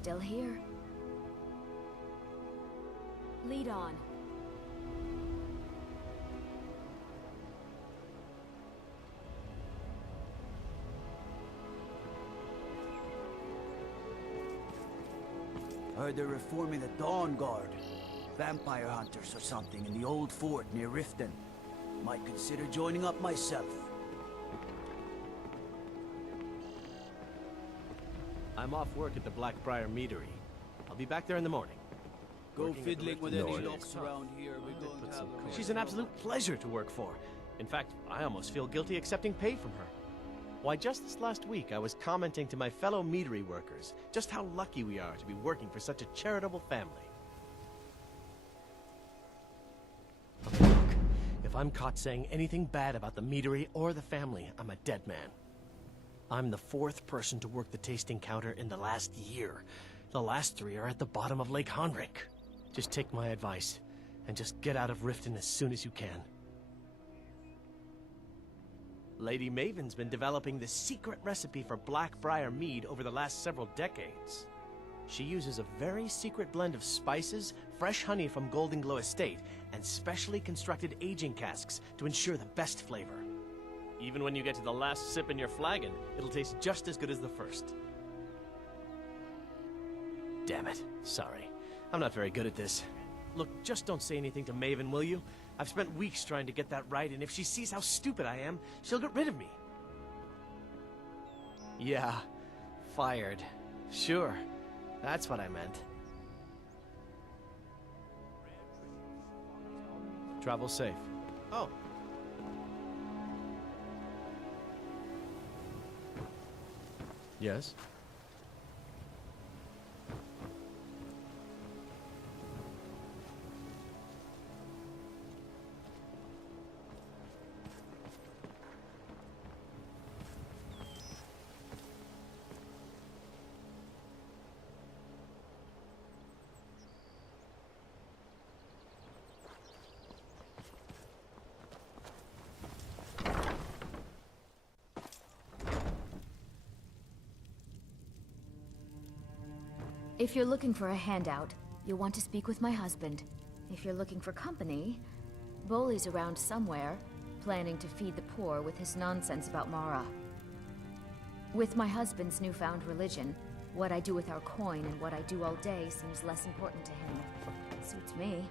still here. Lead on. Heard they're reforming the Dawn Guard. Vampire hunters or something in the old fort near Riften. Might consider joining up myself. I'm off work at the Blackbriar Meadery. I'll be back there in the morning. Go fiddling with any Noise. locks around here. We're going to have a... She's an absolute pleasure to work for. In fact, I almost feel guilty accepting pay from her. Why, just this last week, I was commenting to my fellow meadery workers just how lucky we are to be working for such a charitable family. Okay, look, if I'm caught saying anything bad about the meadery or the family, I'm a dead man. I'm the 4th person to work the tasting counter in the last year. The last 3 are at the bottom of Lake Honrick. Just take my advice, and just get out of Riften as soon as you can. Lady Maven's been developing the secret recipe for Blackbriar mead over the last several decades. She uses a very secret blend of spices, fresh honey from Golden Glow Estate, and specially constructed aging casks to ensure the best flavor. Even when you get to the last sip in your flagon, it'll taste just as good as the first. Damn it. Sorry. I'm not very good at this. Look, just don't say anything to Maven, will you? I've spent weeks trying to get that right, and if she sees how stupid I am, she'll get rid of me. Yeah, fired. Sure, that's what I meant. Travel safe. Oh. Yes? If you're looking for a handout, you'll want to speak with my husband. If you're looking for company, Bolly's around somewhere, planning to feed the poor with his nonsense about Mara. With my husband's newfound religion, what I do with our coin and what I do all day seems less important to him. Suits me.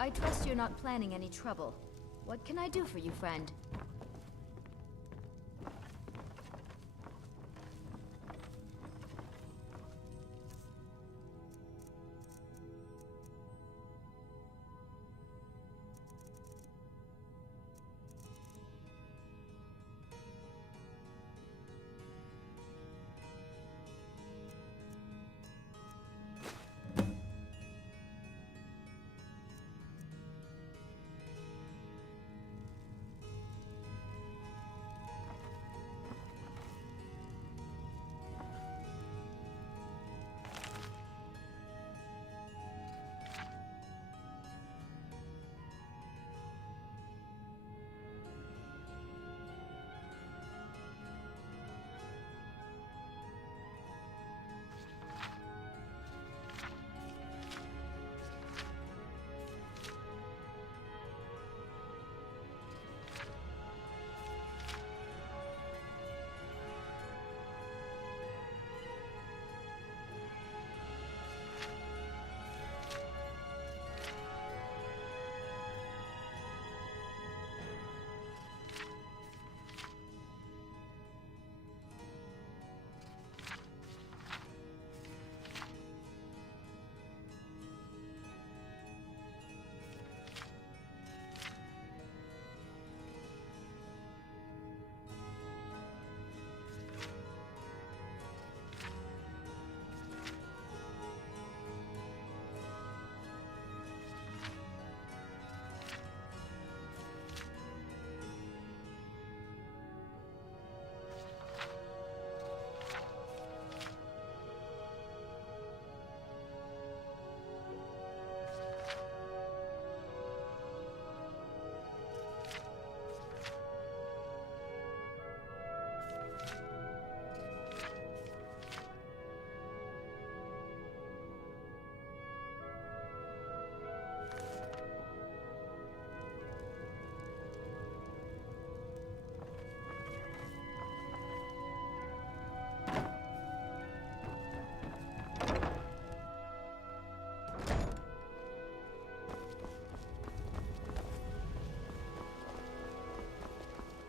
I trust you're not planning any trouble. What can I do for you, friend?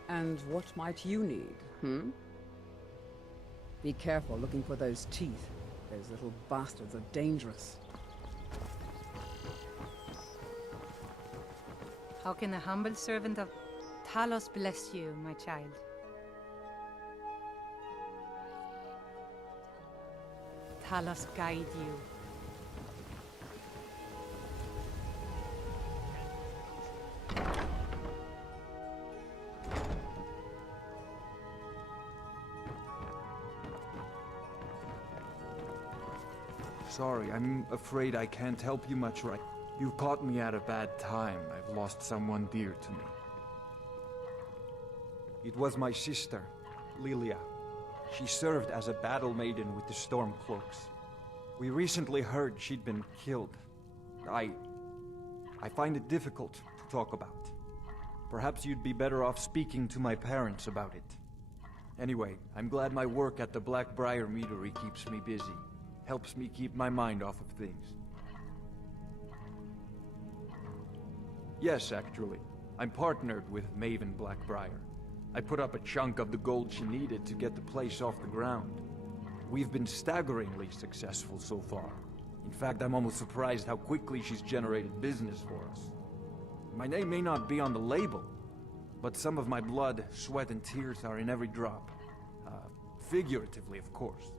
And what might you need, hmm? Be careful looking for those teeth. Those little bastards are dangerous. How can a humble servant of Talos bless you, my child? Talos guide you. Sorry, I'm afraid I can't help you much right. You caught me at a bad time. I've lost someone dear to me. It was my sister, Lilia. She served as a battle maiden with the Stormcloaks. We recently heard she'd been killed. I find it difficult to talk about. Perhaps you'd be better off speaking to my parents about it. Anyway, I'm glad my work at the Blackbriar Meadery keeps me busy. Helps me keep my mind off of things. Yes, actually. I'm partnered with Maven Blackbriar. I put up a chunk of the gold she needed to get the place off the ground. We've been staggeringly successful so far. In fact, I'm almost surprised how quickly she's generated business for us. My name may not be on the label, but some of my blood, sweat, and tears are in every drop. Figuratively, of course.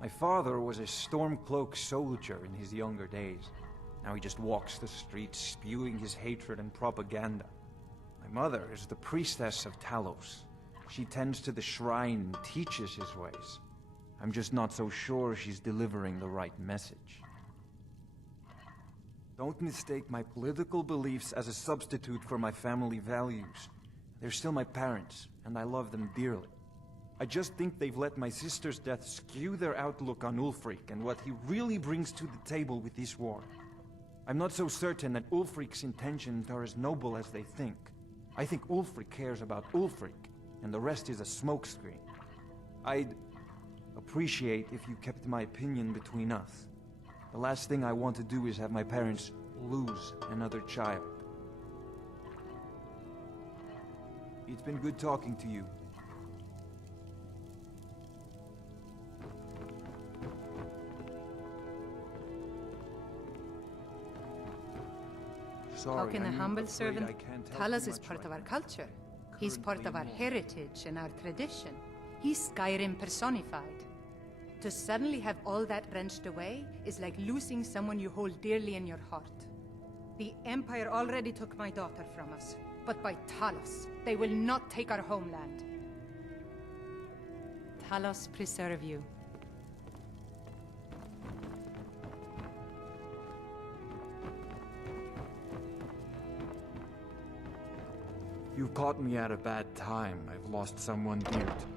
My father was a Stormcloak soldier in his younger days. Now he just walks the streets spewing his hatred and propaganda. My mother is the priestess of Talos. She tends to the shrine and teaches his ways. I'm just not so sure she's delivering the right message. Don't mistake my political beliefs as a substitute for my family values. They're still my parents, and I love them dearly. I just think they've let my sister's death skew their outlook on Ulfric and what he really brings to the table with this war. I'm not so certain that Ulfric's intentions are as noble as they think. I think Ulfric cares about Ulfric, and the rest is a smokescreen. I'd appreciate if you kept my opinion between us. The last thing I want to do is have my parents lose another child. It's been good talking to you. Sorry, How can a I'm humble afraid servant? I can't help Talos you is much part right of our now. culture. He's part of our Currently heritage and our tradition. He's Skyrim personified. To suddenly have all that wrenched away is like losing someone you hold dearly in your heart. The Empire already took my daughter from us, but by Talos, they will not take our homeland. Talos preserve you. You've caught me at a bad time. I've lost someone dear to me.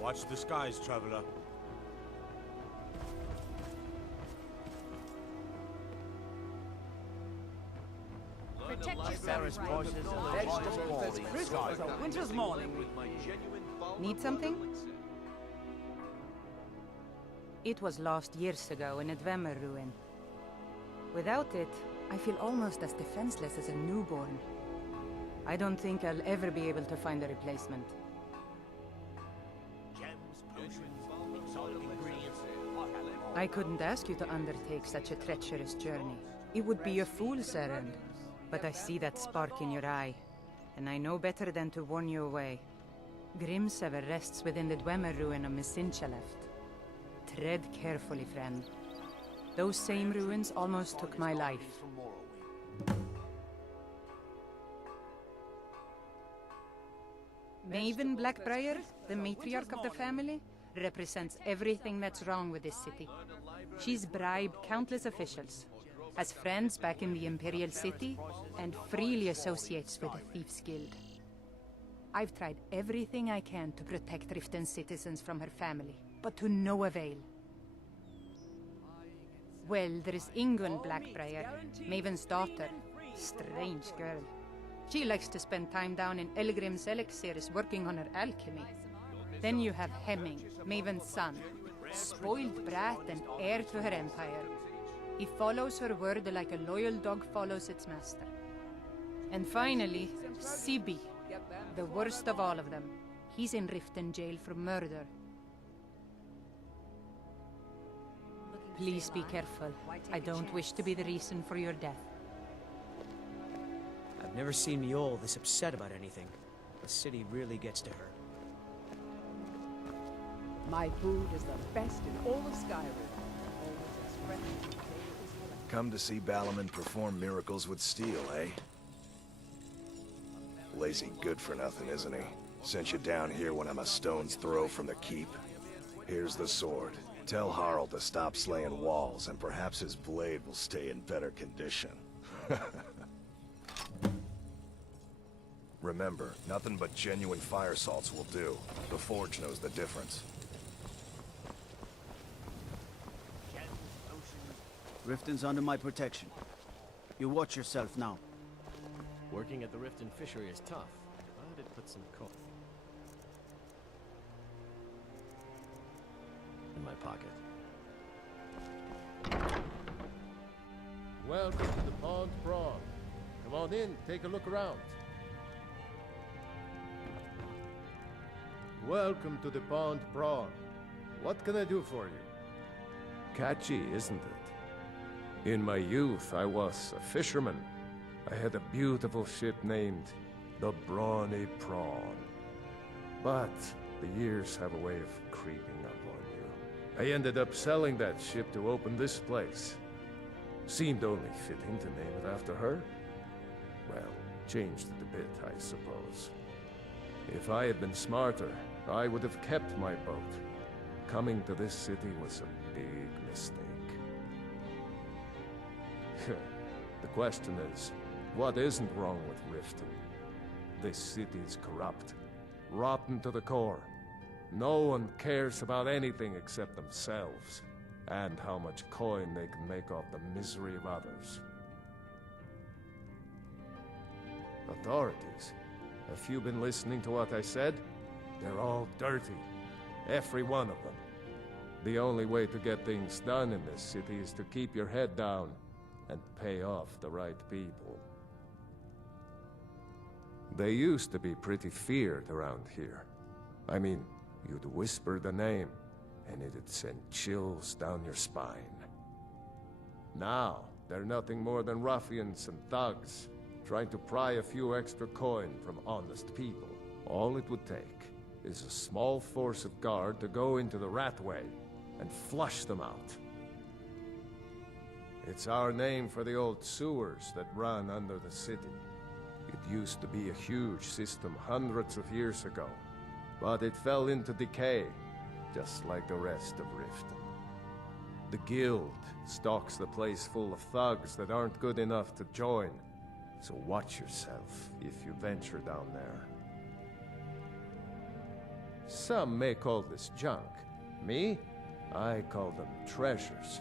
Watch the skies, traveler. Sarah's horses and vegetables as crisp as a winter's morning. Need something? It was lost years ago in a Dwemer ruin. Without it, I feel almost as defenseless as a newborn. I don't think I'll ever be able to find a replacement. I couldn't ask you to undertake such a treacherous journey. It would be a fool's errand. But I see that spark in your eye, and I know better than to warn you away. Grimsever rests within the Dwemer ruin of Mesinchaleft. Tread carefully, friend. Those same ruins almost took my life. Maven Blackbriar, the matriarch of the family, represents everything that's wrong with this city. She's bribed countless officials, has friends back in the Imperial City, and freely associates with the Thieves Guild. I've tried everything I can to protect Riften's citizens from her family, but to no avail. Well, there is Ingun Blackbriar, Maven's daughter. Strange girl. She likes to spend time down in Elgrim's elixirs working on her alchemy. Then you have Hemming, Maven's son, spoiled brat and heir to her empire. He follows her word like a loyal dog follows its master. And finally, Sibi, the worst of all of them. He's in Riften jail for murder. Please be careful. I don't wish to be the reason for your death. I've never seen Miol this upset about anything. The city really gets to her. My food is the best in all of Skyrim. Always as fresh and tender as you like. Come to see Balaman perform miracles with steel, eh? Lazy good for nothing, isn't he? Sent you down here when I'm a stone's throw from the keep. Here's the sword. Tell Harald to stop slaying walls, and perhaps his blade will stay in better condition. Remember, nothing but genuine fire salts will do. The Forge knows the difference. Riften's under my protection. You watch yourself now. Working at the Riften fishery is tough, but it puts some coal in my pocket. Welcome to the Pond Prawn. Come on in, take a look around. Welcome to the Pond Prawn. What can I do for you? Catchy, isn't it? In my youth, I was a fisherman. I had a beautiful ship named the Brawny Prawn. But the years have a way of creeping up on you. I ended up selling that ship to open this place. Seemed only fitting to name it after her. Well, changed it a bit, I suppose. If I had been smarter, I would have kept my boat. Coming to this city was a big mistake. The question is, what isn't wrong with Riften? This city is corrupt, rotten to the core. No one cares about anything except themselves, and how much coin they can make off the misery of others. Authorities? Have you been listening to what I said? They're all dirty. Every one of them. The only way to get things done in this city is to keep your head down and pay off the right people. They used to be pretty feared around here. I mean, you'd whisper the name, and it'd send chills down your spine. Now, they're nothing more than ruffians and thugs, trying to pry a few extra coin from honest people. All it would take is a small force of guard to go into the Ratway and flush them out. It's our name for the old sewers that run under the city. It used to be a huge system hundreds of years ago, but it fell into decay, just like the rest of Riften. The guild stocks the place full of thugs that aren't good enough to join, so watch yourself if you venture down there. Some may call this junk. Me? I call them treasures.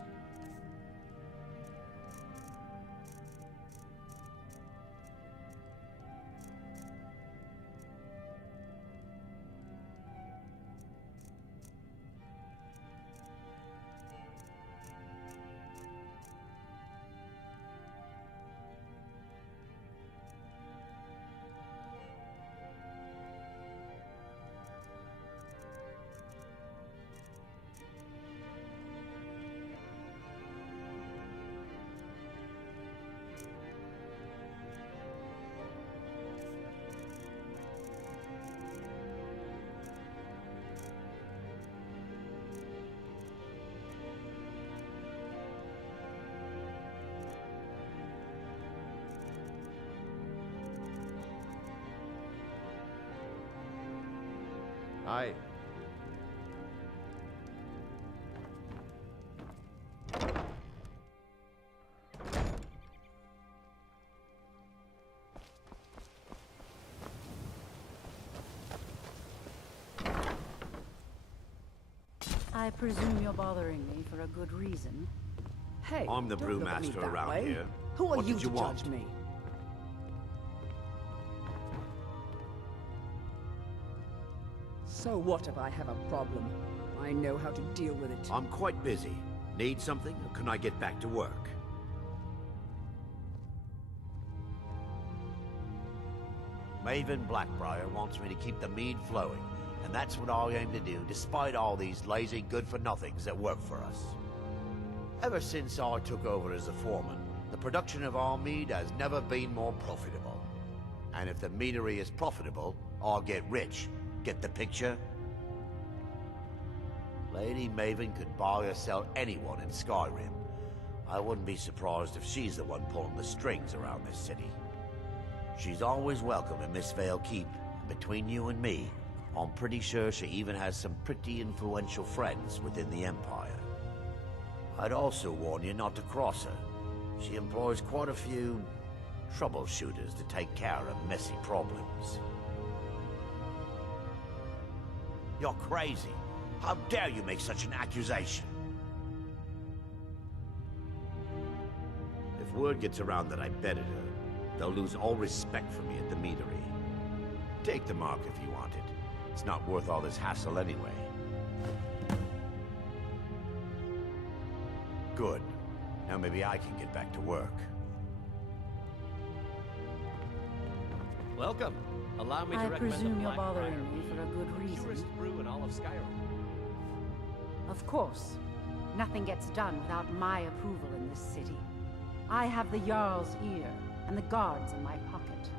Aye. I presume you're bothering me for a good reason. Hey, I'm the don't look at me brewmaster that around way. here. Who are What you did you to want? judge me? So what if I have a problem? I know how to deal with it. I'm quite busy. Need something, or can I get back to work? Maven Blackbriar wants me to keep the mead flowing, and that's what I aim to do, despite all these lazy good-for-nothings that work for us. Ever since I took over as a foreman, the production of our mead has never been more profitable. And if the meadery is profitable, I'll get rich. Get the picture? Lady Maven could buy or sell anyone in Skyrim. I wouldn't be surprised if she's the one pulling the strings around this city. She's always welcome in Mistveil Keep. Between you and me, I'm pretty sure she even has some pretty influential friends within the Empire. I'd also warn you not to cross her. She employs quite a few troubleshooters to take care of messy problems. You're crazy. How dare you make such an accusation? If word gets around that I betted her, they'll lose all respect for me at the meadery. Take the mark if you want it. It's not worth all this hassle anyway. Good. Now maybe I can get back to work. Welcome. Allow me to I recommend presume the you're bothering Blackbriar me for a good Mead, reason. purest brew in all of Skyrim. Of course. Nothing gets done without my approval in this city. I have the Jarl's ear, and the guards in my pocket.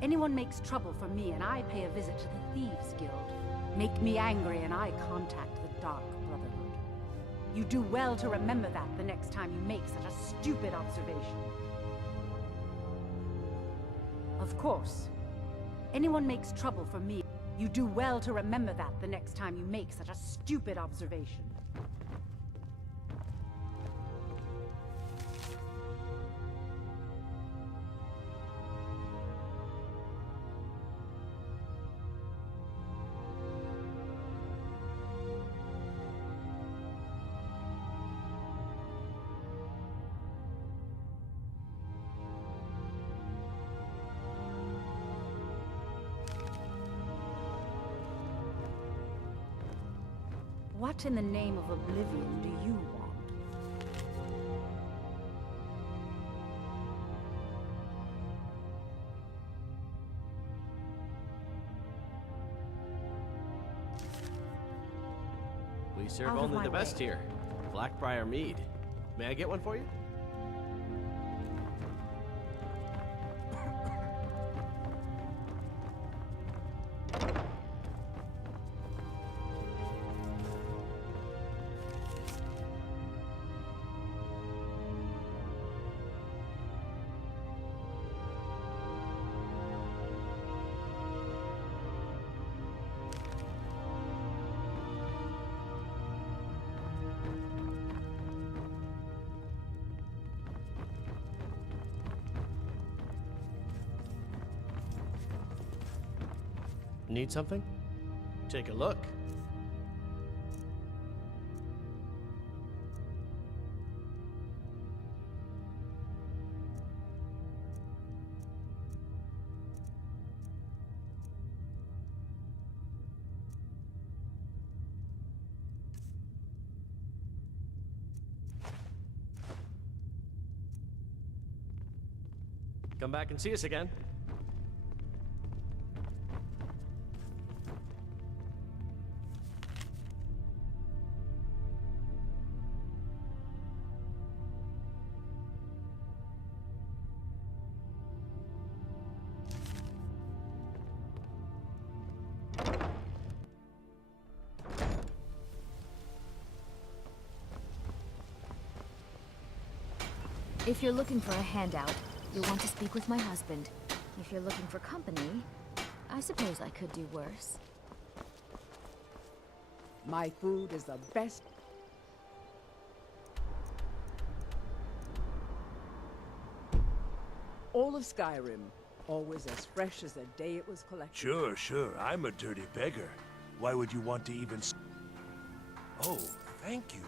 Anyone makes trouble for me, and I pay a visit to the Thieves' Guild. Make me angry, and I contact the Dark Brotherhood. You do well to remember that the next time you make such a stupid observation. Of course. Anyone makes trouble for me. You do well to remember that the next time you make such a stupid observation. What in the name of oblivion do you want? We serve Out of only my the best way. here. Blackbriar mead. May I get one for you? Need something? Take a look. Come back and see us again. If you're looking for a handout, you'll want to speak with my husband. If you're looking for company, I suppose I could do worse. My food is the best. All of Skyrim, always as fresh as the day it was collected. Sure, sure. I'm a dirty beggar. Why would you want to even... Oh, thank you.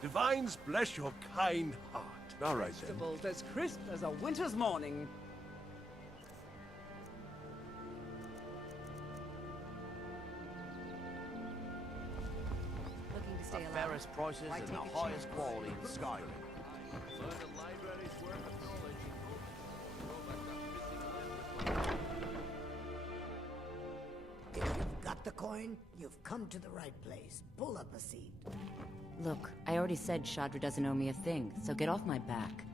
Divines bless your kind heart. All right, then. Vegetables as crisp as a winter's morning. Looking to stay The alive? fairest prices Why and take the a highest chance? quality in Skyrim. If you've got the coin, you've come to the right place. Pull up a seat. Look, I already said Shadra doesn't owe me a thing, so get off my back.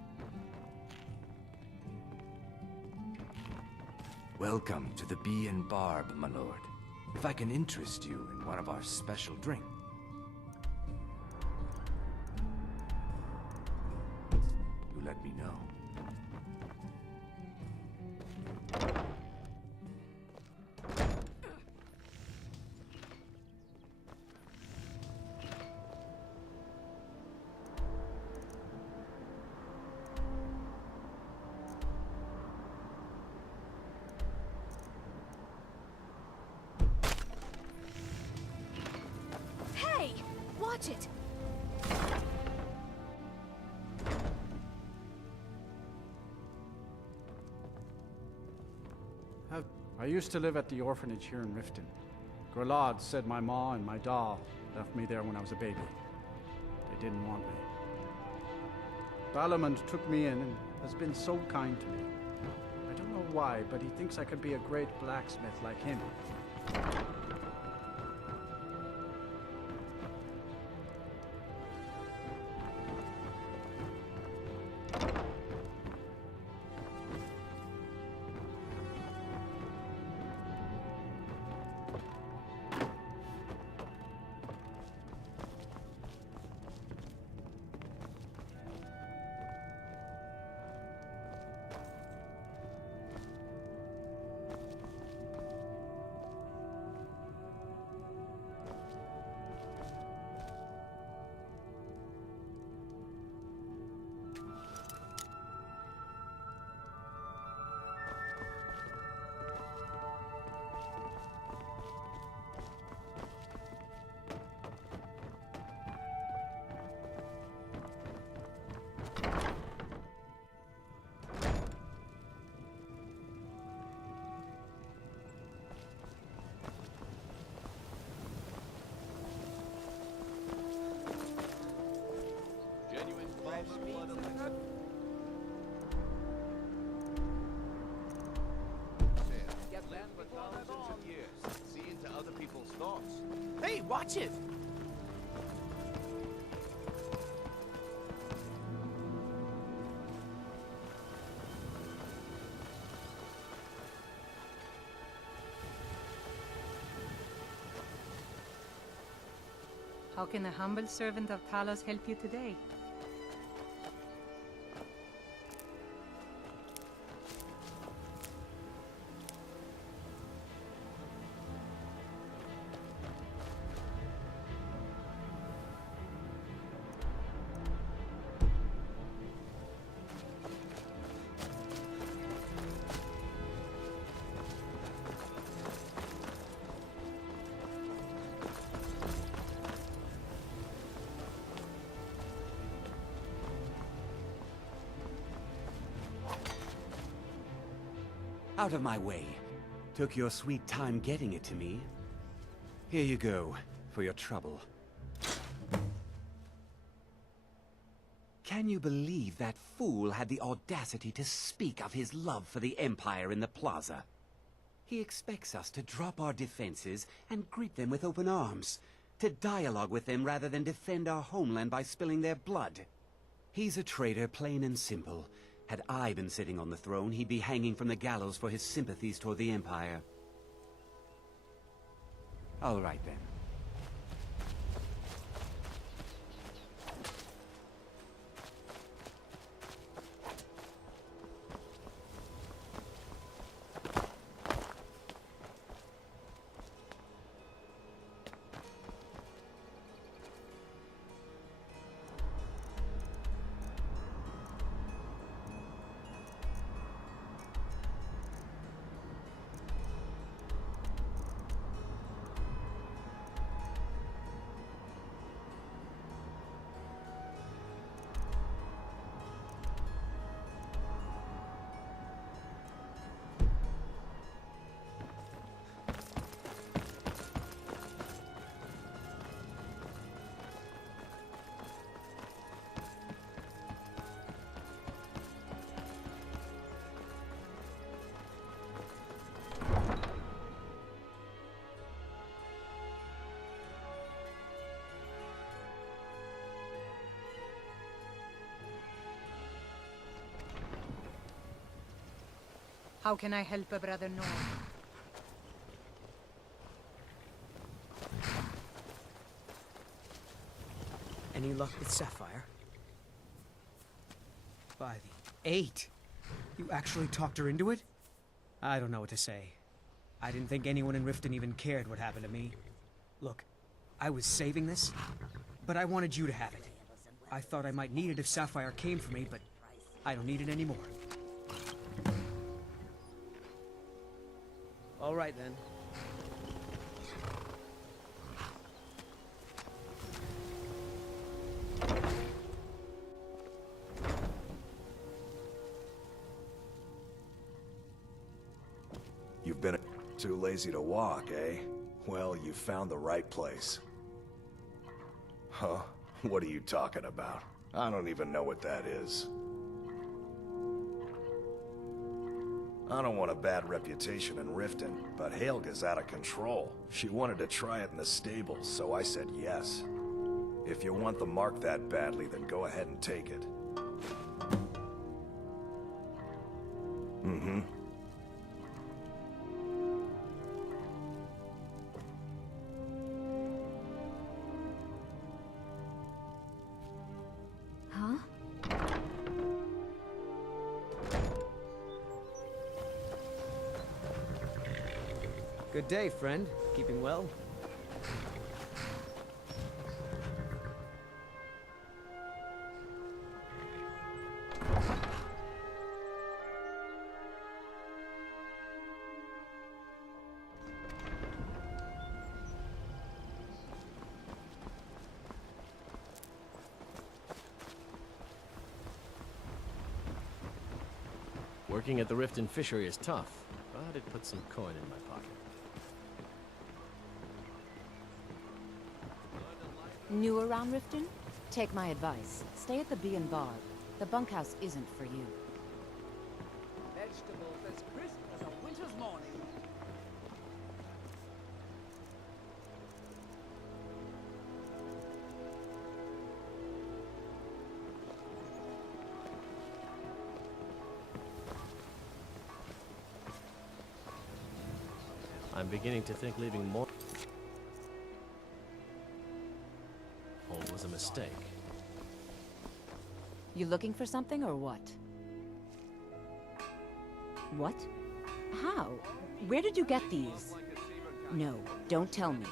Welcome to the Bee and Barb, my lord. If I can interest you in one of our special drinks. You let me know. Hey! Watch it! I used to live at the orphanage here in Riften. Grelad said my ma and my doll left me there when I was a baby. They didn't want me. Balamund took me in and has been so kind to me. I don't know why, but he thinks I could be a great blacksmith like him. Thoughts? Hey, watch it! How can a humble servant of Talos help you today? Out of my way. Took your sweet time getting it to me. Here you go, for your trouble. Can you believe that fool had the audacity to speak of his love for the Empire in the plaza? He expects us to drop our defenses and greet them with open arms, to dialogue with them rather than defend our homeland by spilling their blood. He's a traitor, plain and simple. Had I been sitting on the throne, he'd be hanging from the gallows for his sympathies toward the Empire. All right, then. How can I help a brother Norm? Any luck with Sapphire? By the 8! You actually talked her into it? I don't know what to say. I didn't think anyone in Riften even cared what happened to me. Look, I was saving this, but I wanted you to have it. I thought I might need it if Sapphire came for me, but I don't need it anymore. All right, then. You've been too lazy to walk, eh? Well, you found the right place. Huh? What are you talking about? I don't even know what that is. I don't want a bad reputation in Riften, but Helga's out of control. She wanted to try it in the stables, so I said yes. If you want the mark that badly, then go ahead and take it. Mm-hmm. Huh? Good day, friend. Keeping well? Working at the Riften fishery is tough, but it puts some coin in my pocket. New around Riften? Take my advice. Stay at the Bee and Barb. The bunkhouse isn't for you. Vegetables as crisp as a winter's morning. I'm beginning to think leaving more was a mistake. You looking for something or what? What? How? Where did you get these? No, don't tell me.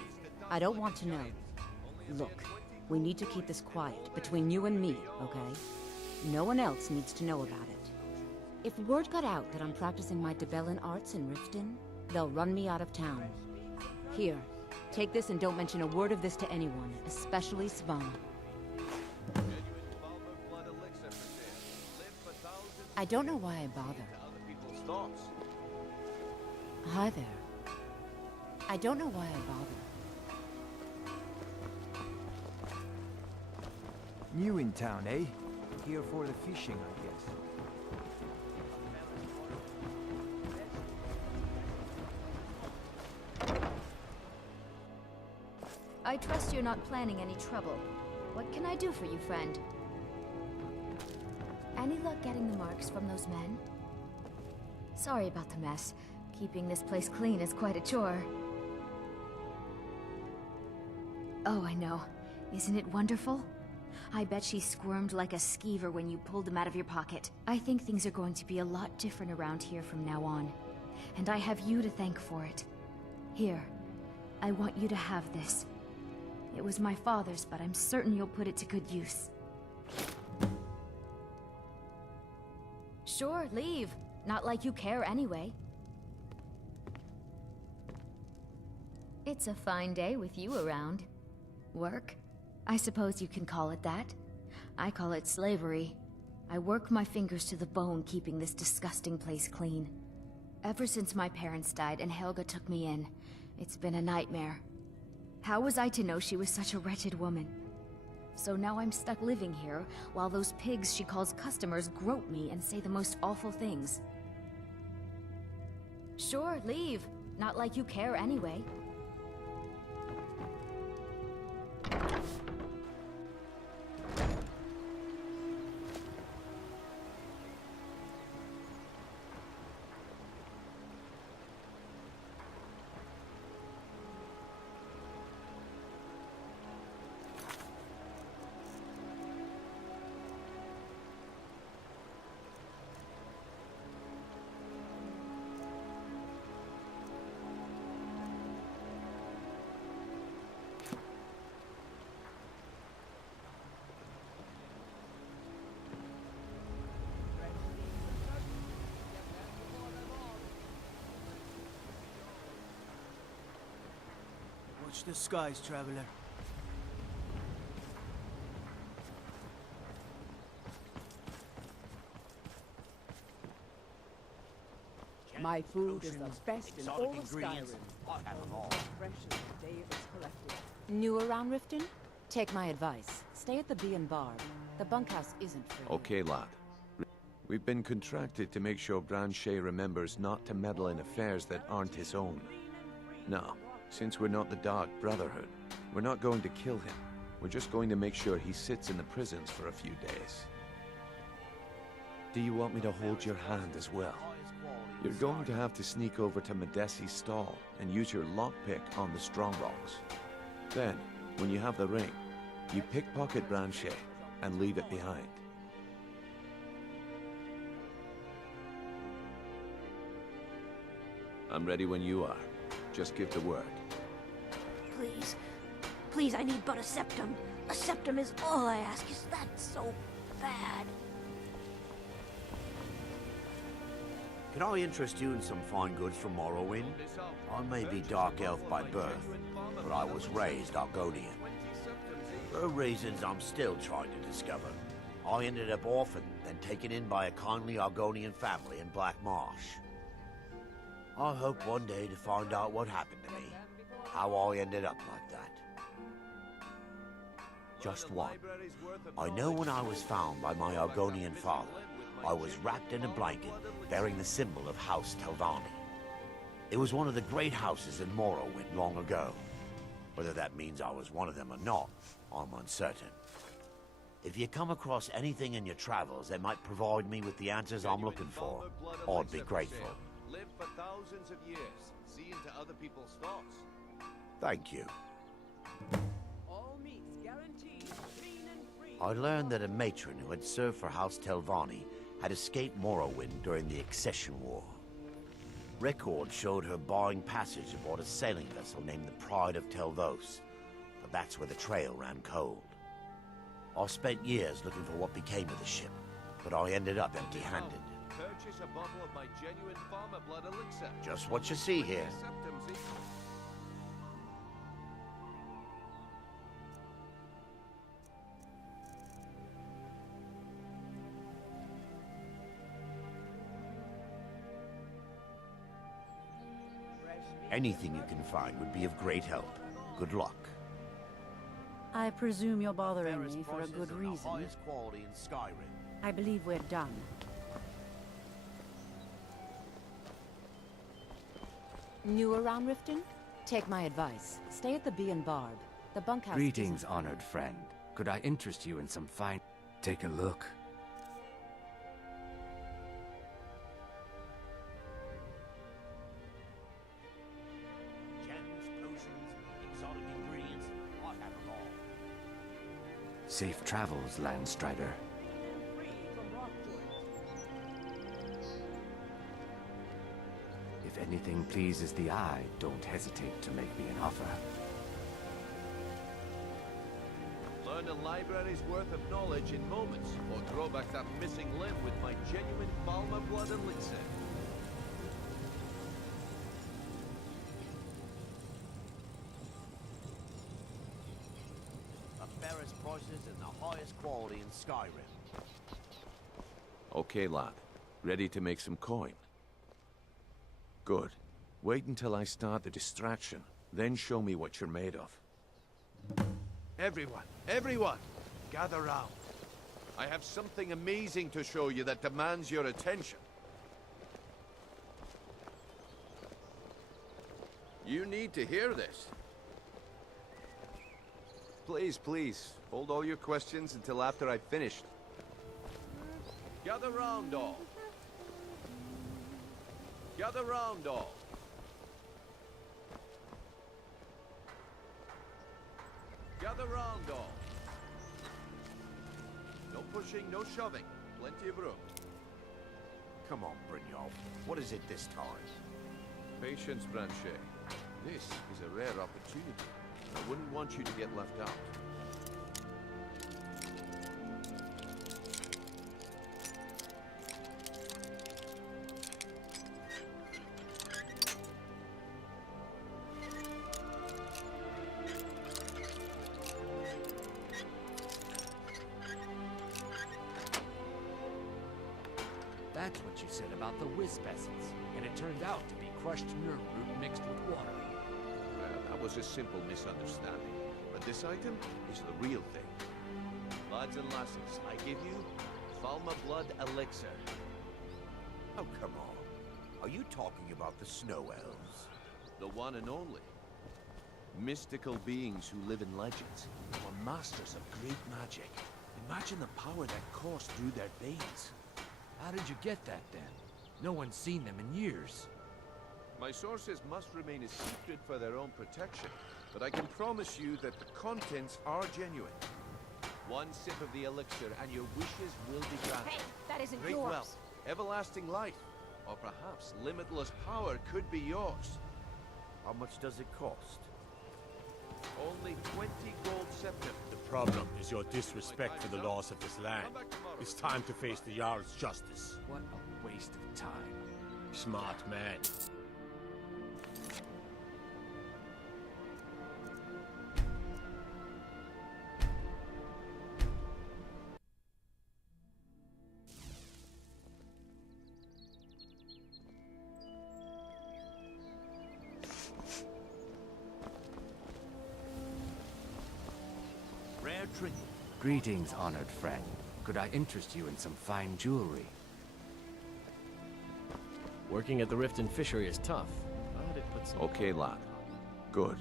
I don't want to know. Look, we need to keep this quiet, between you and me, okay? No one else needs to know about it. If word got out that I'm practicing my Debellan arts in Riften, they'll run me out of town. Here, take this and don't mention a word of this to anyone, especially Svan. I don't know why I bother. Hi there. I don't know why I bother. New in town, eh? Here for the fishing, I guess. I trust you're not planning any trouble. What can I do for you, friend? Any luck getting the marks from those men? Sorry about the mess. Keeping this place clean is quite a chore. Oh, I know. Isn't it wonderful? I bet she squirmed like a skeever when you pulled them out of your pocket. I think things are going to be a lot different around here from now on. And I have you to thank for it. Here, I want you to have this. It was my father's, but I'm certain you'll put it to good use. Sure, leave. Not like you care anyway. It's a fine day with you around. Work? I suppose you can call it that. I call it slavery. I work my fingers to the bone keeping this disgusting place clean. Ever since my parents died and Helga took me in, it's been a nightmare. How was I to know she was such a wretched woman? So now I'm stuck living here, while those pigs she calls customers grope me and say the most awful things. Sure, leave. Not like you care anyway. Watch the skies, traveler. My food is the best in all of Skyrim. Fresh as the day it was collected. New around Riften? Take my advice. Stay at the Bee and Barb. The bunkhouse isn't for you. Okay, lad. We've been contracted to make sure Branche remembers not to meddle in affairs that aren't his own. Now, since we're not the Dark Brotherhood, we're not going to kill him. We're just going to make sure he sits in the prisons for a few days. Do you want me to hold your hand as well? You're going to have to sneak over to Medesi's stall and use your lockpick on the Strongrocks. Then, when you have the ring, you pickpocket Branche and leave it behind. I'm ready when you are. Just give the word. Please. Please, I need but a septum. A septum is all I ask. Is that so bad? Can I interest you in some fine goods from Morrowind? I may be Dark Elf by birth, but I was raised Argonian. For reasons I'm still trying to discover, I ended up orphaned, then taken in by a kindly Argonian family in Black Marsh. I hope one day to find out what happened to me, how I ended up like that. Just one. I know when I was found by my Argonian father, I was wrapped in a blanket bearing the symbol of House Telvanni. It was one of the great houses in Morrowind long ago. Whether that means I was one of them or not, I'm uncertain. If you come across anything in your travels that might provide me with the answers I'm looking for, I'd be grateful. Live for thousands of years, see into other people's thoughts. Thank you. All meats guaranteed, clean and free. I learned that a matron who had served for House Telvanni had escaped Morrowind during the Accession War. Records showed her barring passage aboard a sailing vessel named the Pride of Telvos, but that's where the trail ran cold. I spent years looking for what became of the ship, but I ended up empty-handed. Purchase a bottle of my genuine farmer blood elixir. Just what you see here. Anything you can find would be of great help. Good luck. I presume you're bothering me for a good reason. The highest quality in Skyrim. I believe we're done. New around Riften? Take my advice. Stay at the Bee and Barb. The bunkhouse. Greetings, honored friend. Could I interest you in some fine... Take a look. Gems, potions, exotic ingredients, I have them all. Safe travels, Landstrider. If anything pleases the eye, don't hesitate to make me an offer. Learn a library's worth of knowledge in moments, or throw back that missing limb with my genuine Balma blood elixir. The fairest prices and the highest quality in Skyrim. Okay, lad. Ready to make some coin? Good. Wait until I start the distraction, then show me what you're made of. Everyone! Gather round. I have something amazing to show you that demands your attention. You need to hear this. Please, hold all your questions until after I've finished. Gather round, all. Gather round, all. Gather round, all. No pushing, no shoving. Plenty of room. Come on, Brynjolf. What is it this time? Patience, Branche. This is a rare opportunity. I wouldn't want you to get left out. That's what you said about the wisp essence, and it turned out to be crushed nerve root mixed with water. Well, that was a simple misunderstanding. But this item is the real thing. Lads and lasses, I give you Falma Blood Elixir. Oh, come on. Are you talking about the Snow Elves? The one and only. Mystical beings who live in legends, who are masters of great magic. Imagine the power that coursed through their veins. How did you get that, then? No one's seen them in years. My sources must remain a secret for their own protection, but I can promise you that the contents are genuine. One sip of the elixir and your wishes will be granted. Hey, that isn't Great yours. wealth, everlasting life, or perhaps limitless power could be yours. How much does it cost? Only 20 gold septim. The problem is your disrespect for the laws of this land. It's time to face the Jarl's justice. What a waste of time. Smart man. Rare trinket. Greetings, honored friend. Could I interest you in some fine jewelry? Working at the Riften fishery is tough. But it puts some... Okay, lad. Good.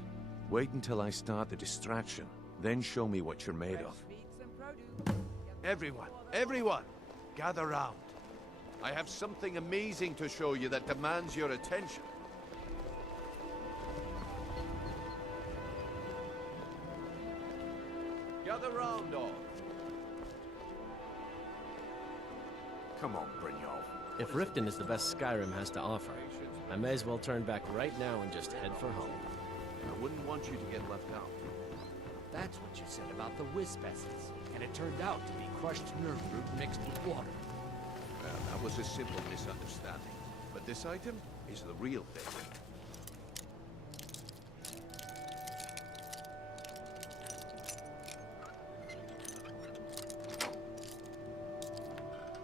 Wait until I start the distraction, then show me what you're made of. Everyone! Gather round. I have something amazing to show you that demands your attention. Gather round all. Come on, Brynjolf. If Riften is the best Skyrim has to offer, I may as well turn back right now and just head for home. I wouldn't want you to get left out. That's what you said about the wisp essence, and it turned out to be crushed nerve root mixed with water. Well, that was a simple misunderstanding. But this item is the real thing.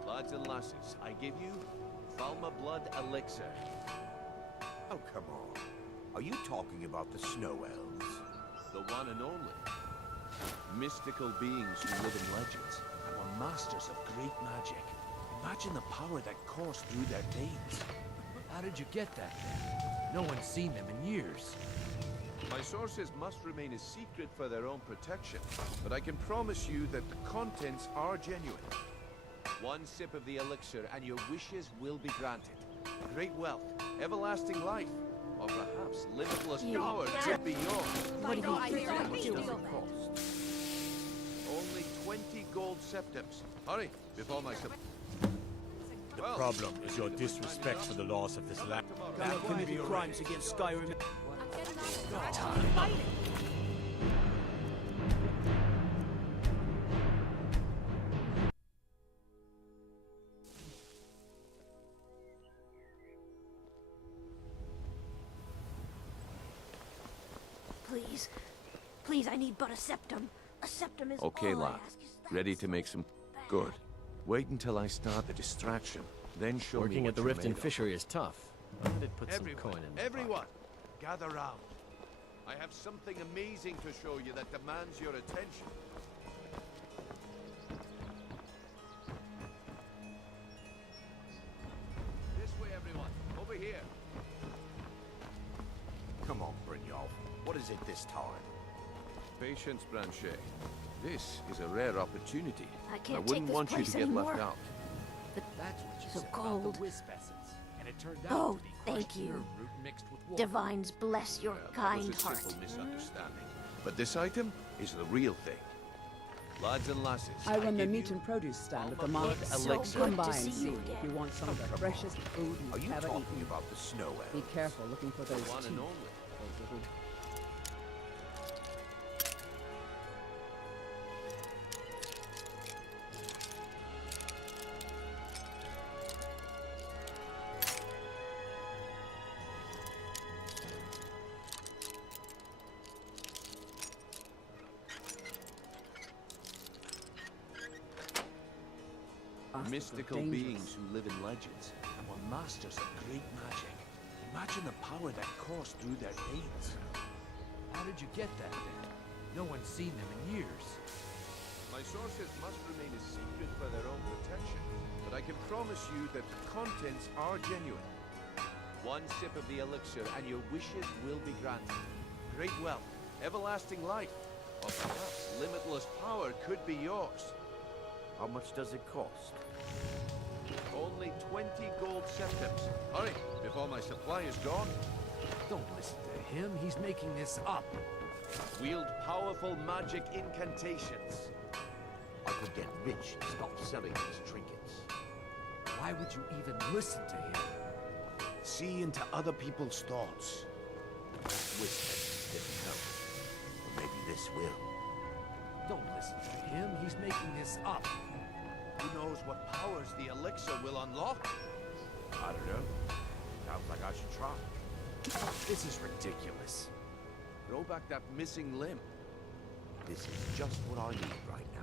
Lads and lasses, I give you Falma Blood Elixir. Oh, come on. Are you talking about the Snow Elves? The one and only. Mystical beings who live in legends and were masters of great magic. Imagine the power that coursed through their veins. How did you get that then? No one's seen them in years. My sources must remain a secret for their own protection, but I can promise you that the contents are genuine. One sip of the elixir and your wishes will be granted. Great wealth, everlasting life, or perhaps limitless power could be yours. What do you think? How much does it cost? Only 20 gold septims. Hurry, before my The problem is your disrespect for the laws of this land. You have committed crimes against Skyrim. Please. Please, I need but a septum. A septum is Okay, all I lad. ask. Ready to make some... Good. Wait until I start the distraction, then show me Working what at the you're Riften made of. fishery is tough. But it puts some coin in my Everyone, gather round. I have something amazing to show you that demands your attention. This way, everyone. Over here. Come on, Brynjolf. What is it this time? Patience, Blanchet. This is a rare opportunity. I can't wouldn't take this want you place to get anymore. left out. That's what you So said cold. about the wisp essence, and it turned out Oh, to be thank crushed you. nerve root mixed with water. Divines bless your That kind was a heart. simple misunderstanding. But this item is the real thing. Lads and lasses, I run the give meat you and produce stand at the Alma market. Blood So Elixir. Come good by to and see see you if again. you want some of the come freshest food Are you've you ever talking eaten. about the Snow Elves? Be careful looking for those one teeth. and only. Those little Mystical dangerous. beings who live in legends and were masters of great magic. Imagine the power that coursed through their veins. How did you get that then? No one's seen them in years. My sources must remain a secret for their own protection, but I can promise you that the contents are genuine. One sip of the elixir and your wishes will be granted. Great wealth, everlasting life, or perhaps limitless power could be yours. How much does it cost? Only 20 gold septims. Hurry, before my supply is gone. Don't listen to him. He's making this up. Wield powerful magic incantations. I could get rich and stop selling these trinkets. Why would you even listen to him? See into other people's thoughts. Wisdom didn't help. But maybe this will. Don't listen to him. He's making this up. Who knows what powers the elixir will unlock? I don't know. Sounds like I should try. This is ridiculous. Throw back that missing limb. This is just what I need right now.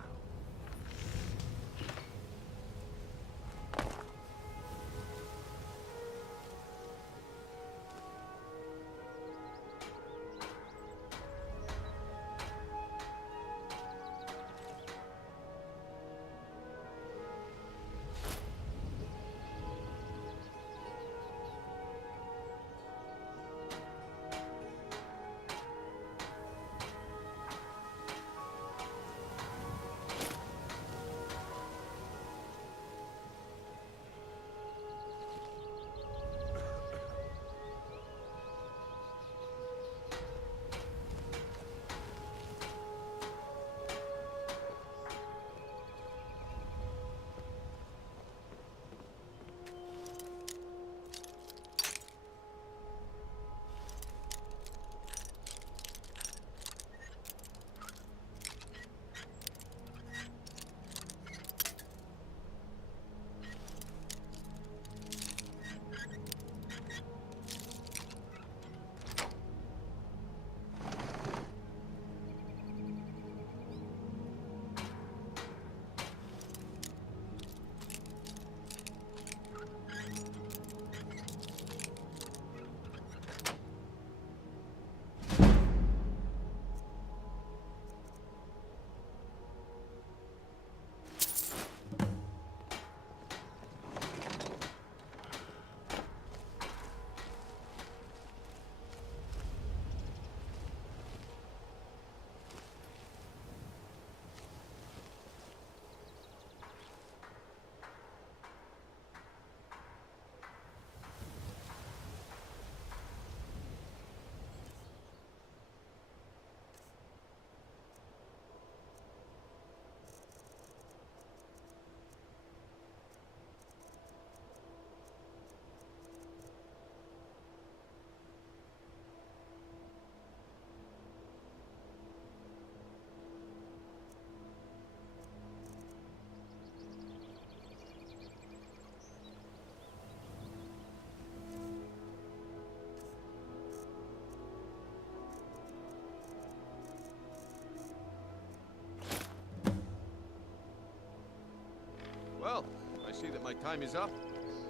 see that my time is up.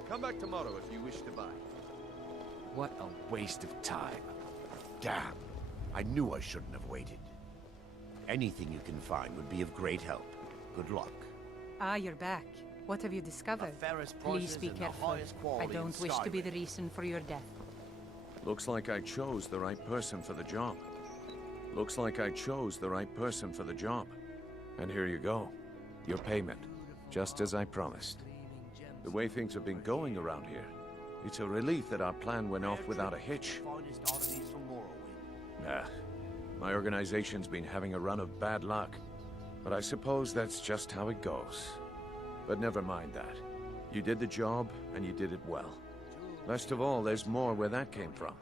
Come back tomorrow if you wish to buy. What a waste of time. Damn. I knew I shouldn't have waited. Anything you can find would be of great help. Good luck. Ah, you're back. What have you discovered? Please be careful. I don't wish to be the reason for your death. Looks like I chose the right person for the job. Looks like I chose the right person for the job. And here you go. Your payment. Just as I promised. The way things have been going around here, it's a relief that our plan went off without a hitch. Nah. My organization's been having a run of bad luck. But I suppose that's just how it goes. But never mind that. You did the job, and you did it well. Best of all, there's more where that came from.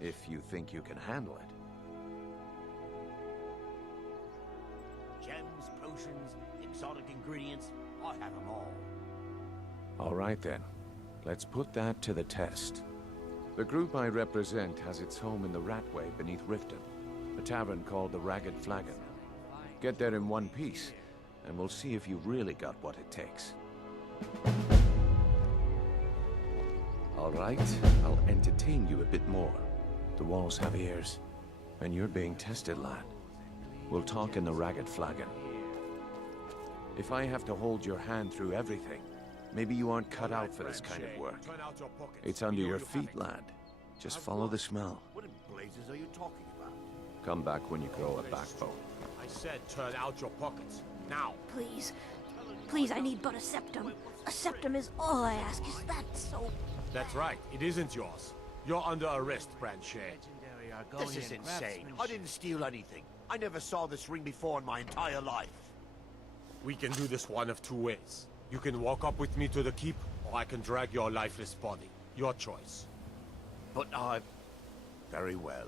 If you think you can handle it. Gems, potions, exotic ingredients, I have them all. All right then. Let's put that to the test. The group I represent has its home in the Ratway beneath Riften, a tavern called the Ragged Flagon. Get there in one piece, and we'll see if you really got what it takes. All right, I'll entertain you a bit more. The walls have ears, and you're being tested, lad. We'll talk in the Ragged Flagon. If I have to hold your hand through everything, maybe you aren't cut out for this kind of work. It's under your feet, lad. Just follow the smell. What in blazes are you talking about? Come back when you grow a backbone. I said turn out your pockets. Now. Please. Please, I need but a septum. A septum is all I ask. Is that so? That's right. It isn't yours. You're under arrest, Branchet. This is insane. I didn't steal anything. I never saw this ring before in my entire life. We can do this one of two ways. You can walk up with me to the keep, or I can drag your lifeless body. Your choice. But very well.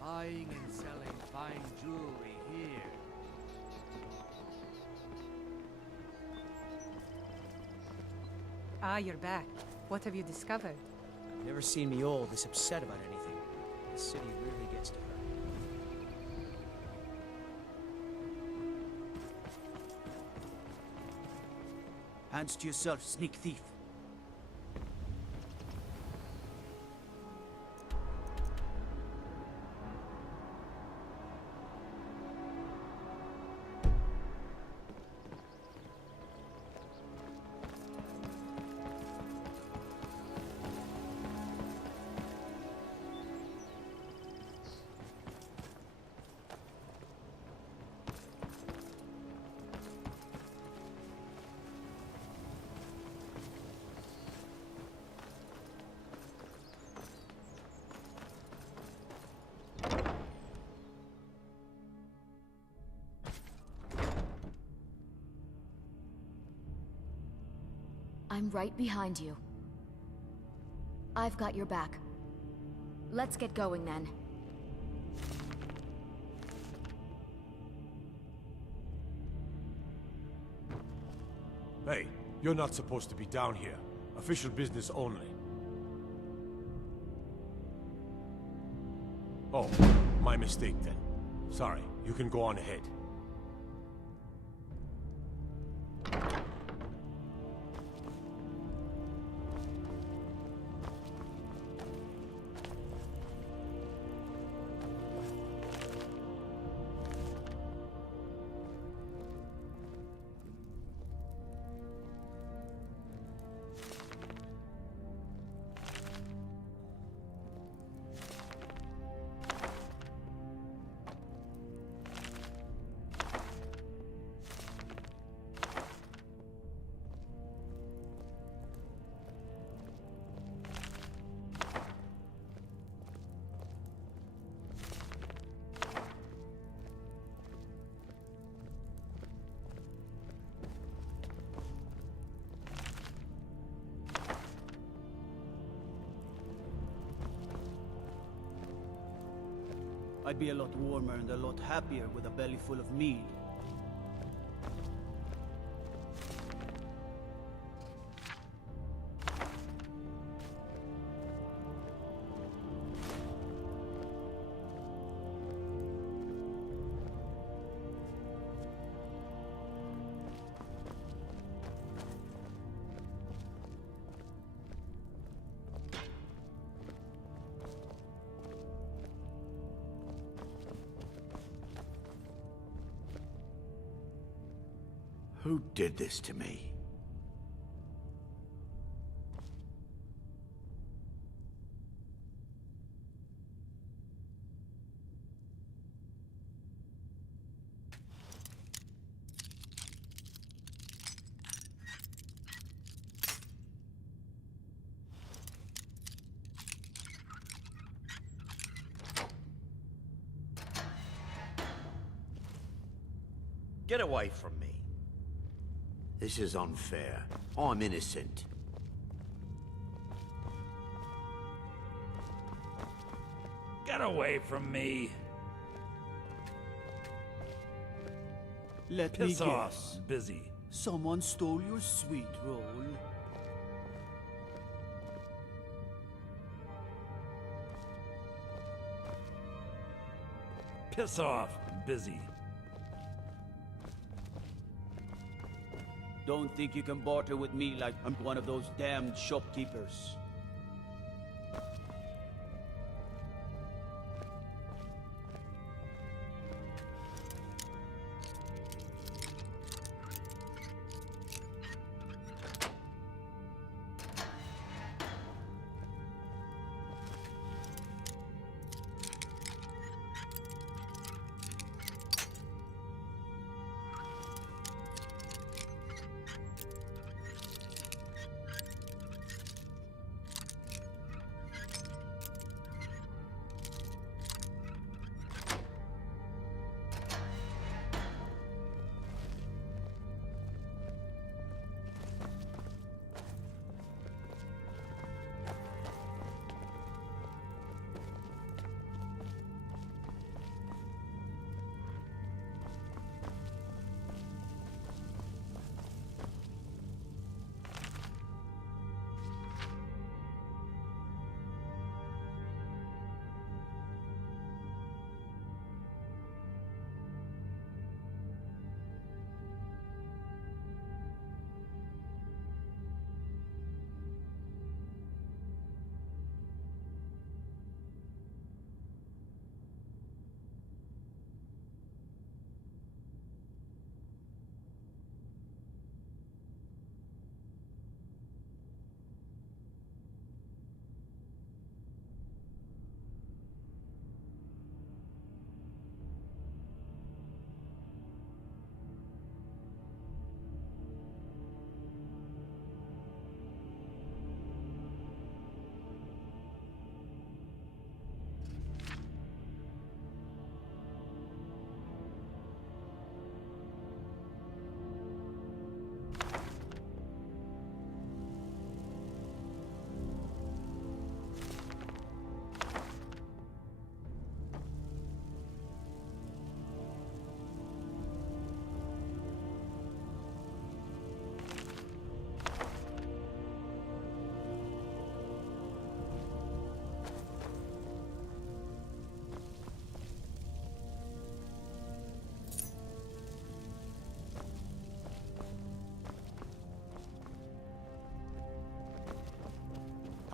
Buying and selling fine jewelry here. Ah, you're back. What have you discovered? Never seen me all this upset about anything. The city really gets to her. Hands to yourself, sneak thief. I'm right behind you. I've got your back. Let's get going then. Hey, you're not supposed to be down here. Official business only. Oh, my mistake then. Sorry, you can go on ahead. I'd be a lot warmer and a lot happier with a belly full of meal. Who did this to me? Get away from me. This is unfair. I'm innocent. Get away from me. Let me Piss off. guess. Busy. Someone stole your sweet roll. Piss off. Busy. Don't think you can barter with me like I'm one of those damned shopkeepers.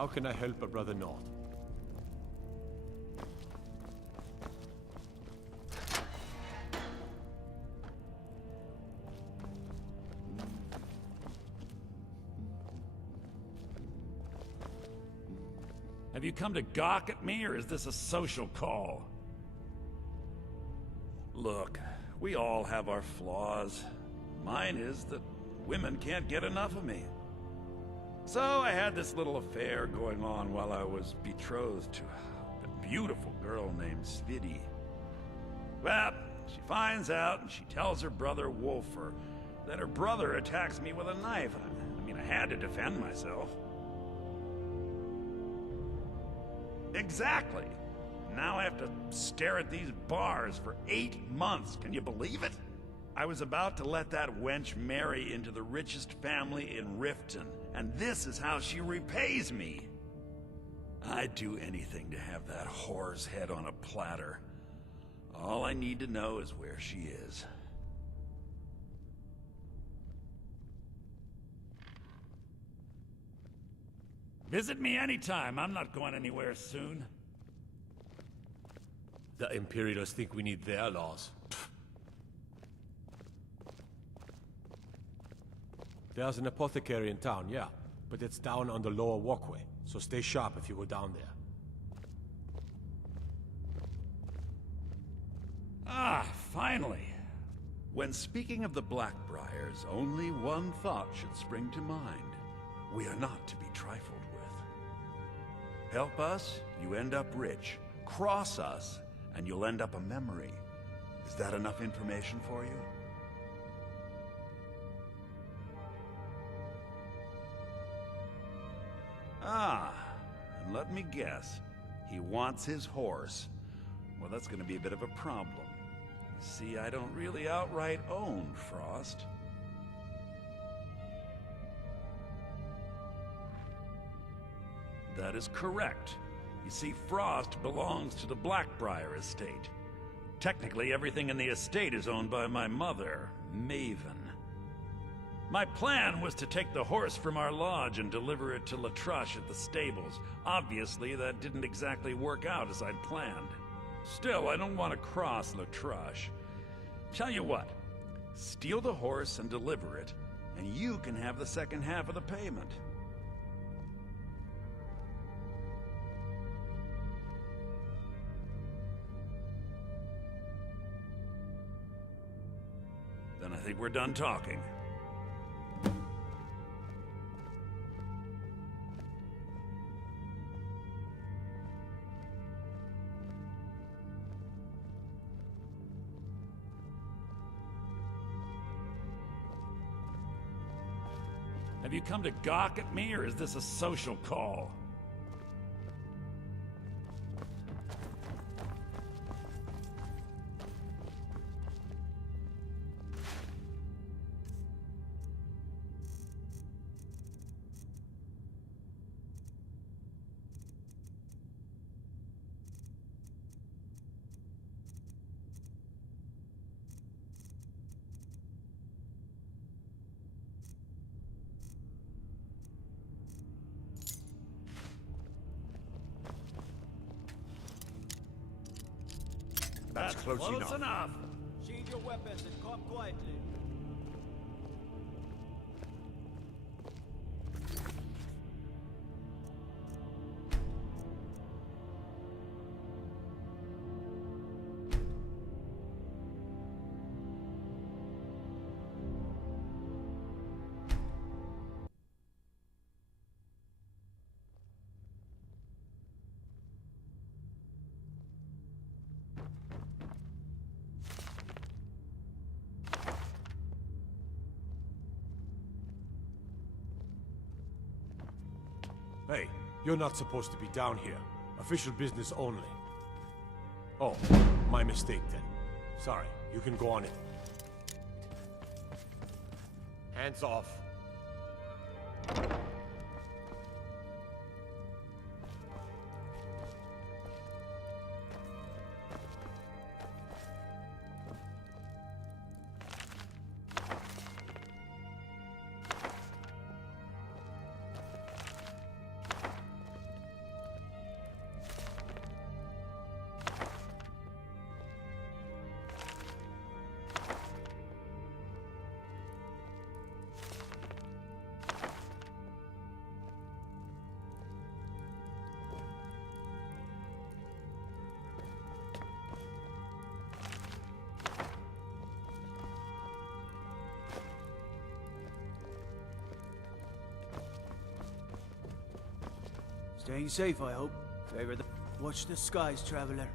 How can I help a brother not? Have you come to gawk at me, or is this a social call? Look, we all have our flaws. Mine is that women can't get enough of me. So I had this little affair going on while I was betrothed to a beautiful girl named Svidi. Well, she finds out and she tells her brother Wolfer that her brother attacks me with a knife. I mean, I had to defend myself. Exactly. Now I have to stare at these bars for 8 months. Can you believe it? I was about to let that wench marry into the richest family in Riften, and this is how she repays me. I'd do anything to have that whore's head on a platter. All I need to know is where she is. Visit me anytime. I'm not going anywhere soon. The Imperials think we need their laws. There's an apothecary in town, yeah. But it's down on the lower walkway, so stay sharp if you go down there. Ah, finally! When speaking of the Blackbriars, only one thought should spring to mind. We are not to be trifled with. Help us, you end up rich. Cross us, and you'll end up a memory. Is that enough information for you? Ah, and let me guess. He wants his horse. Well, that's gonna be a bit of a problem. See, I don't really outright own Frost. That is correct. You see, Frost belongs to the Blackbriar estate. Technically, everything in the estate is owned by my mother, Maven. My plan was to take the horse from our lodge and deliver it to Latrush at the stables. Obviously, that didn't exactly work out as I'd planned. Still, I don't want to cross Latrush. Tell you what, steal the horse and deliver it, and you can have the second half of the payment. Then I think we're done talking. Have you come to gawk at me, or is this a social call? That's close enough. Sheathe your weapons and come quietly. Hey, you're not supposed to be down here. Official business only. Oh, my mistake then. Sorry, you can go on it. Hands off. Staying safe, I hope. Favor the... Watch the skies, traveler.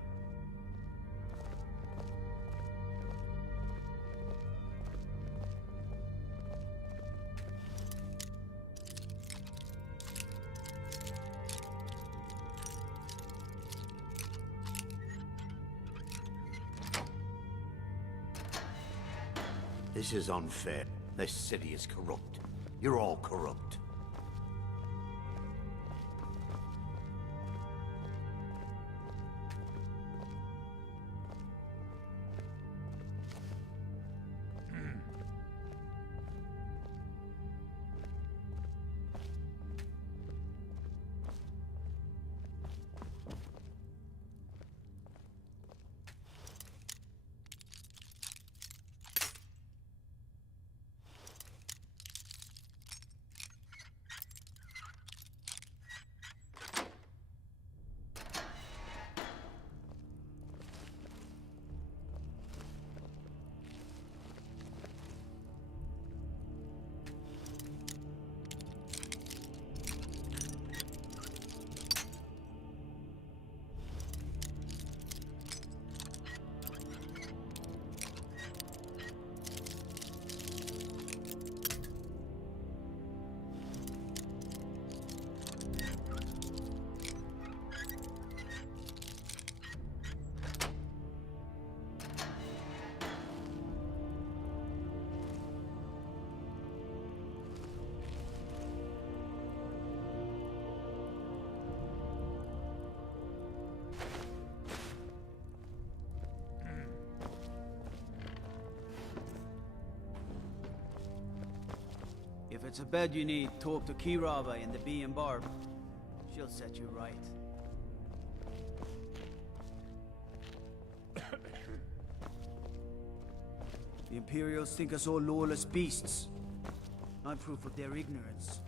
This is unfair. This city is corrupt. You're all corrupt. it's a bed you need, talk to Kirava in the Bee and Barb. She'll set you right. The Imperials think us all lawless beasts. I'm proof of their ignorance.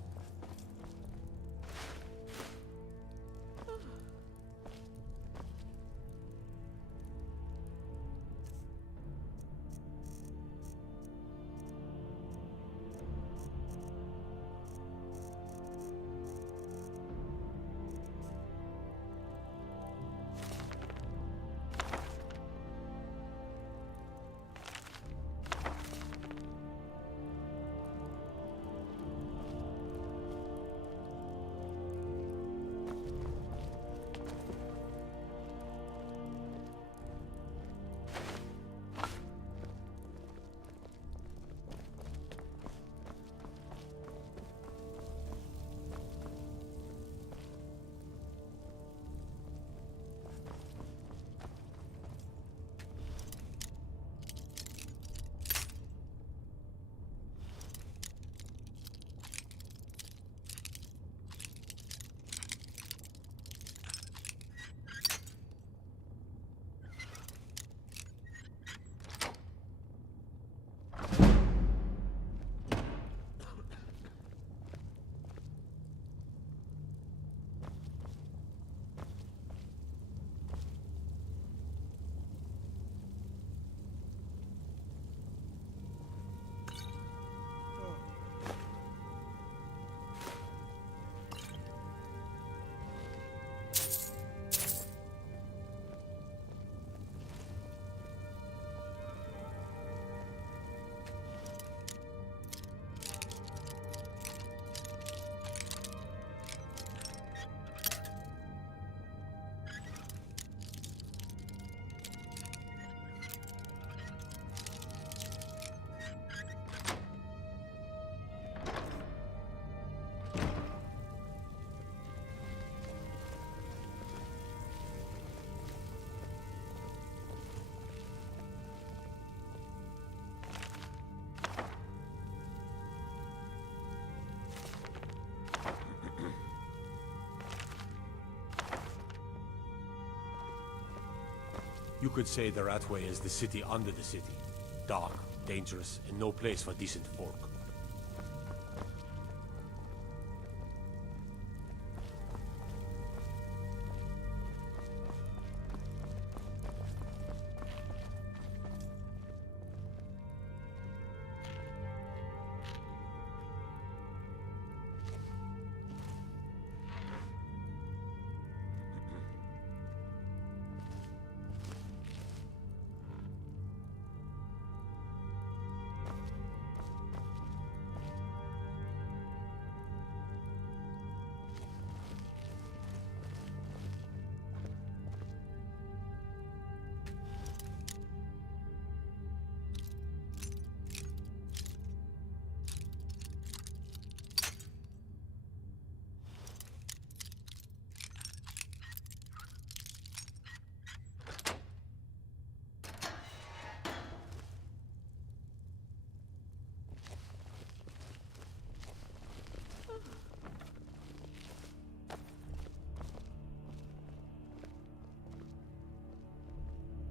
You could say the Ratway is the city under the city. Dark, dangerous, and no place for decent folk.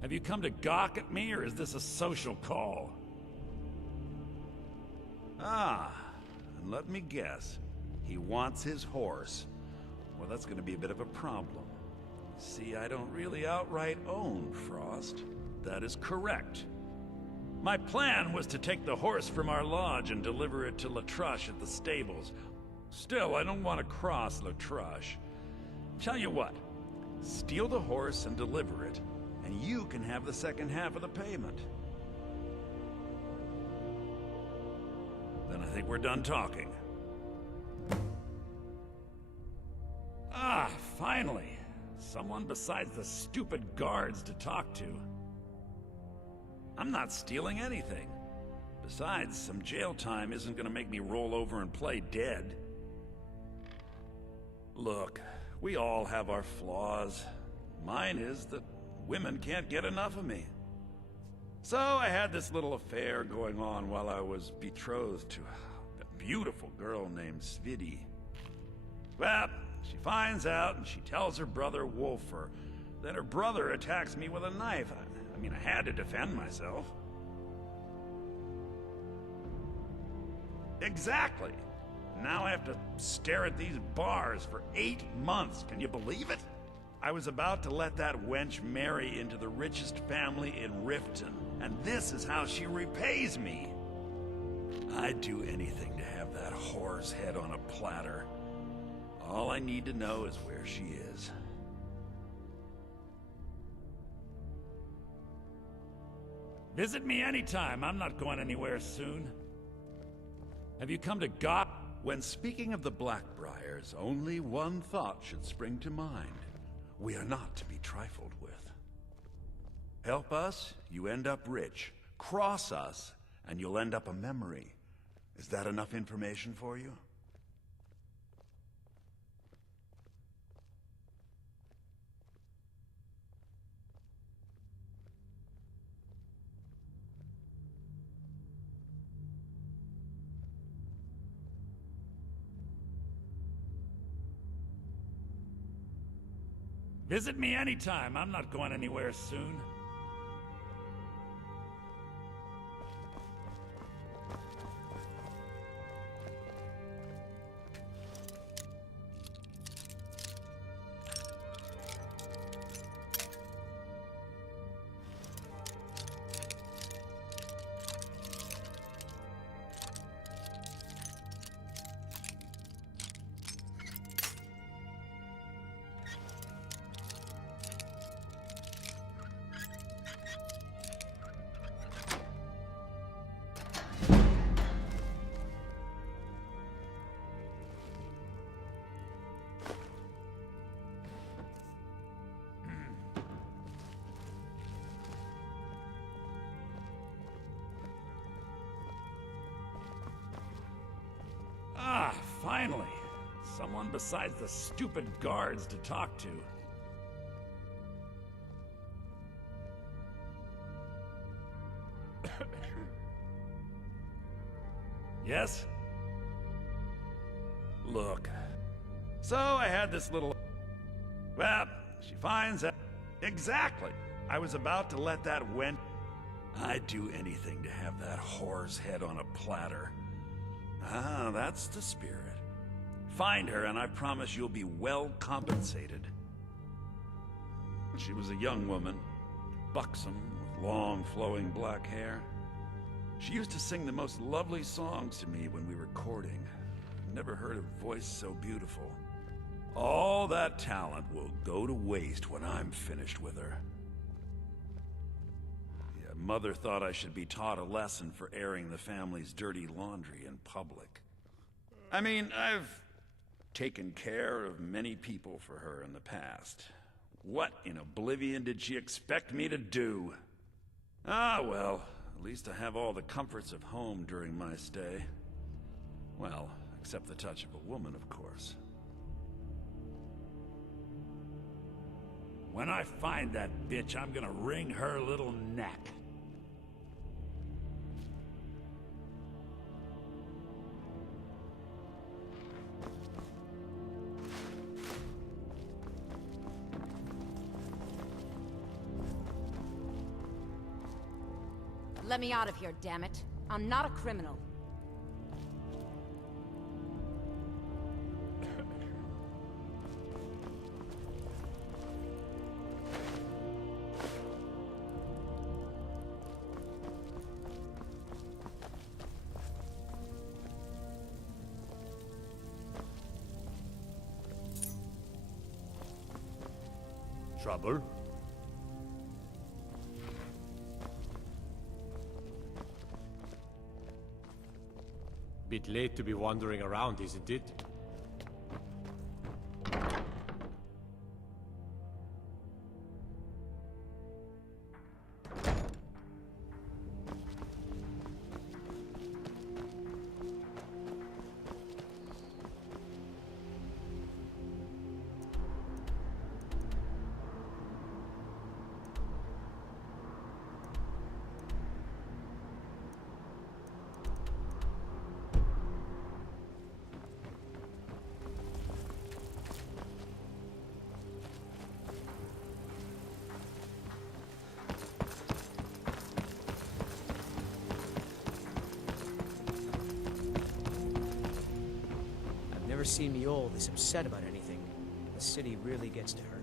Have you come to gawk at me, or is this a social call? Ah, and let me guess. He wants his horse. Well, that's gonna be a bit of a problem. See, I don't really outright own Frost. That is correct. My plan was to take the horse from our lodge and deliver it to Latrush at the stables. Still, I don't want to cross Latrush. Tell you what, steal the horse and deliver it, and you can have the second half of the payment. Then I think we're done talking. Ah, finally! Someone besides the stupid guards to talk to. I'm not stealing anything. Besides, some jail time isn't gonna make me roll over and play dead. Look, we all have our flaws. Mine is that women can't get enough of me. So I had this little affair going on while I was betrothed to beautiful girl named Svidi. Well, she finds out and she tells her brother Wolfer. Then her brother attacks me with a knife. I mean, I had to defend myself. Exactly. Now I have to stare at these bars for 8 months. Can you believe it? I was about to let that wench marry into the richest family in Riften, and this is how she repays me. I'd do anything to have that whore's head on a platter. All I need to know is where she is. Visit me anytime. I'm not going anywhere soon. Have you come to God? When speaking of the Blackbriars, only one thought should spring to mind. We are not to be trifled with. Help us, you end up rich. Cross us, and you'll end up a memory. Is that enough information for you? Visit me anytime. I'm not going anywhere soon. Ah, finally. Someone besides the stupid guards to talk to. Yes? Look. So I had this little... Well, she finds out... Exactly. I was about to let that wench... I'd do anything to have that whore's head on a platter. Ah, that's the spirit. Find her, and I promise you'll be well compensated. She was a young woman, buxom, with long, flowing black hair. She used to sing the most lovely songs to me when we were courting. Never heard a voice so beautiful. All that talent will go to waste when I'm finished with her. Yeah, Mother thought I should be taught a lesson for airing the family's dirty laundry in public. I mean, I've taken care of many people for her in the past. What in oblivion did she expect me to do? Ah, well, at least I have all the comforts of home during my stay. Well, except the touch of a woman, of course. When I find that bitch, I'm gonna wring her little neck. Let me out of here, damn it. I'm not a criminal. Trouble? Bit late to be wandering around, isn't it? never seen me all this upset about anything. The city really gets to her.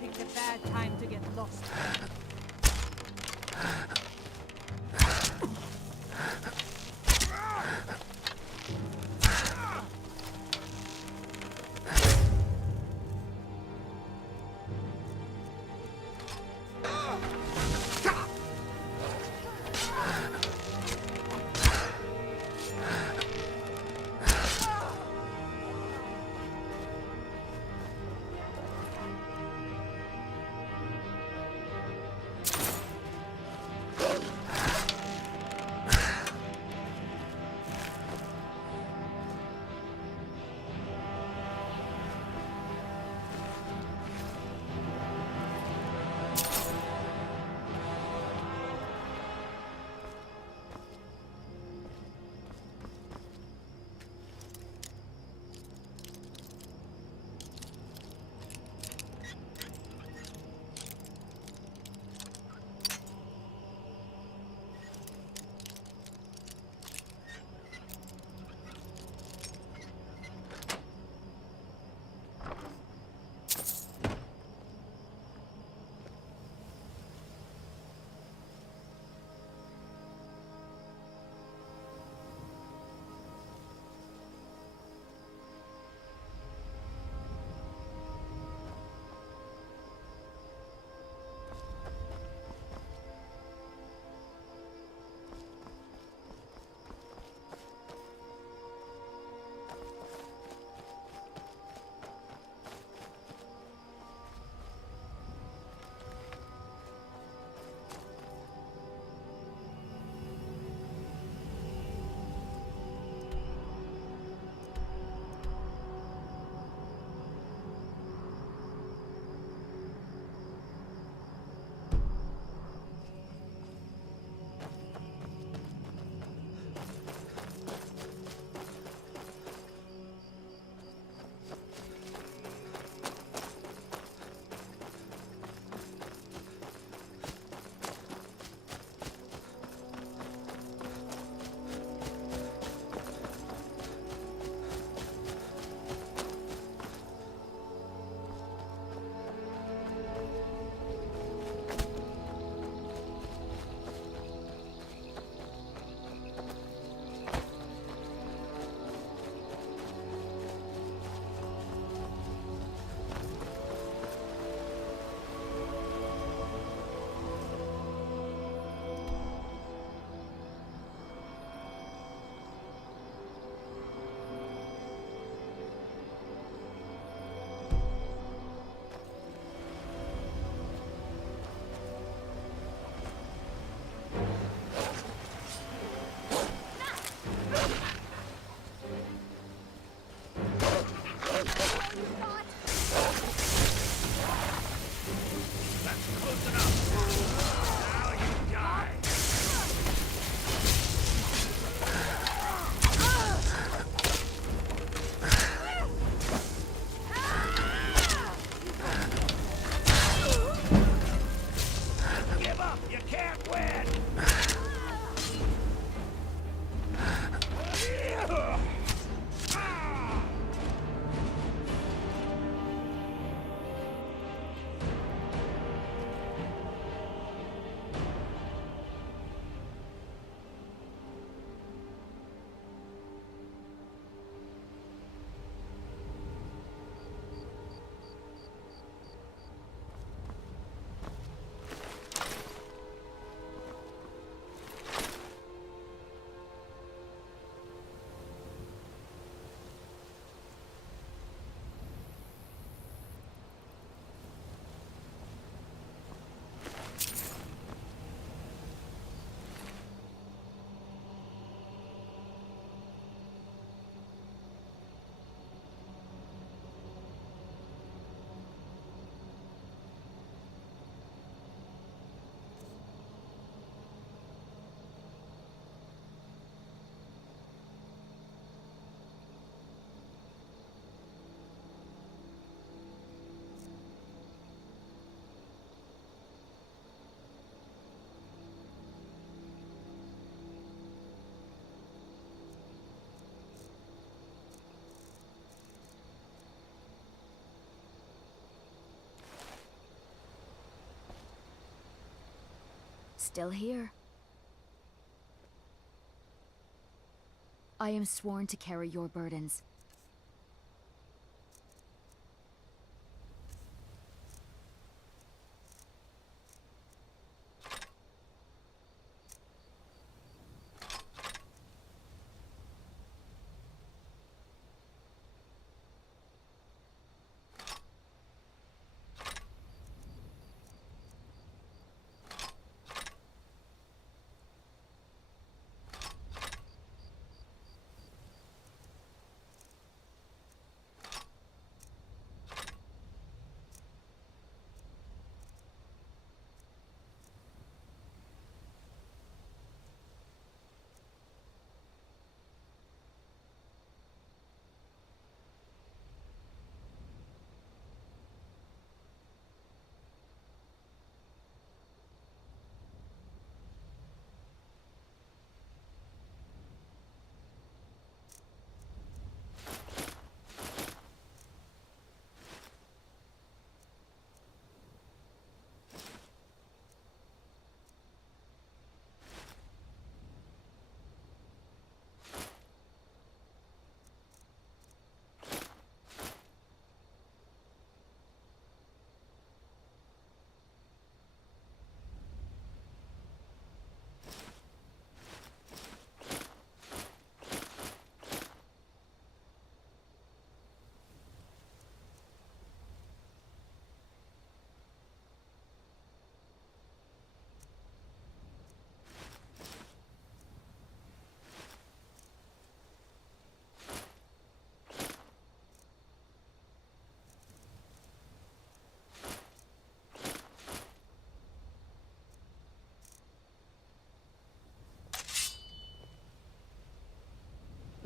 picked a bad time to get lost. still here. I am sworn to carry your burdens.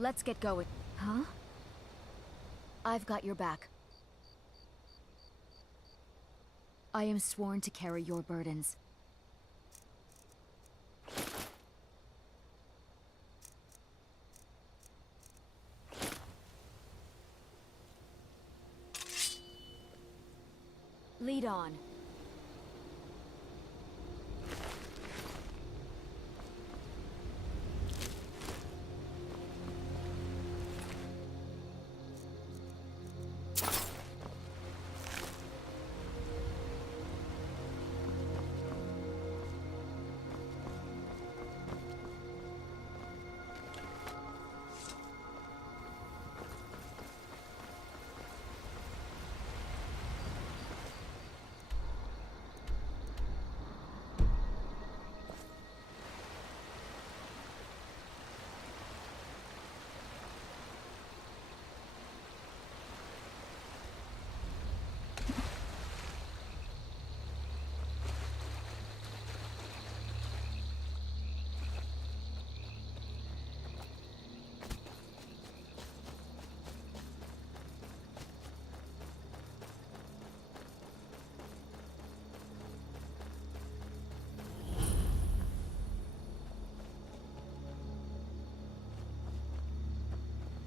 Let's get going. Huh? I've got your back. I am sworn to carry your burdens. Lead on.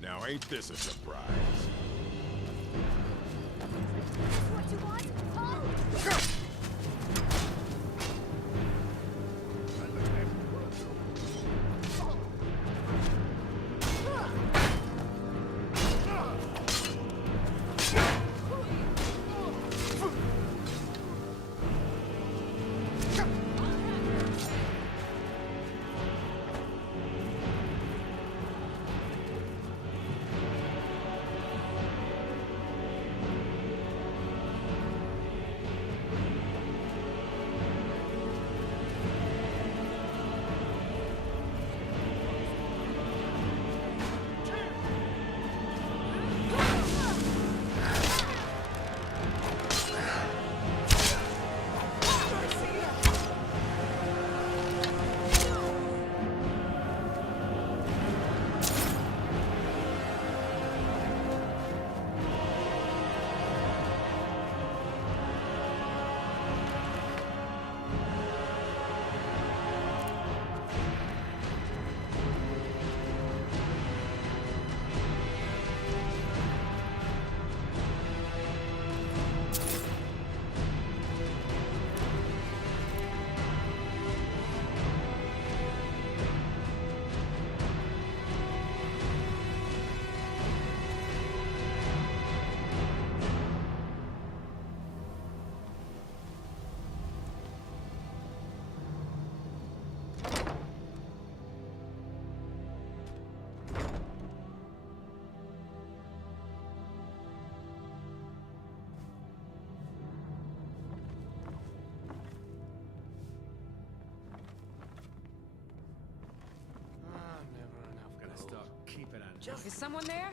Now ain't this a surprise? What you want? Oh! Is someone there?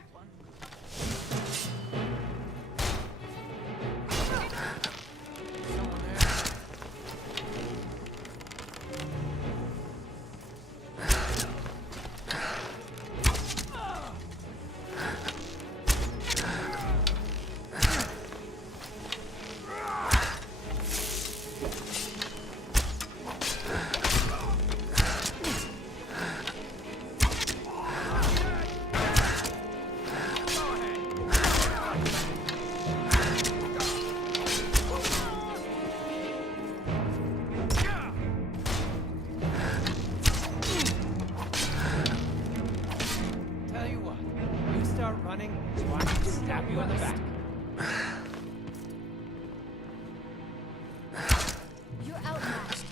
Tell you what, you start running, so I can stab you in the back. You're outmatched.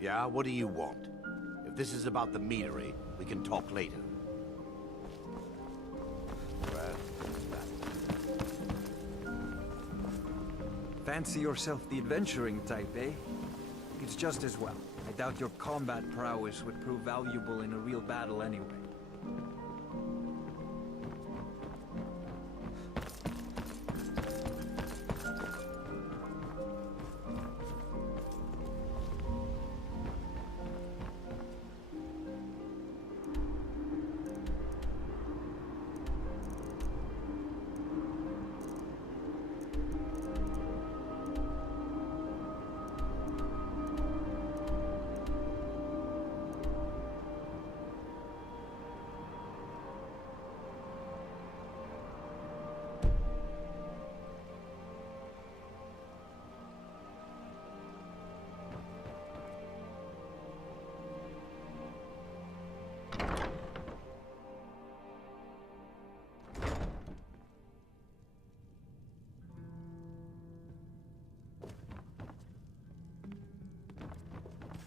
Yeah, what do you want? If this is about the meadery, we can talk later. Fancy yourself the adventuring type, eh? It's just as well. I doubt your combat prowess would prove valuable in a real battle anyway.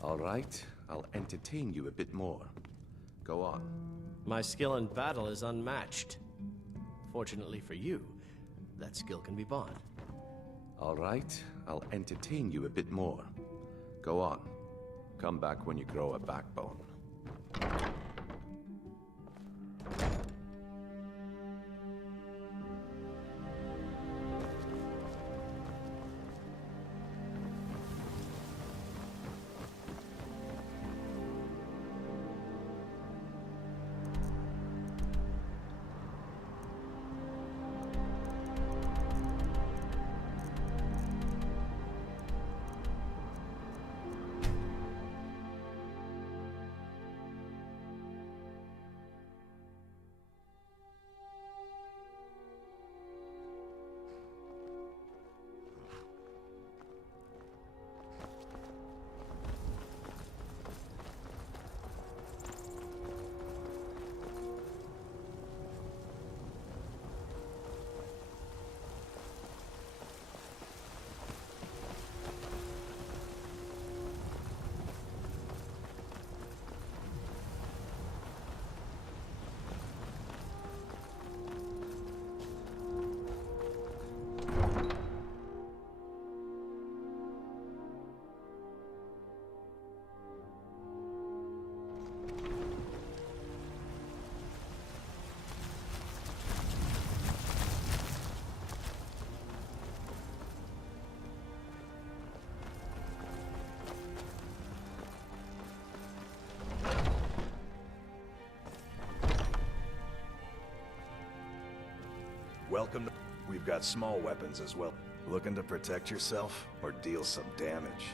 All right, I'll entertain you a bit more. Go on. My skill in battle is unmatched. Fortunately for you, that skill can be bought. All right, I'll entertain you a bit more. Go on. Come back when you grow a backbone. Welcome to... We've got small weapons as well. Looking to protect yourself or deal some damage?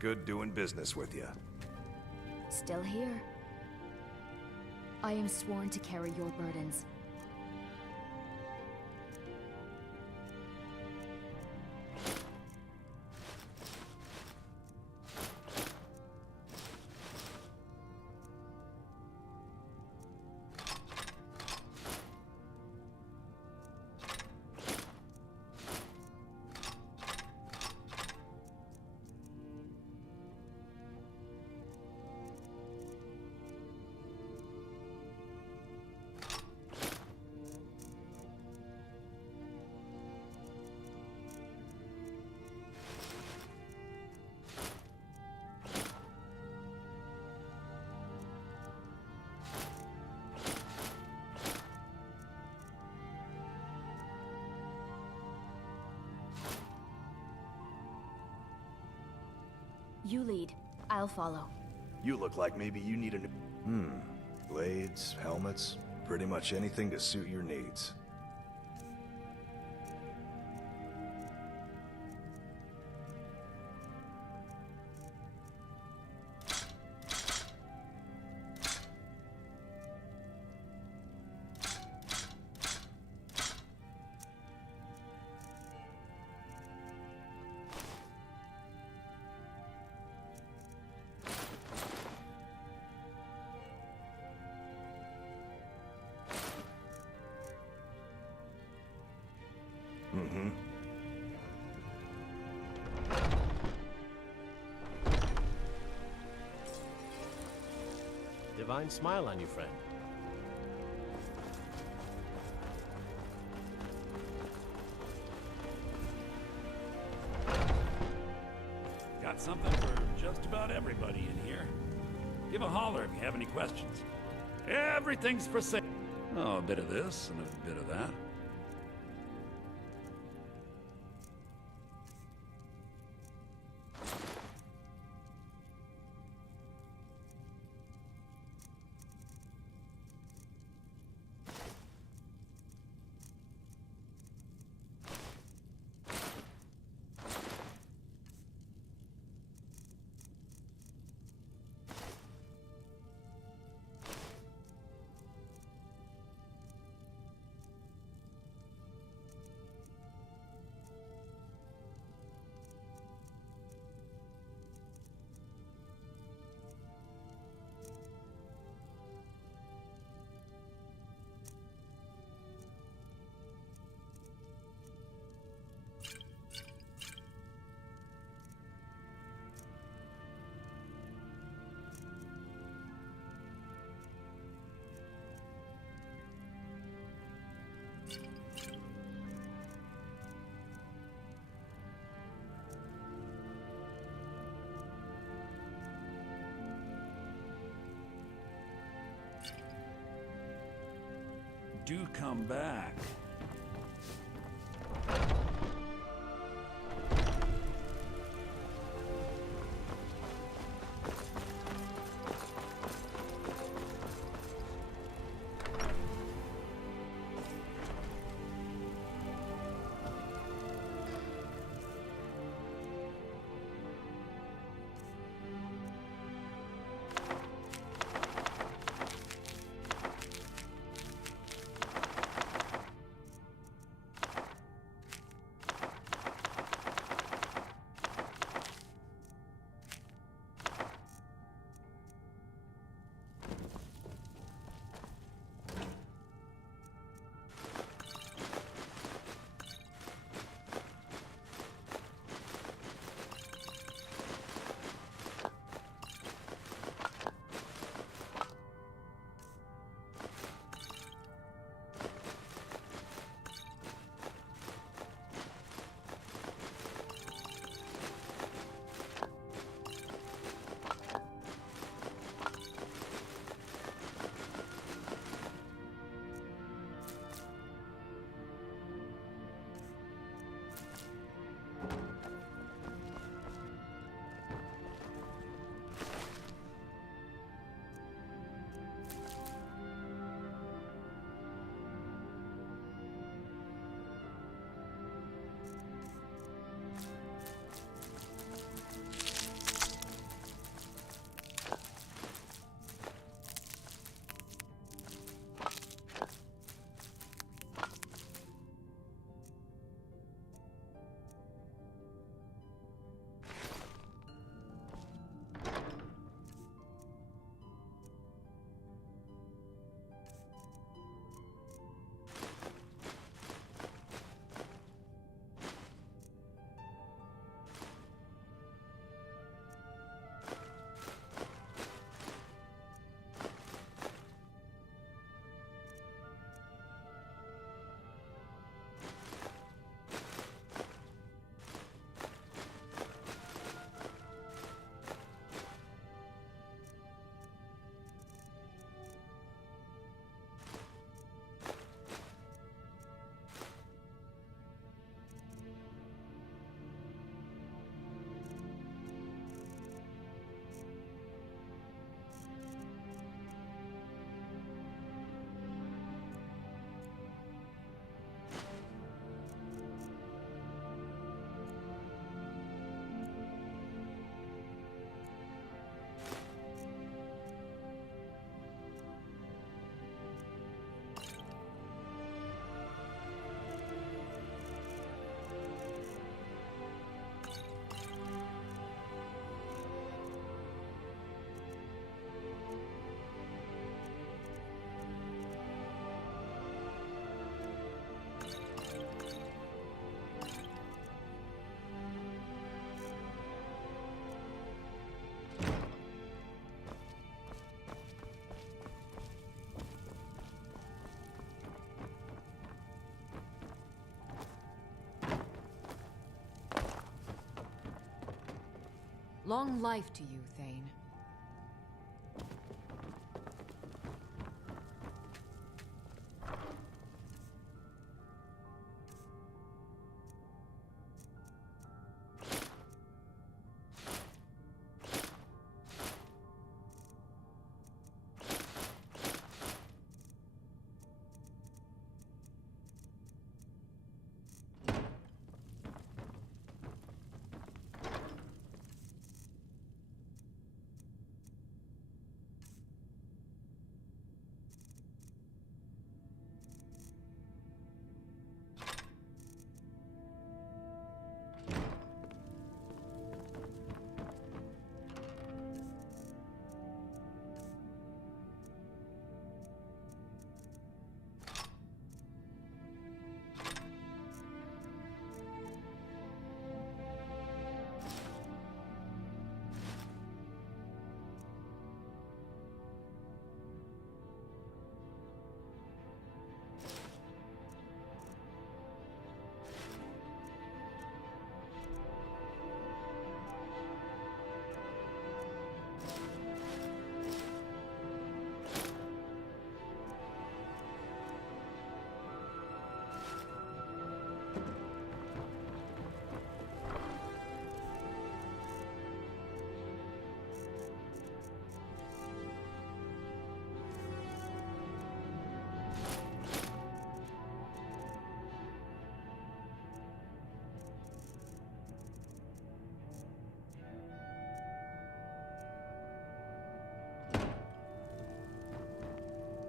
Good doing business with you. Still here. I am sworn to carry your burdens. You lead. I'll follow. You look like maybe you need a new... Blades, helmets, pretty much anything to suit your needs. Divine smile on you, friend. Got something for just about everybody in here. Give a holler if you have any questions. Everything's for sale. Oh, a bit of this and a bit of that. Do come back. Long life to you, Thane.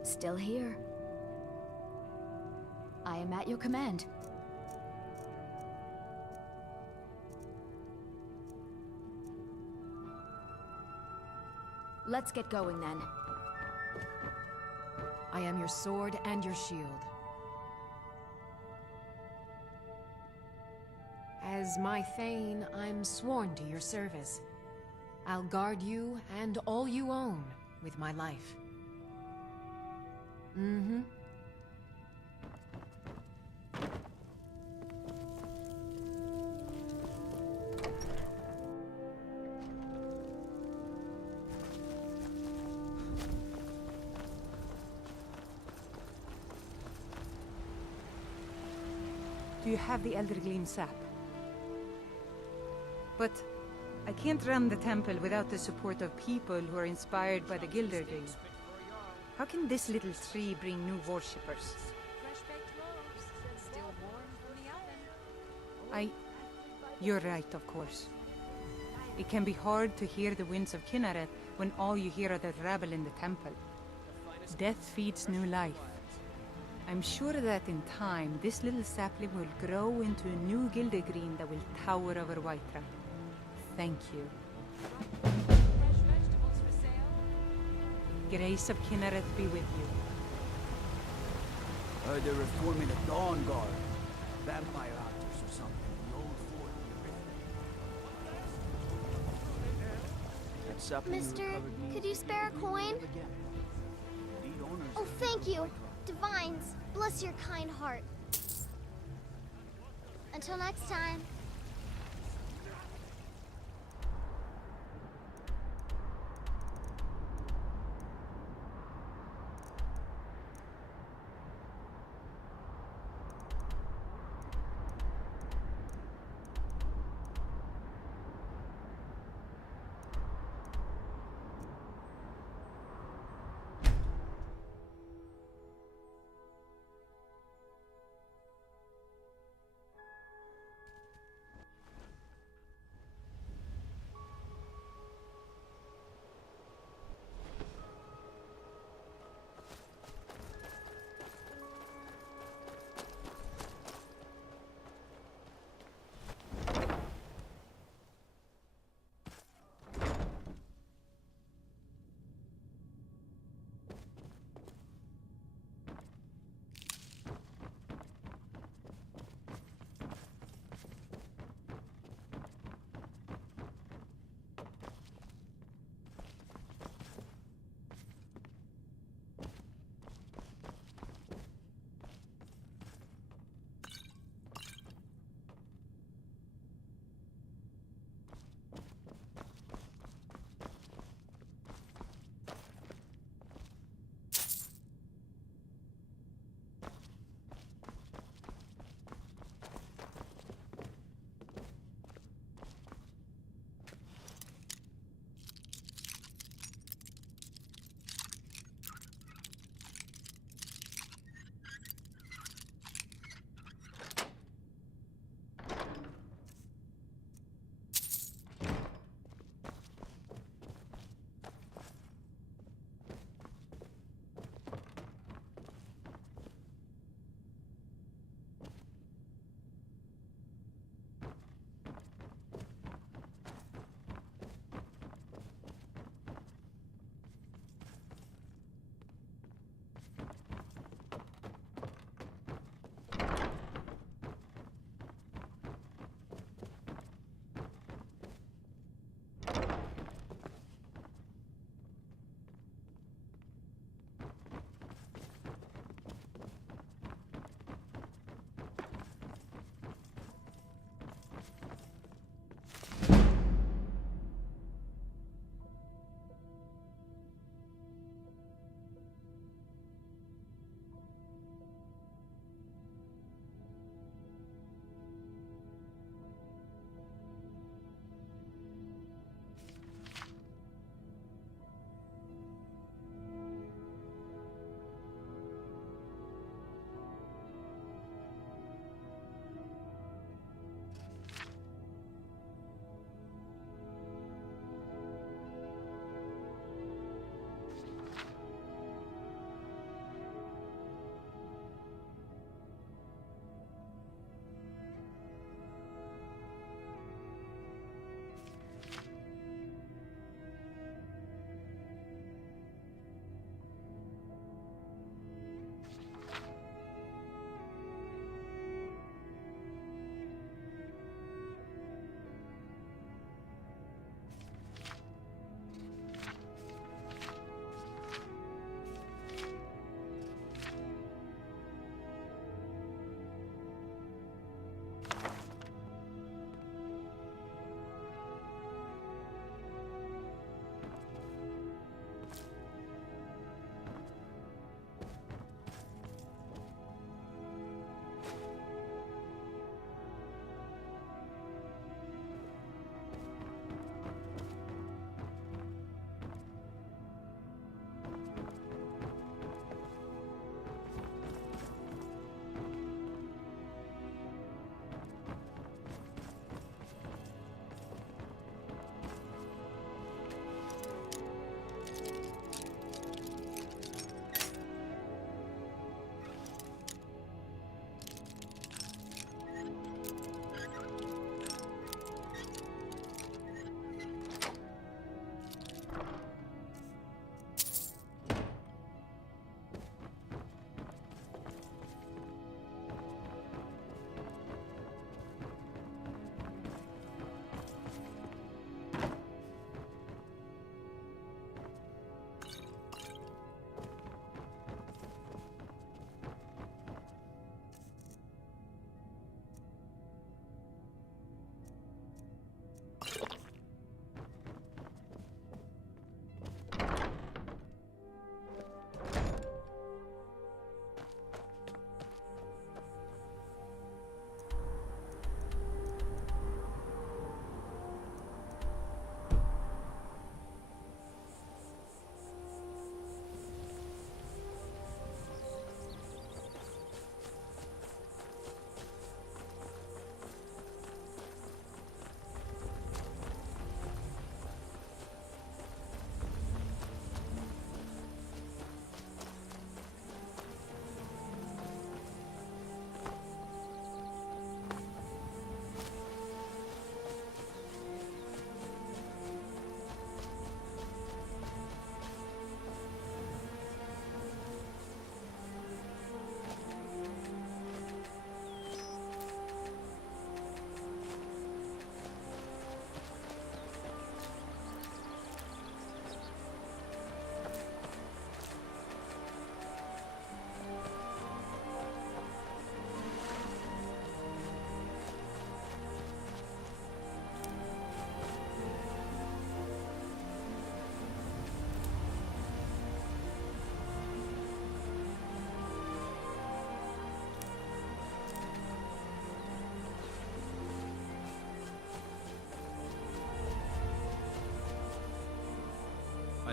Still here. I am at your command. Let's get going then. I am your sword and your shield. As my Thane, I'm sworn to your service. I'll guard you and all you own with my life. Mm-hmm. Do you have the Elder Gleam sap? But I can't run the temple without the support of people who are inspired by the Gildergleam. How can this little tree bring new worshippers? You're right, of course. It can be hard to hear the winds of Kinneret when all you hear are the rabble in the temple. Death feeds new life. I'm sure that in time, this little sapling will grow into a new Gildergreen that will tower over Whiterun. Thank you. Grace of Kinneret be with you. Heard they're reforming the Dawn Guard. Vampire hunters or something. The old fort near Riften. Mister, could you spare a coin? Oh, thank you. Divines, bless your kind heart. Until next time.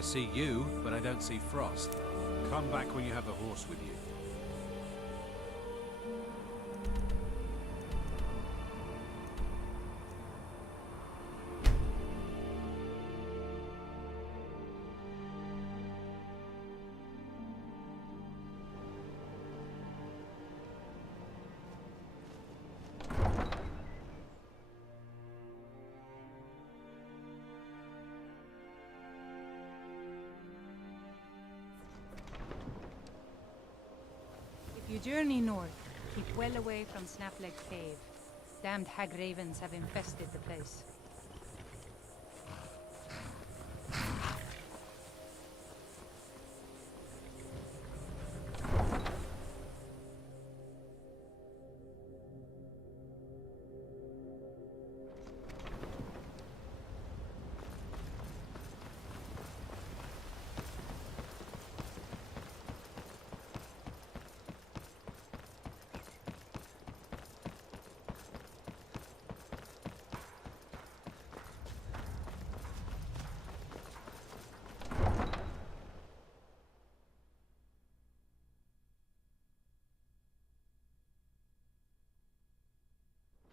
see you, but I don't see Frost. Come back when you have the horse with you. If you journey north, keep well away from Snapleg Cave. Damned hag ravens have infested the place.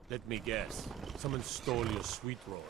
Let me guess. Someone stole your sweet roll.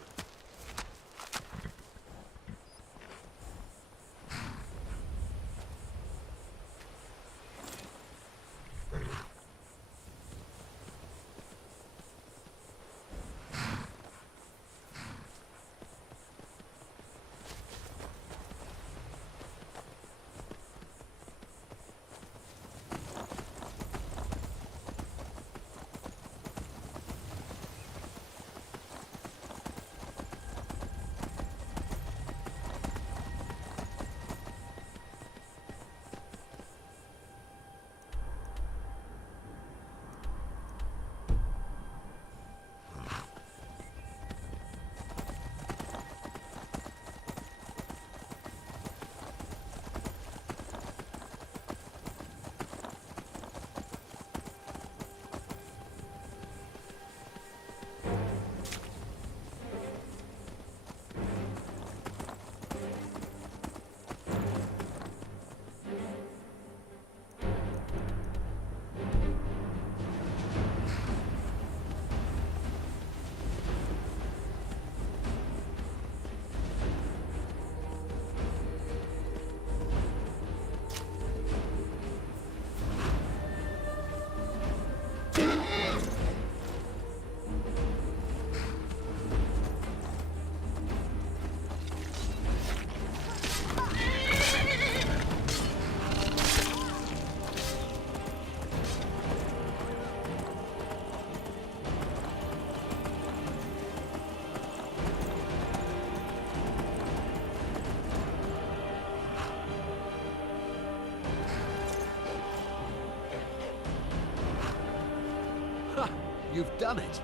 You've done it!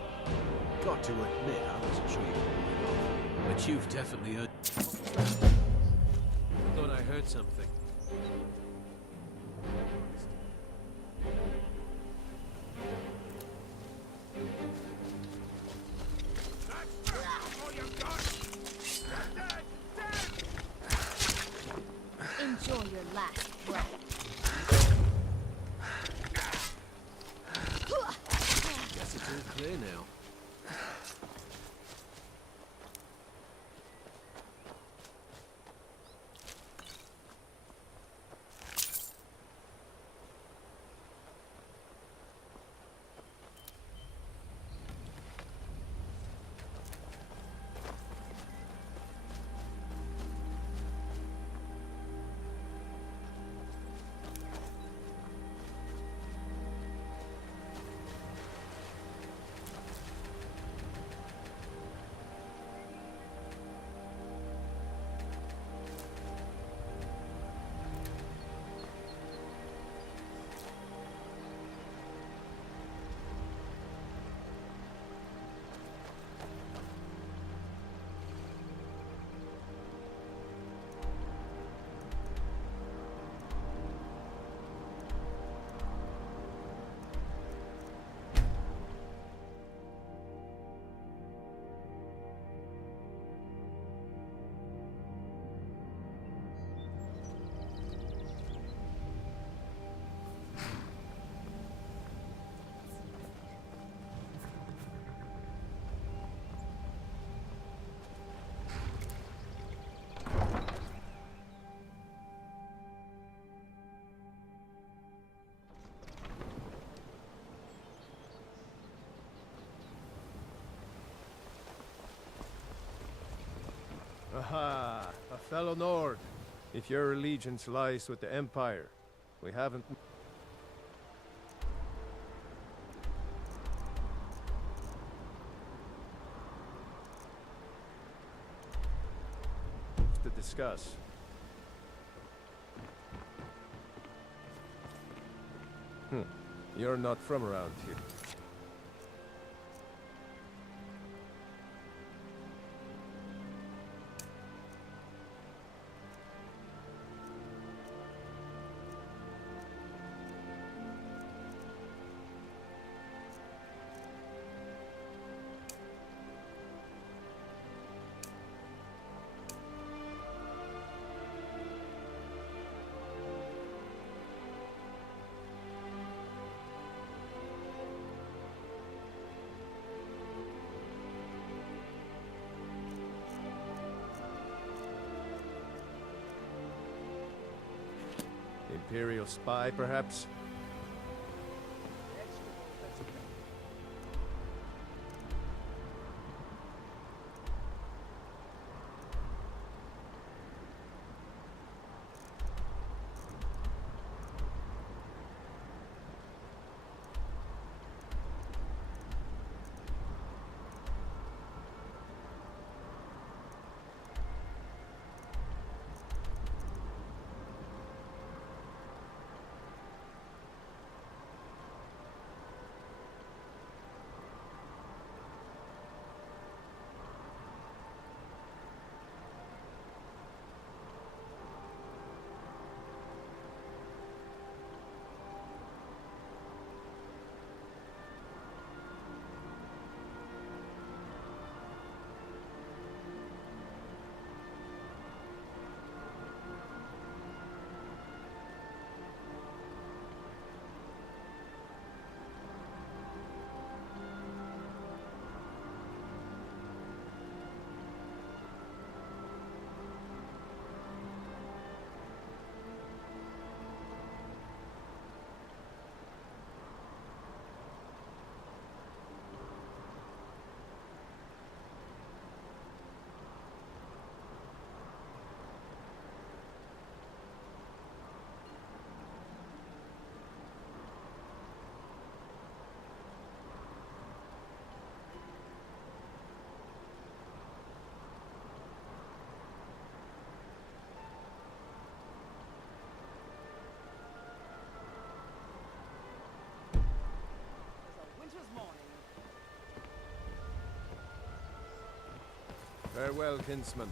Got to admit, I wasn't sure you could pull it off. But you've definitely heard... I thought I heard something. Enjoy your last breath. Guess it's all clear now. Aha, a fellow Nord. If your allegiance lies with the Empire, we haven't... to discuss. You're not from around here. Imperial spy, perhaps? Farewell, kinsman.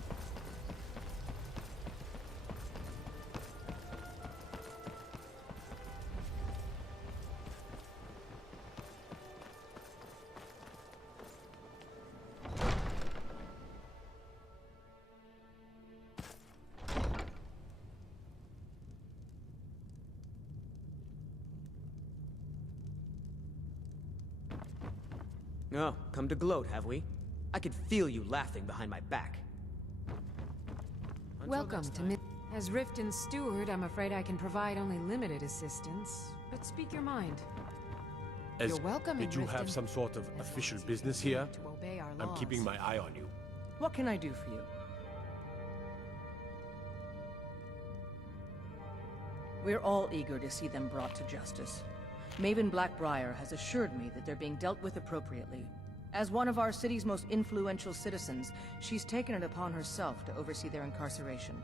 Oh, come to gloat, have we? I could feel you laughing behind my back. Welcome to Mid. As Riften's steward, I'm afraid I can provide only limited assistance. But speak your mind. You're welcome. Did you have some sort of official business here? To obey our I'm laws. keeping my eye on you. What can I do for you? We're all eager to see them brought to justice. Maven Blackbriar has assured me that they're being dealt with appropriately. As one of our city's most influential citizens, she's taken it upon herself to oversee their incarceration.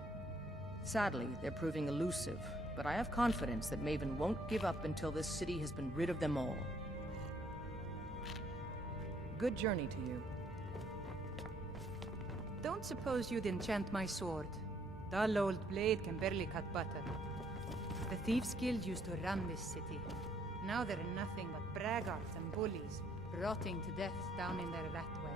Sadly, they're proving elusive, but I have confidence that Maven won't give up until this city has been rid of them all. Good journey to you. Don't suppose you'd enchant my sword. Dull old blade can barely cut butter. The Thieves' Guild used to run this city. Now they're nothing but braggarts and bullies, rotting to death down in their rat way.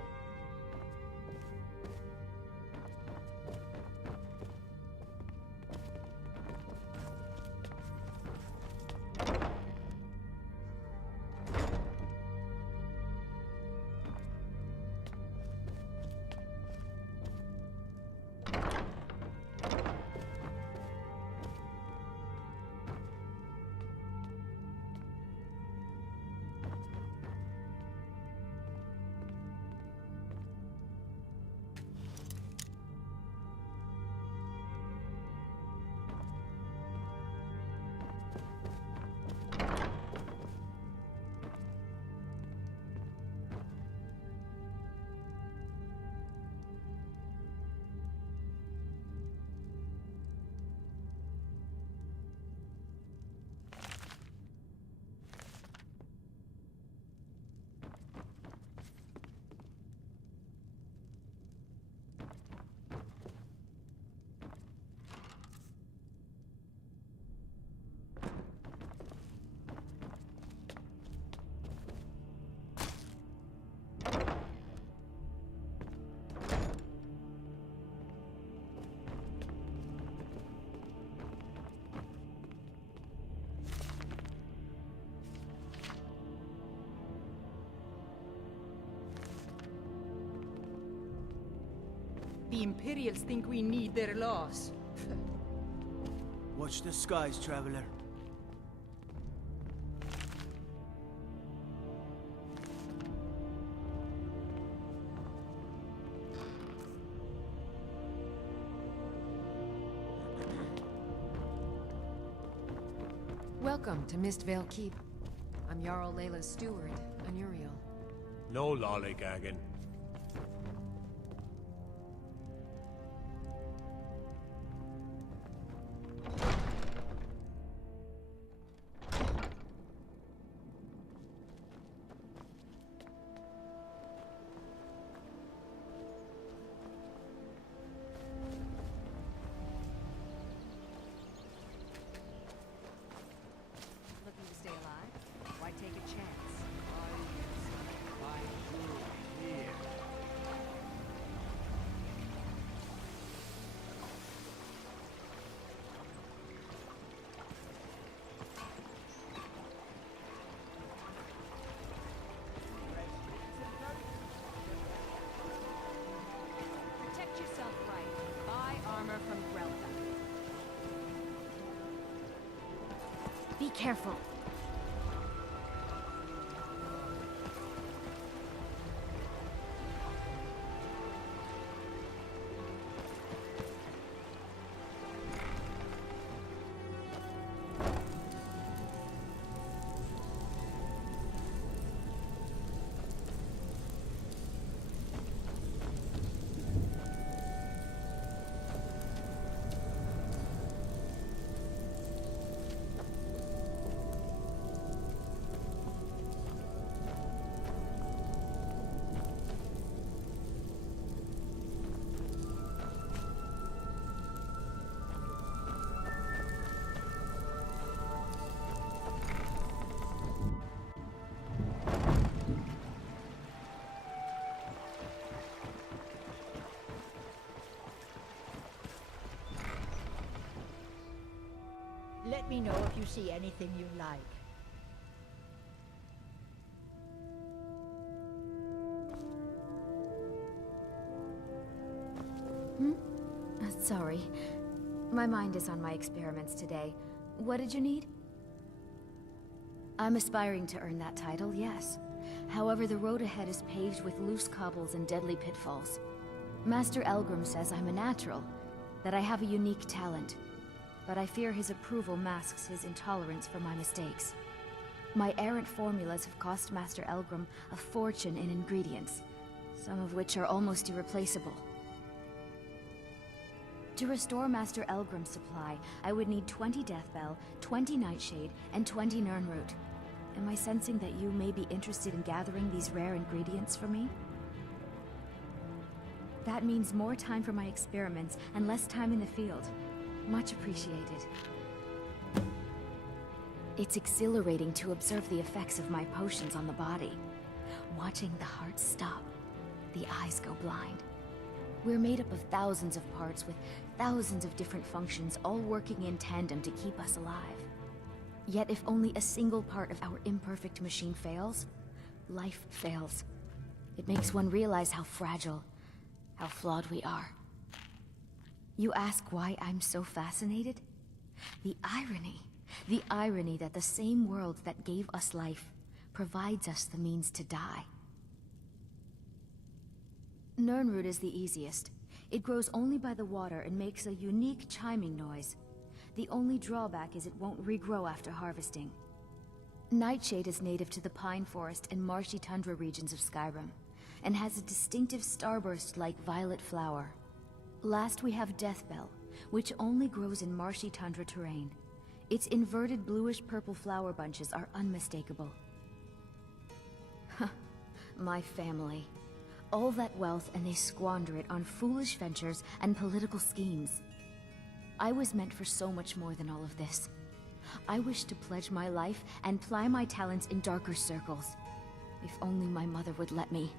the Imperials think we need their laws. Watch the skies, traveler. Welcome to Mistvale Keep. I'm Jarl Layla's steward, Anuriel. No lollygagging. Looking to stay alive? Why take a chance? Protect yourself right. Buy armor from Grelka. Be careful. Let me know if you see anything you like. Sorry. My mind is on my experiments today. What did you need? I'm aspiring to earn that title, yes. However, the road ahead is paved with loose cobbles and deadly pitfalls. Master Elgrim says I'm a natural, that I have a unique talent. But I fear his approval masks his intolerance for my mistakes. My errant formulas have cost Master Elgrim a fortune in ingredients, some of which are almost irreplaceable. To restore Master Elgrim's supply, I would need 20 Deathbell, 20 Nightshade, and 20 Nirnroot. Am I sensing that you may be interested in gathering these rare ingredients for me? That means more time for my experiments and less time in the field. Much appreciated. It's exhilarating to observe the effects of my potions on the body. Watching the heart stop, the eyes go blind. We're made up of thousands of parts with thousands of different functions, all working in tandem to keep us alive. Yet if only a single part of our imperfect machine fails, life fails. It makes one realize how fragile, how flawed we are. You ask why I'm so fascinated? The irony that the same world that gave us life provides us the means to die. Nirnroot is the easiest. It grows only by the water and makes a unique chiming noise. The only drawback is it won't regrow after harvesting. Nightshade is native to the pine forest and marshy tundra regions of Skyrim, and has a distinctive starburst-like violet flower. Last we have Deathbell, which only grows in marshy tundra terrain. Its inverted bluish-purple flower bunches are unmistakable. My family. All that wealth and they squander it on foolish ventures and political schemes. I was meant for so much more than all of this. I wish to pledge my life and ply my talents in darker circles. If only my mother would let me,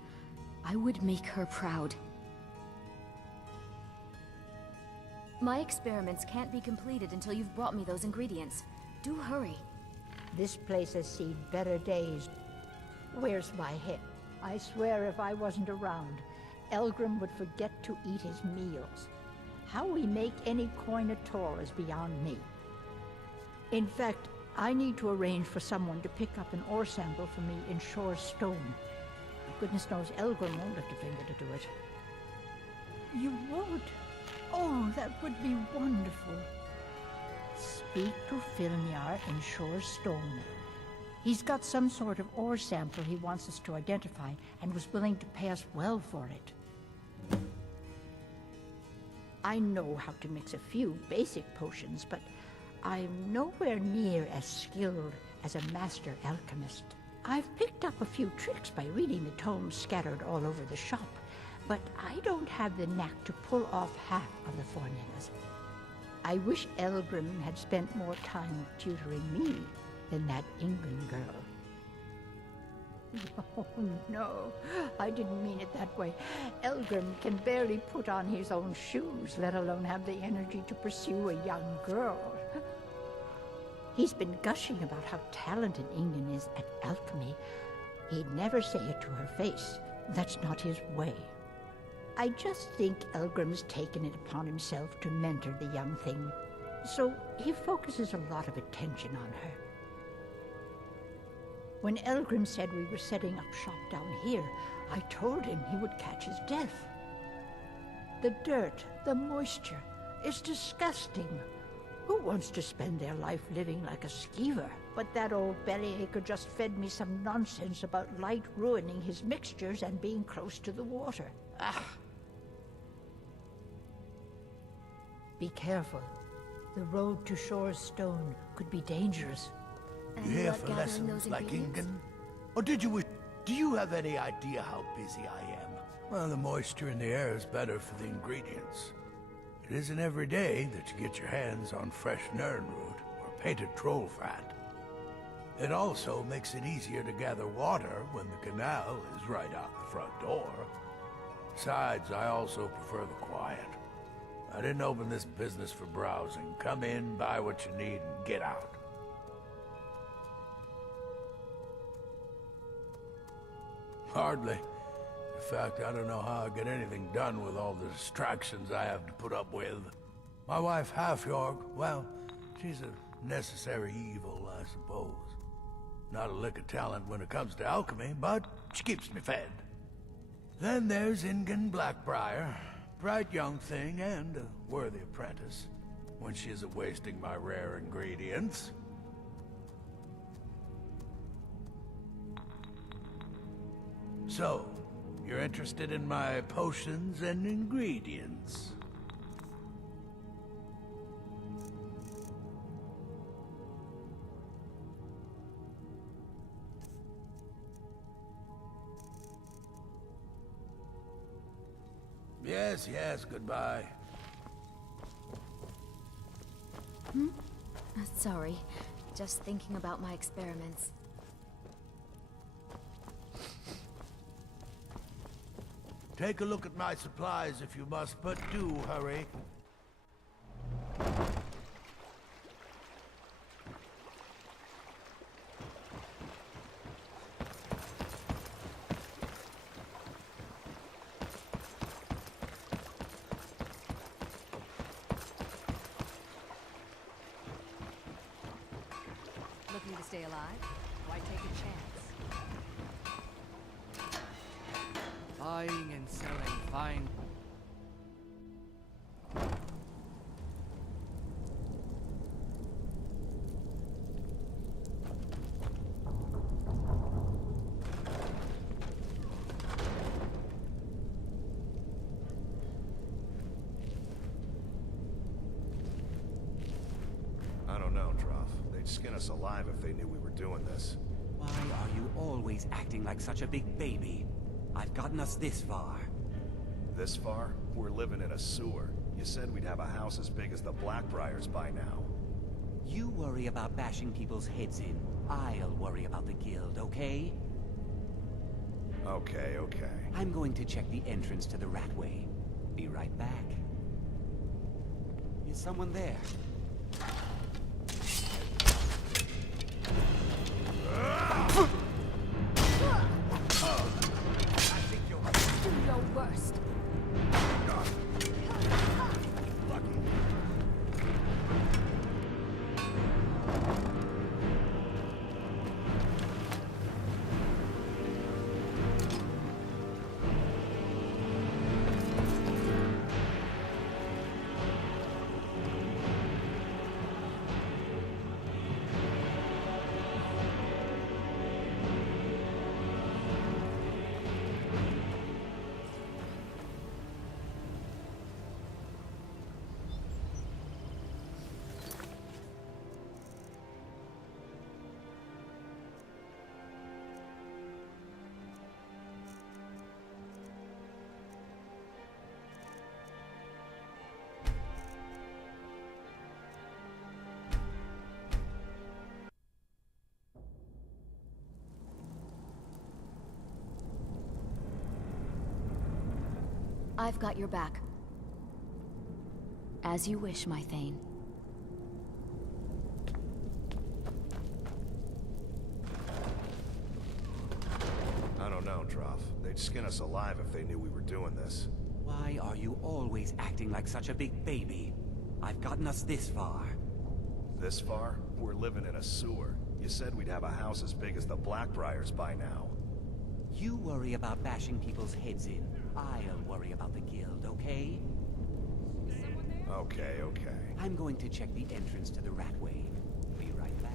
I would make her proud. My experiments can't be completed until you've brought me those ingredients. Do hurry. This place has seen better days. Where's my head? I swear if I wasn't around, Elgrim would forget to eat his meals. How we make any coin at all is beyond me. In fact, I need to arrange for someone to pick up an ore sample for me in Shore's stone. Goodness knows Elgrim won't lift a finger to do it. You would? Oh, that would be wonderful. Speak to Filnyar in Shore's stone. He's got some sort of ore sample he wants us to identify and was willing to pay us well for it. I know how to mix a few basic potions, but I'm nowhere near as skilled as a master alchemist. I've picked up a few tricks by reading the tomes scattered all over the shop, but I don't have the knack to pull off half of the formulas. I wish Elgrim had spent more time tutoring me than that Ingun girl. Oh, no. I didn't mean it that way. Elgrim can barely put on his own shoes, let alone have the energy to pursue a young girl. He's been gushing about how talented Ingun is at alchemy. He'd never say it to her face. That's not his way. I just think Elgrim's taken it upon himself to mentor the young thing, so he focuses a lot of attention on her. When Elgrim said we were setting up shop down here, I told him he would catch his death. The dirt, the moisture, it's disgusting. Who wants to spend their life living like a skeever? But that old bellyacre just fed me some nonsense about light ruining his mixtures and being close to the water. Ah! Be careful. The road to Shore's stone could be dangerous. You here for lessons like Ingun? Or do you have any idea how busy I am? Well, the moisture in the air is better for the ingredients. It isn't every day that you get your hands on fresh Nernroot or painted troll fat. It also makes it easier to gather water when the canal is right out the front door. Besides, I also prefer the quiet. I didn't open this business for browsing. Come in, buy what you need, and get out. Hardly. In fact, I don't know how I get anything done with all the distractions I have to put up with. My wife, Half-York, well, she's a necessary evil, I suppose. Not a lick of talent when it comes to alchemy, but she keeps me fed. Then there's Ingun Blackbriar, bright young thing and a worthy apprentice, when she isn't wasting my rare ingredients. So, you're interested in my potions and ingredients? Yes, goodbye. Sorry. Just thinking about my experiments. Take a look at my supplies if you must, but do hurry. Looking to stay alive? Why take a chance? Buying and selling fine. I don't know, Droff. They'd skin us alive if they knew we were doing this. Why are you always acting like such a big baby? I've gotten us this far. This far? We're living in a sewer. You said we'd have a house as big as the Blackbriars by now. You worry about bashing people's heads in. I'll worry about the guild, okay? Okay. I'm going to check the entrance to the Ratway. Be right back. Is someone there? Do your worst. I've got your back. As you wish, my Thane. I don't know, Droff. They'd skin us alive if they knew we were doing this. Why are you always acting like such a big baby? I've gotten us this far. This far? We're living in a sewer. You said we'd have a house as big as the Blackbriars by now. You worry about bashing people's heads in. I'll worry about the guild, okay? Okay, okay. I'm going to check the entrance to the Ratway. Be right back.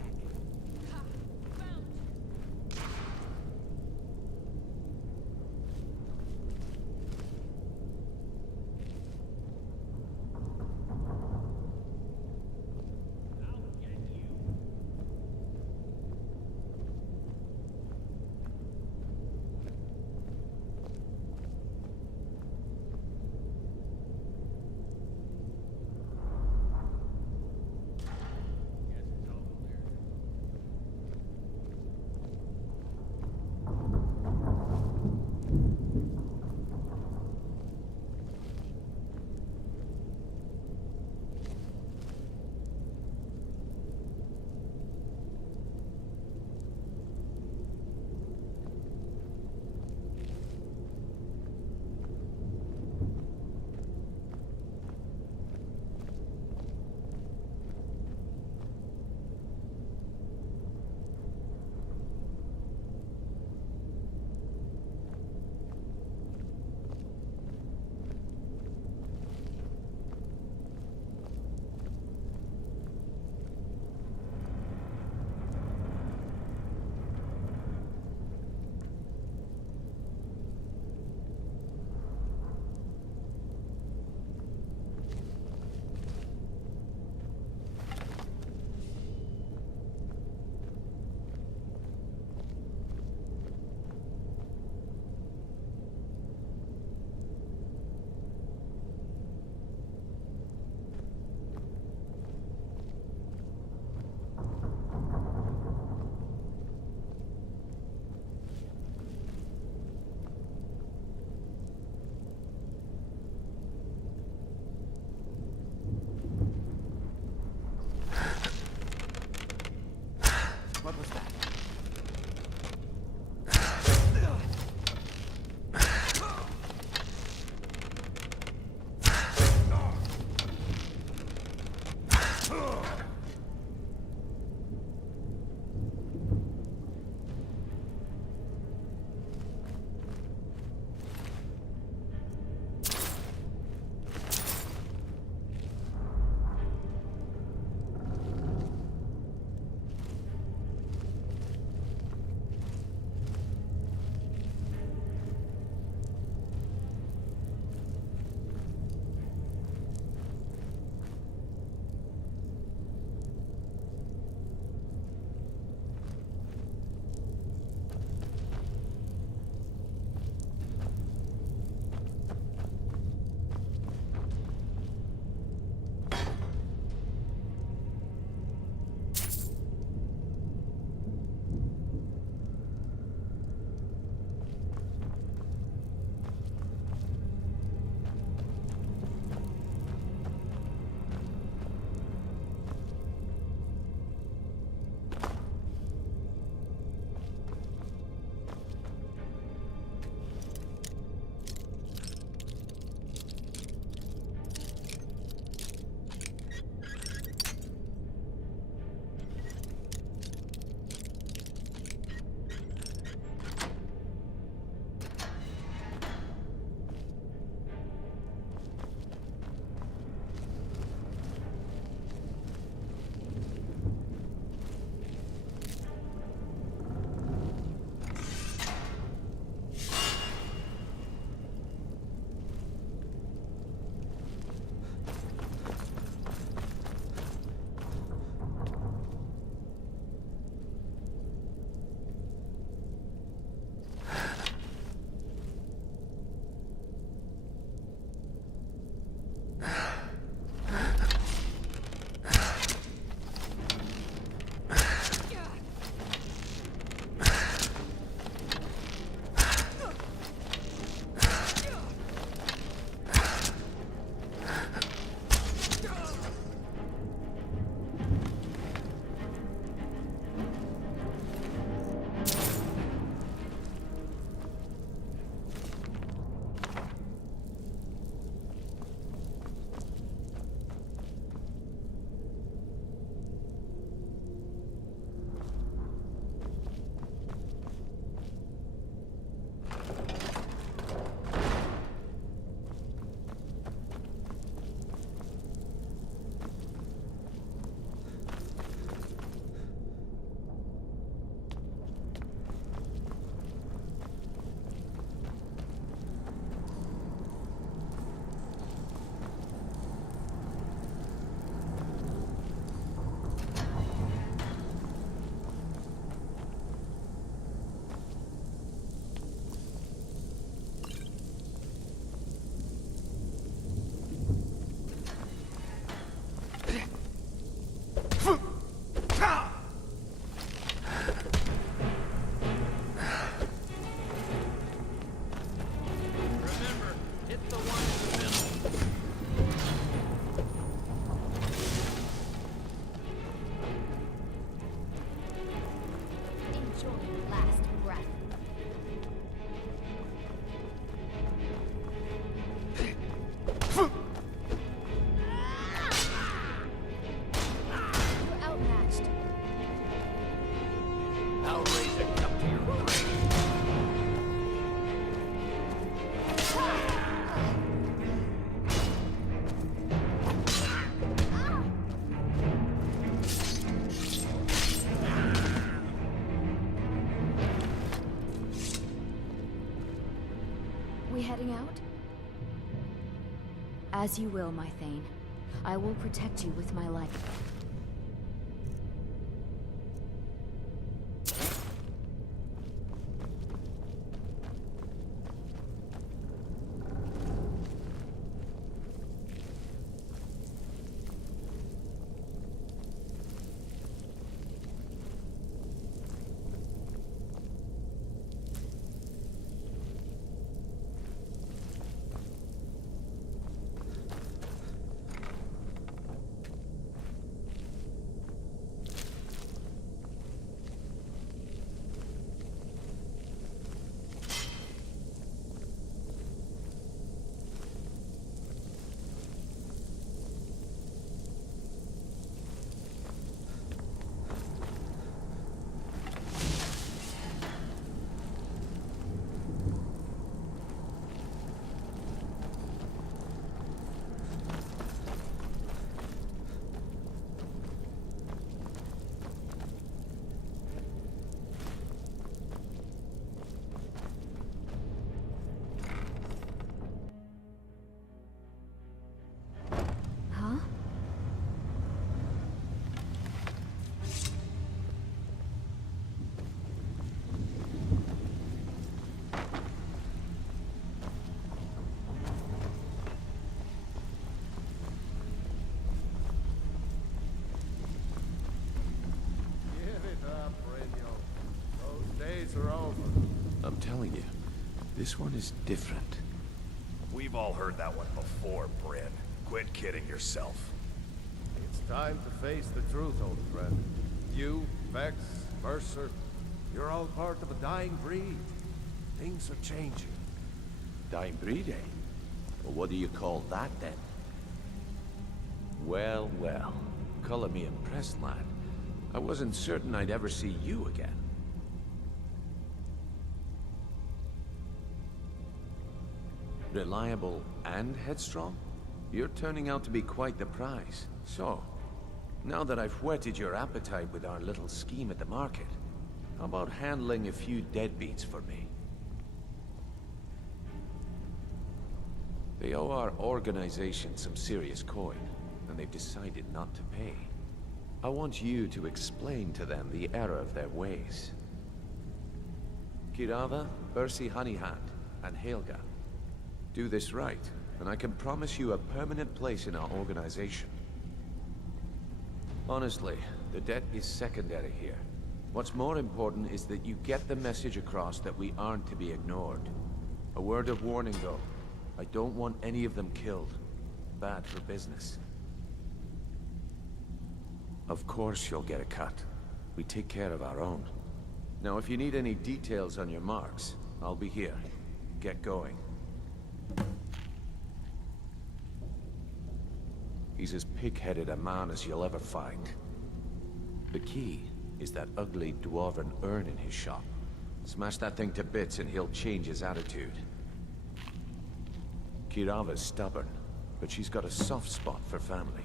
What was that? Enjoy your last breath. You're outmatched. I'll raise a cup to your brain. We heading out? As you will, my Thane. I will protect you with my life. Are over. I'm telling you, this one is different. We've all heard that one before, Bryn. Quit kidding yourself. It's time to face the truth, old friend. You, Vex, Mercer, you're all part of a dying breed. Things are changing. Dying breed, eh? Well, what do you call that, then? Well, well. Color me impressed, lad. I wasn't certain I'd ever see you again. Reliable and headstrong? You're turning out to be quite the prize. So, now that I've whetted your appetite with our little scheme at the market, how about handling a few deadbeats for me? They owe our organization some serious coin, and they've decided not to pay. I want you to explain to them the error of their ways. Kirava, Ursi Honeyhand, and Helga. Do this right, and I can promise you a permanent place in our organization. Honestly, the debt is secondary here. What's more important is that you get the message across that we aren't to be ignored. A word of warning, though. I don't want any of them killed. Bad for business. Of course you'll get a cut. We take care of our own. Now, if you need any details on your marks, I'll be here. Get going. He's as pig-headed a man as you'll ever find. The key is that ugly dwarven urn in his shop. Smash that thing to bits and he'll change his attitude. Kirava's stubborn, but she's got a soft spot for family.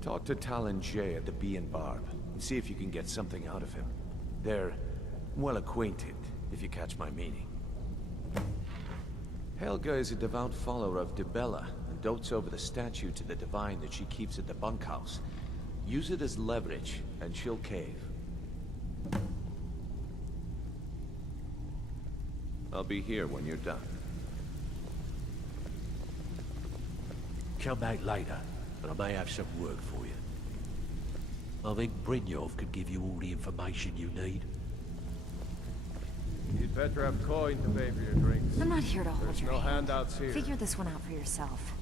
Talk to Talon Jay at the Bee and Barb, and see if you can get something out of him. They're well acquainted, if you catch my meaning. Helga is a devout follower of Dibella, and dotes over the statue to the divine that she keeps at the bunkhouse. Use it as leverage, and she'll cave. I'll be here when you're done. Come back later, and I may have some work for you. I think Brynjolf could give you all the information you need. You'd better have coin to pay for your drinks. I'm not here to hold There's your no hand. handouts here. Figure this one out for yourself.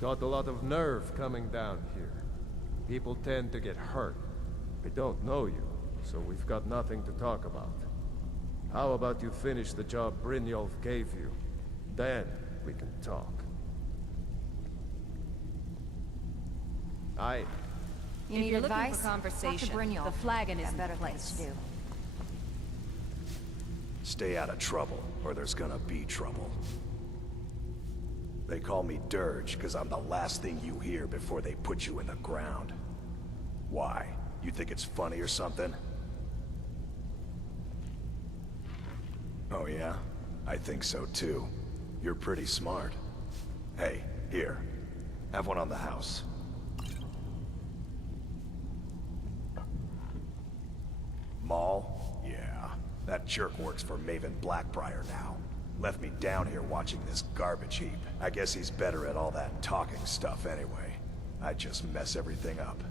Got a lot of nerve coming down here. People tend to get hurt. I don't know you, so we've got nothing to talk about. How about you finish the job Brynjolf gave you? Then we can talk. Aye. You need advice? Conversation. The flagon is better place to do. Stay out of trouble, or there's gonna be trouble. They call me Dirge, because I'm the last thing you hear before they put you in the ground. Why? You think it's funny or something? Oh yeah? I think so too. You're pretty smart. Hey, here. Have one on the house. Maul? Yeah. That jerk works for Maven Blackbriar now. Left me down here watching this garbage heap. I guess he's better at all that talking stuff anyway. I just mess everything up.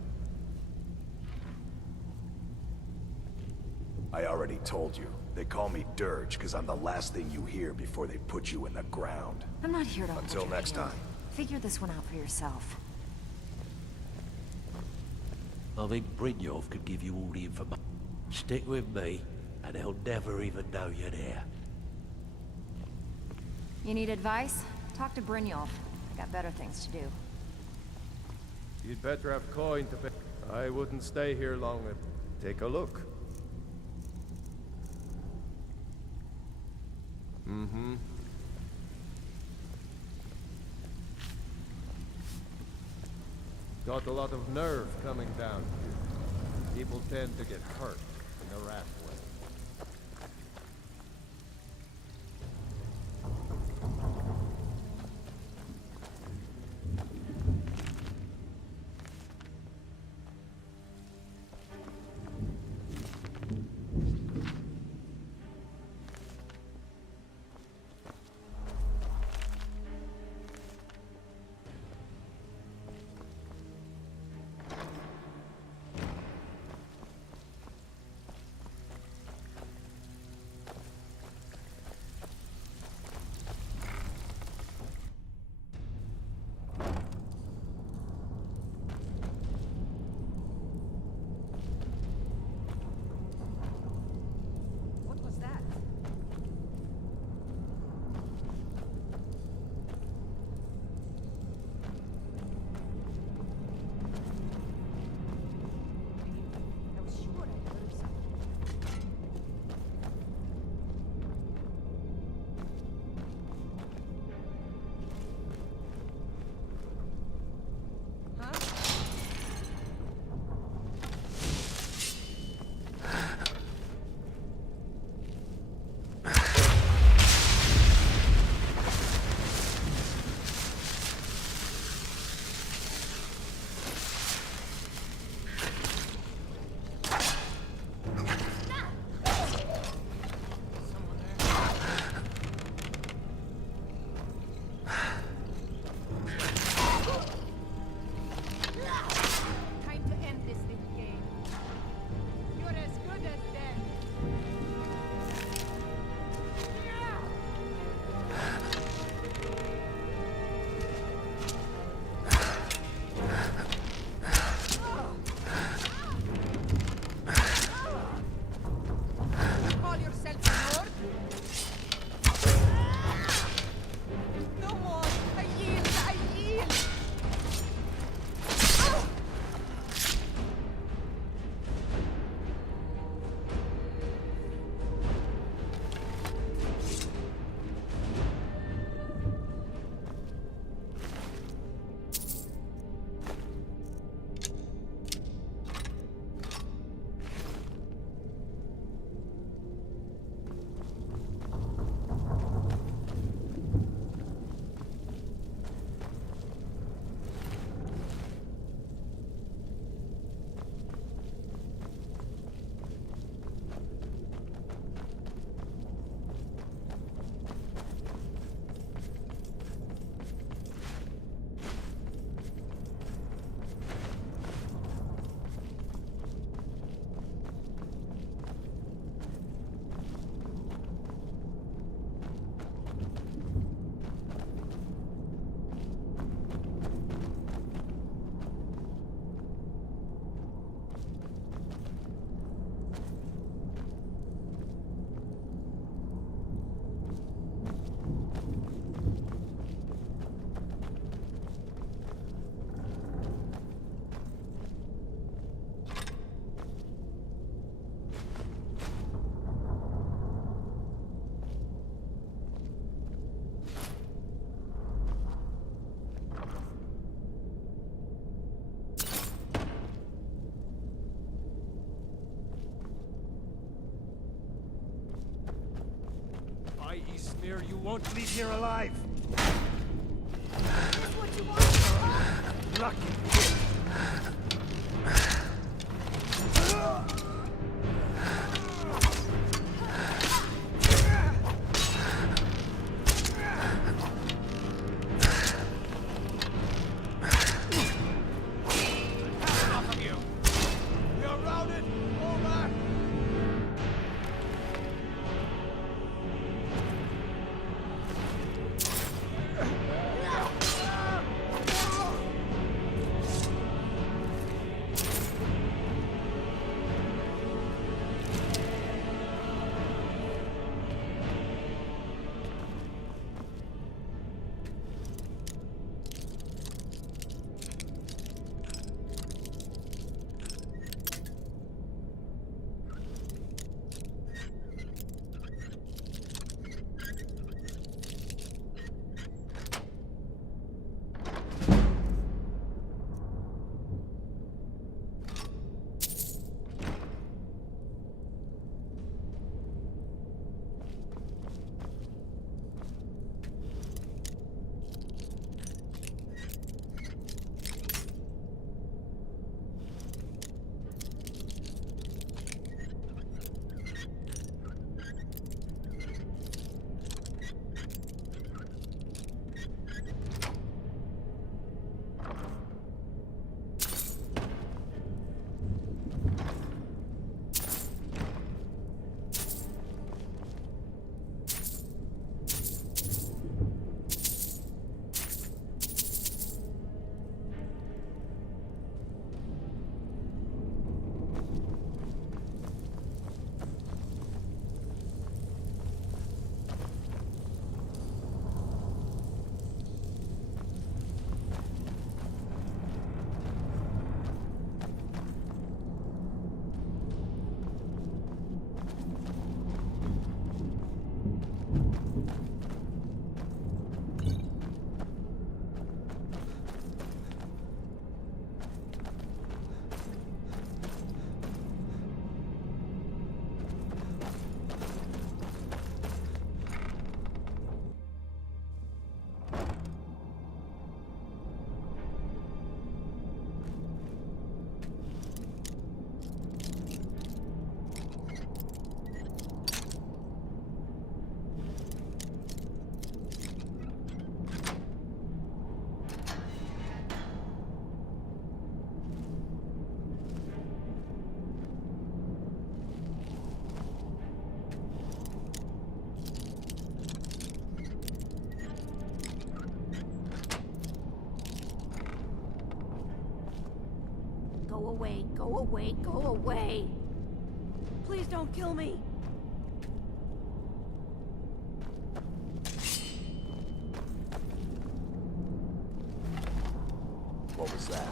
I already told you. They call me Dirge because I'm the last thing you hear before they put you in the ground. I'm not here to hold Until your next hand. time. Figure this one out for yourself. I think Brynjolf could give you all the information. Stick with me, and they'll never even know you're there. You need advice? Talk to Brynjolf. I got better things to do. You'd better have coin to pay. I wouldn't stay here long. Take a look. Mm-hmm. Got a lot of nerve coming down here. People tend to get hurt in a rat way. fear you won't leave here alive. What you want? Lucky. Go away, go away, go away! Please don't kill me! What was that?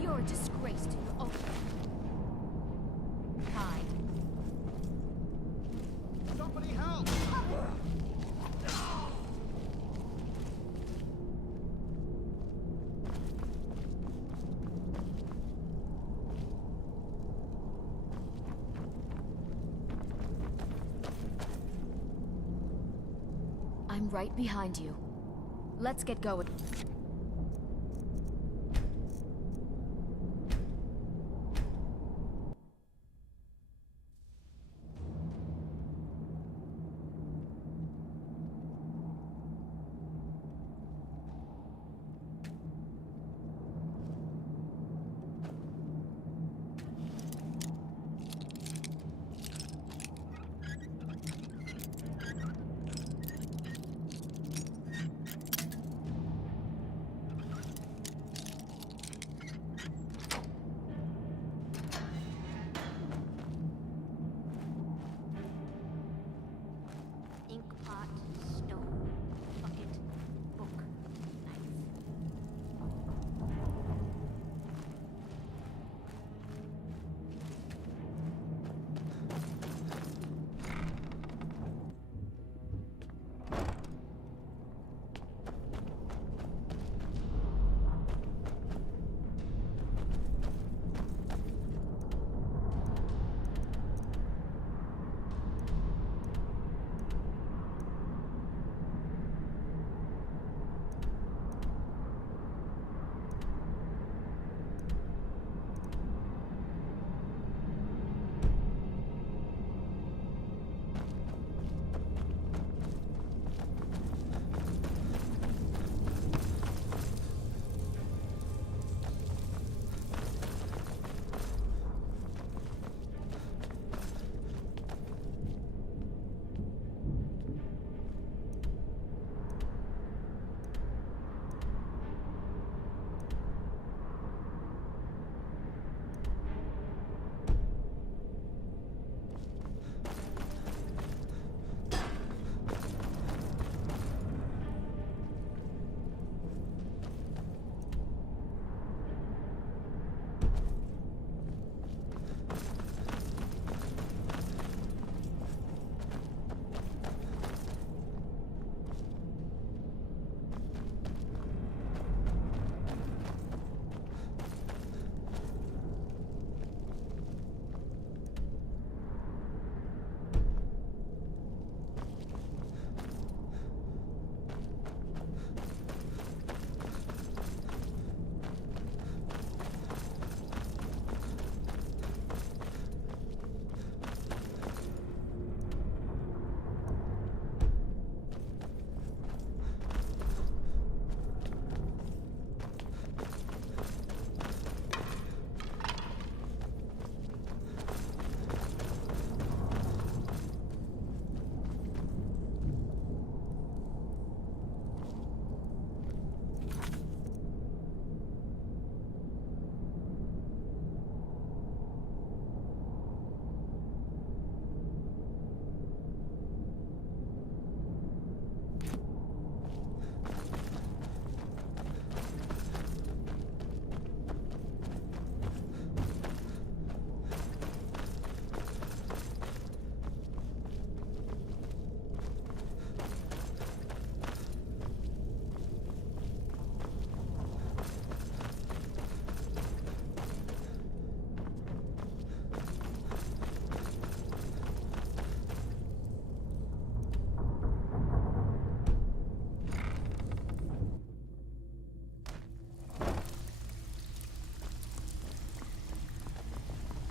You're a disgrace to your own kind. Somebody help! I'm right behind you. Let's get going.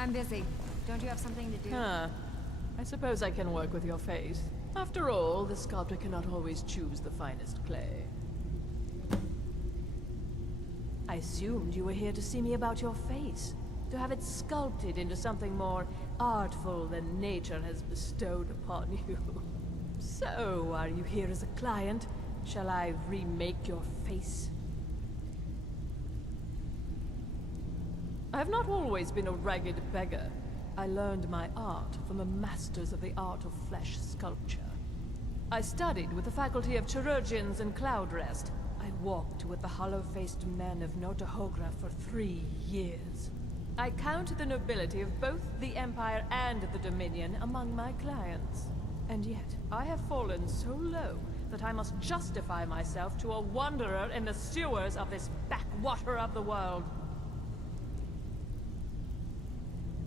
I'm busy. Don't you have something to do? I suppose I can work with your face. After all, the sculptor cannot always choose the finest clay. I assumed you were here to see me about your face. To have it sculpted into something more artful than nature has bestowed upon you. So, are you here as a client? Shall I remake your face? I have not always been a ragged beggar. I learned my art from the masters of the art of flesh sculpture. I studied with the faculty of chirurgeons and cloud rest. I walked with the hollow-faced men of Notahogra for 3 years. I count the nobility of both the Empire and the Dominion among my clients. And yet, I have fallen so low that I must justify myself to a wanderer in the sewers of this backwater of the world.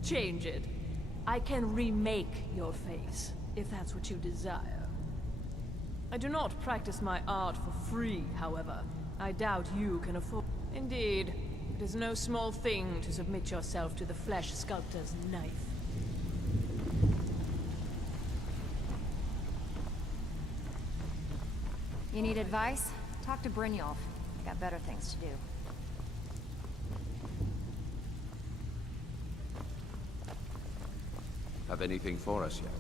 Change it. I can remake your face, if that's what you desire. I do not practice my art for free, however. I doubt you can afford... Indeed, it is no small thing to submit yourself to the flesh sculptor's knife. You need advice? Talk to Brynjolf. I got better things to do. Have anything for us yet?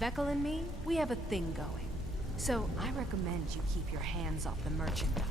Vekel and me, we have a thing going. So I recommend you keep your hands off the merchandise.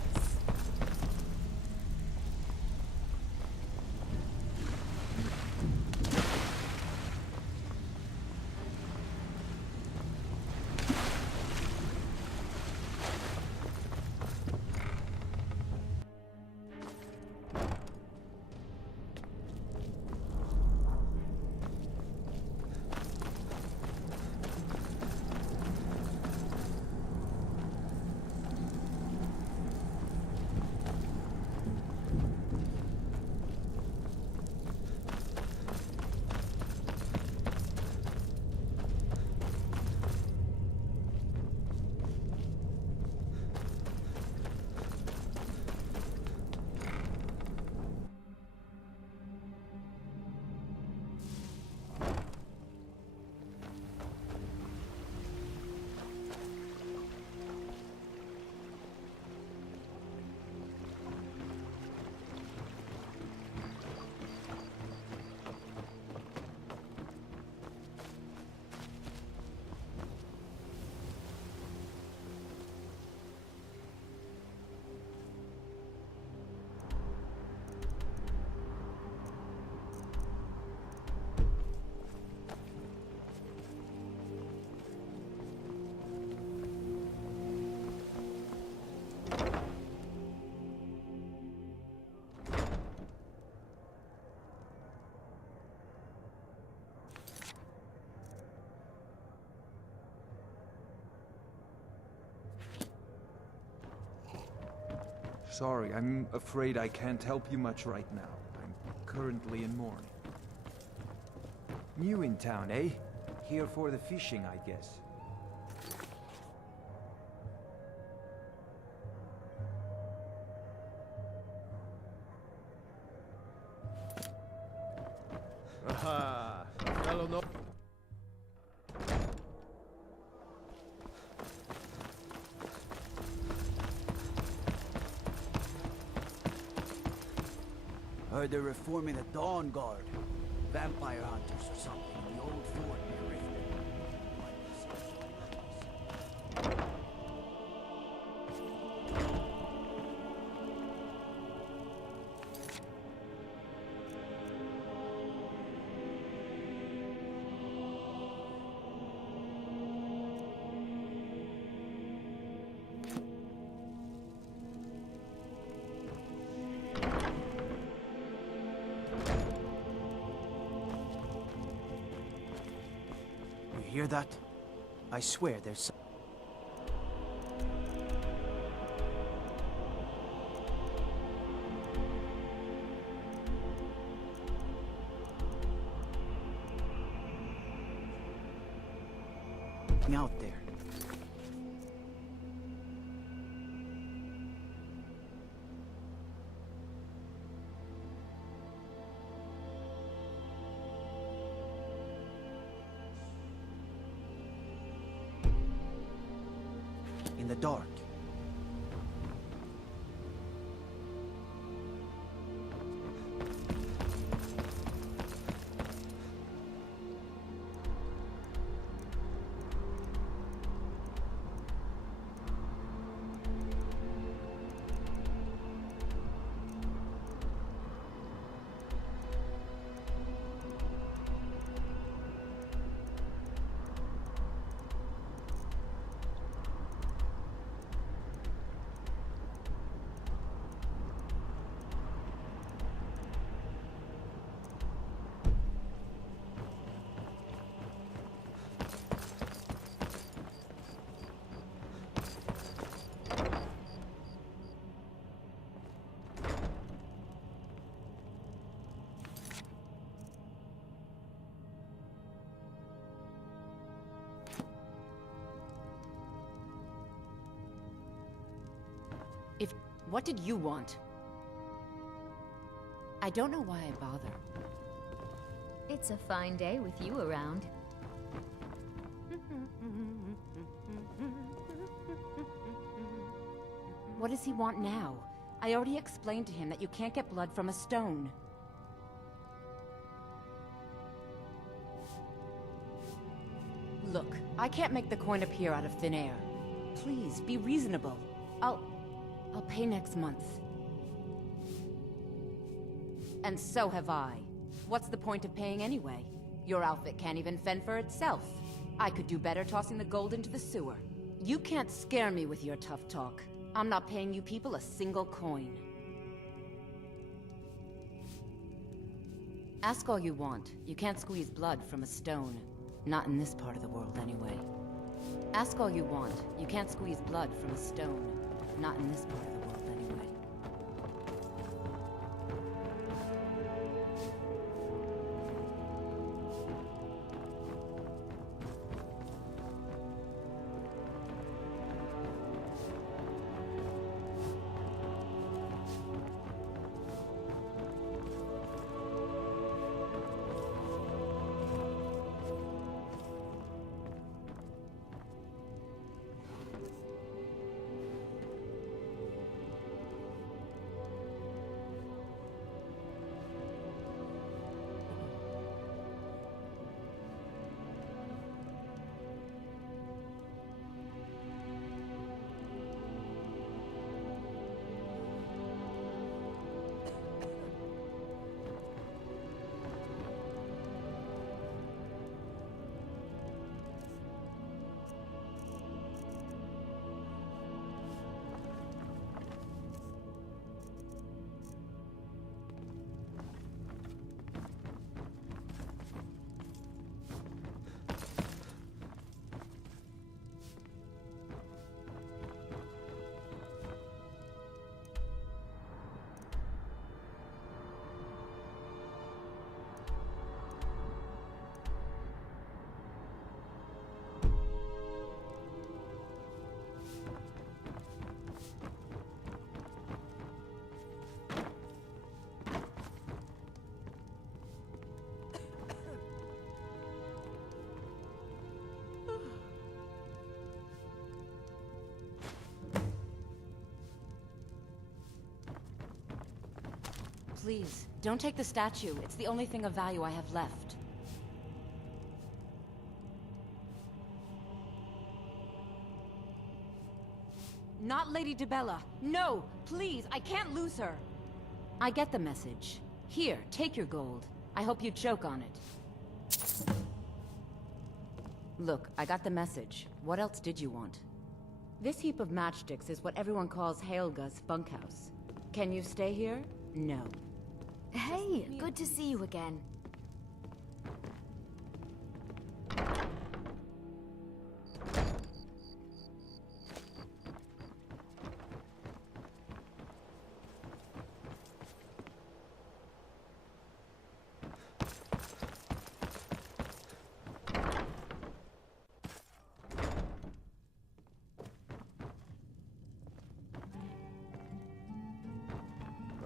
Sorry, I'm afraid I can't help you much right now. I'm currently in mourning. New in town, eh? Here for the fishing, I guess. Aha! Fellow no... Heard they're reforming the Dawn Guard. Vampire hunters or something in the old fort near Riften. Hear that? I swear there's something out there. the dark. What did you want? I don't know why I bother. It's a fine day with you around. What does he want now? I already explained to him that you can't get blood from a stone. Look, I can't make the coin appear out of thin air. Please, be reasonable. I'll pay next month. And so have I. What's the point of paying anyway? Your outfit can't even fend for itself. I could do better tossing the gold into the sewer. You can't scare me with your tough talk. I'm not paying you people a single coin. Ask all you want. You can't squeeze blood from a stone. Not in this part of the world, anyway. Ask all you want. You can't squeeze blood from a stone. Not in this part of the world, anyway. Please, don't take the statue. It's the only thing of value I have left. Not Lady DeBella. No! Please, I can't lose her! I get the message. Here, take your gold. I hope you choke on it. Look, I got the message. What else did you want? This heap of matchsticks is what everyone calls Helga's bunkhouse. Can you stay here? No. Hey, good to see you again.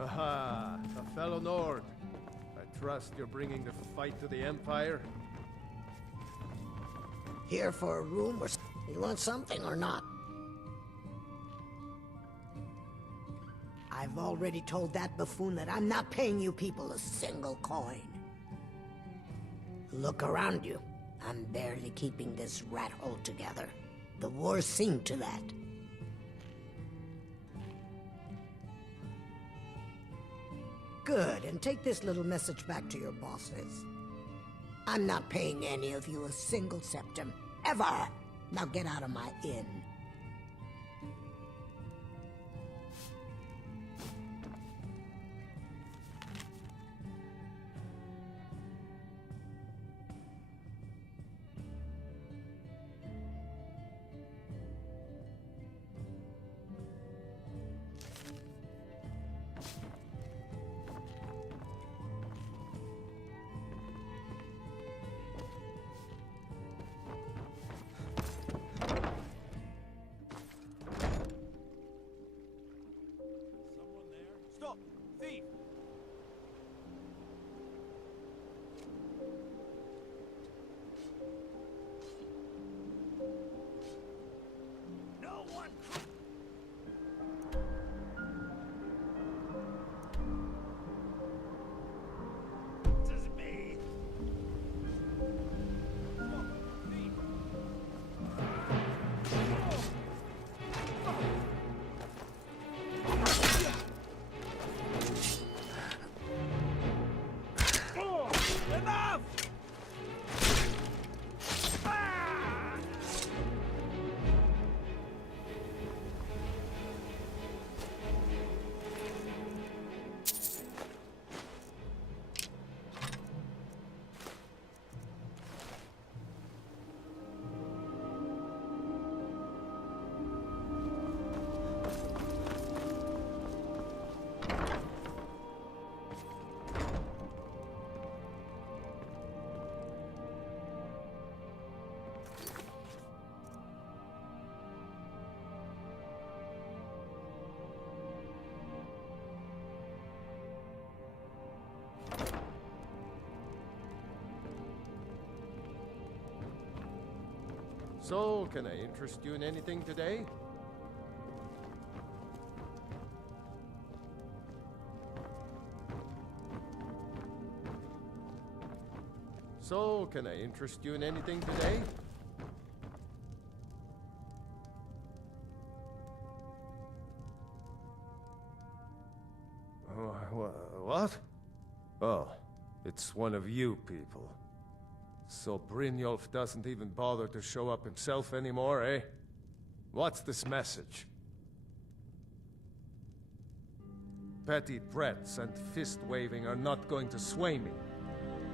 Aha, a fellow Nord. I trust you're bringing the fight to the Empire? Here for a room or you want something or not? I've already told that buffoon that I'm not paying you people a single coin. Look around you. I'm barely keeping this rat hole together. The war's seen to that. Good, and take this little message back to your bosses. I'm not paying any of you a single septim, ever! Now get out of my inn. Stop! Thief! No one! This is me! Stop! Thief! Enough! So, can I interest you in anything today? So, can I interest you in anything today? What? Oh, it's one of you people. So Brynjolf doesn't even bother to show up himself anymore, eh? What's this message? Petty threats and fist-waving are not going to sway me.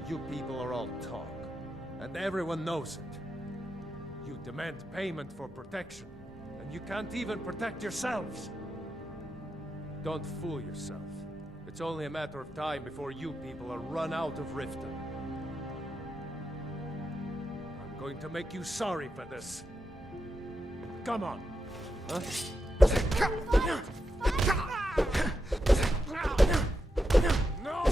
You people are all talk, and everyone knows it. You demand payment for protection, and you can't even protect yourselves. Don't fool yourself. It's only a matter of time before you people are run out of Riften. I'm going to make you sorry for this. Come on. Huh? No!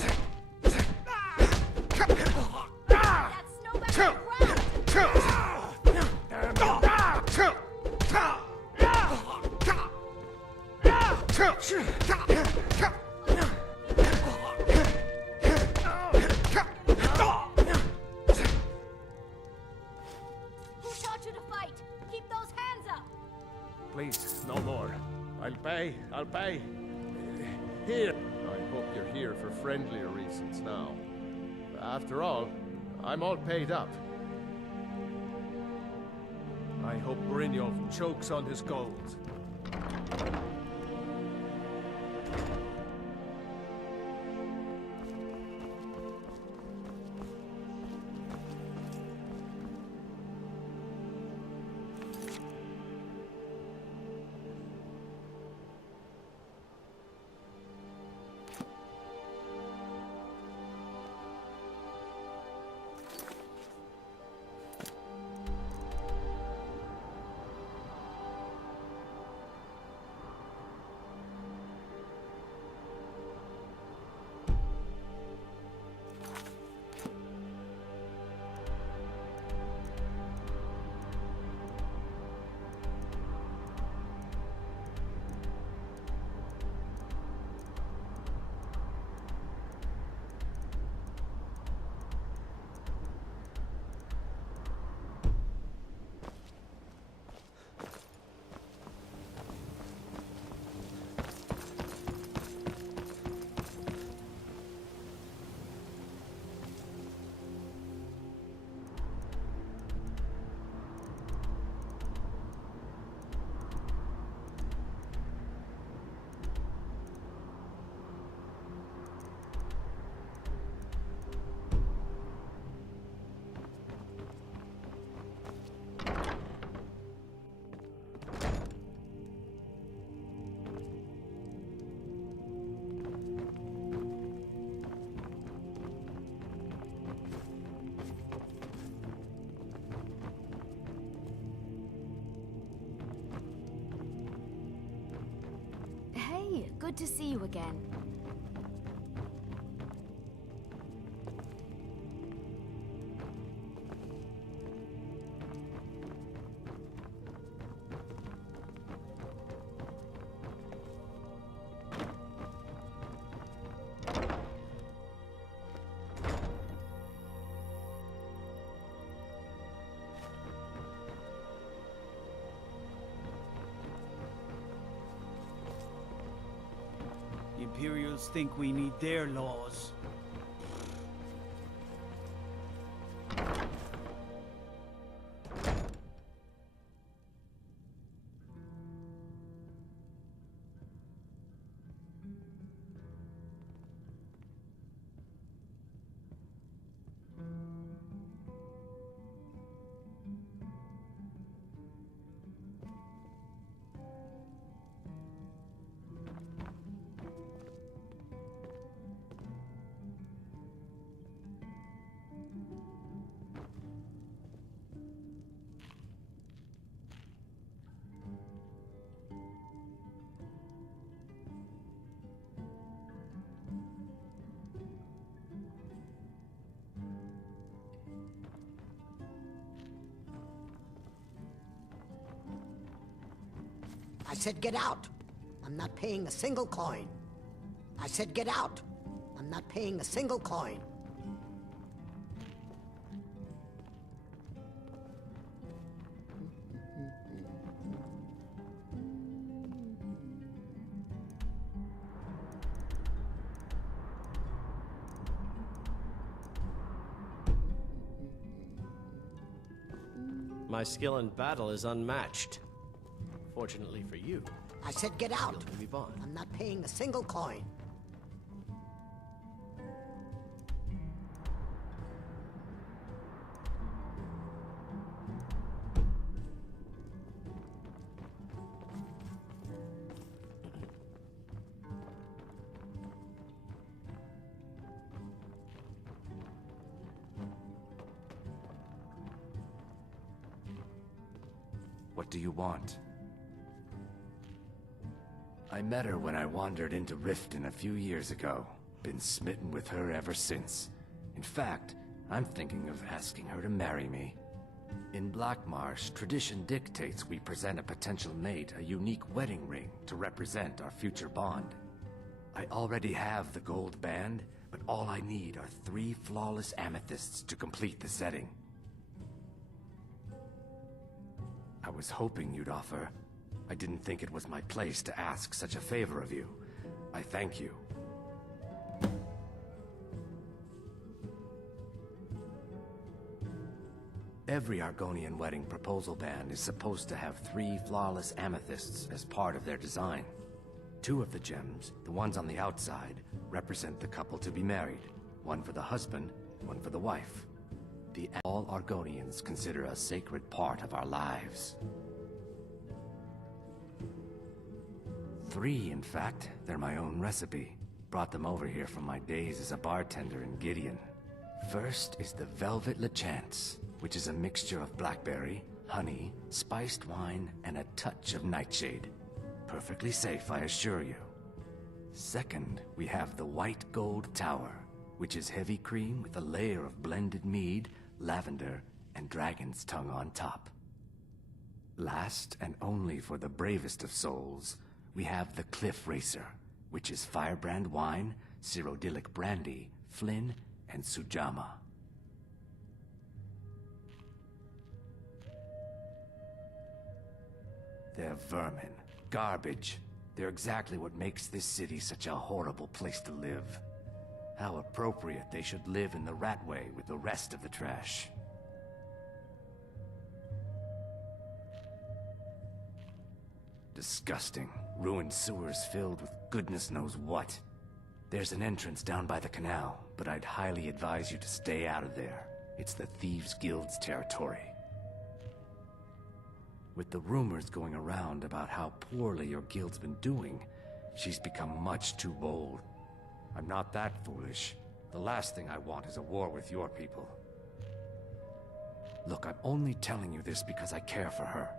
Please, no more. I'll pay. Here. I hope you're here for friendlier reasons now. After all, I'm all paid up. I hope Brynjolf chokes on his gold. Good to see you again. The Imperials think we need their laws. I said get out. I'm not paying a single coin. I said get out. I'm not paying a single coin. My skill in battle is unmatched. Fortunately for you, I said get out. move on. I'm not paying a single coin. What do you want? I met her when I wandered into Riften a few years ago. Been smitten with her ever since. In fact, I'm thinking of asking her to marry me. In Blackmarsh, tradition dictates we present a potential mate a unique wedding ring to represent our future bond. I already have the gold band, but all I need are 3 flawless amethysts to complete the setting. I was hoping you'd offer. I didn't think it was my place to ask such a favor of you. I thank you. Every Argonian wedding proposal band is supposed to have 3 flawless amethysts as part of their design. 2 of the gems, the ones on the outside, represent the couple to be married. One for the husband, one for the wife. All Argonians consider a sacred part of our lives. 3, in fact. They're my own recipe. Brought them over here from my days as a bartender in Gideon. First is the Velvet Lechance, which is a mixture of blackberry, honey, spiced wine, and a touch of nightshade. Perfectly safe, I assure you. Second, we have the White Gold Tower, which is heavy cream with a layer of blended mead, lavender, and dragon's tongue on top. Last, and only for the bravest of souls, we have the Cliff Racer, which is firebrand wine, Cyrodiilic brandy, Flynn, and Sujamma. They're vermin. Garbage. They're exactly what makes this city such a horrible place to live. How appropriate they should live in the Ratway with the rest of the trash. Disgusting. Ruined sewers filled with goodness knows what. There's an entrance down by the canal, but I'd highly advise you to stay out of there. It's the Thieves' Guild's territory. With the rumors going around about how poorly your guild's been doing, she's become much too bold. I'm not that foolish. The last thing I want is a war with your people. Look, I'm only telling you this because I care for her.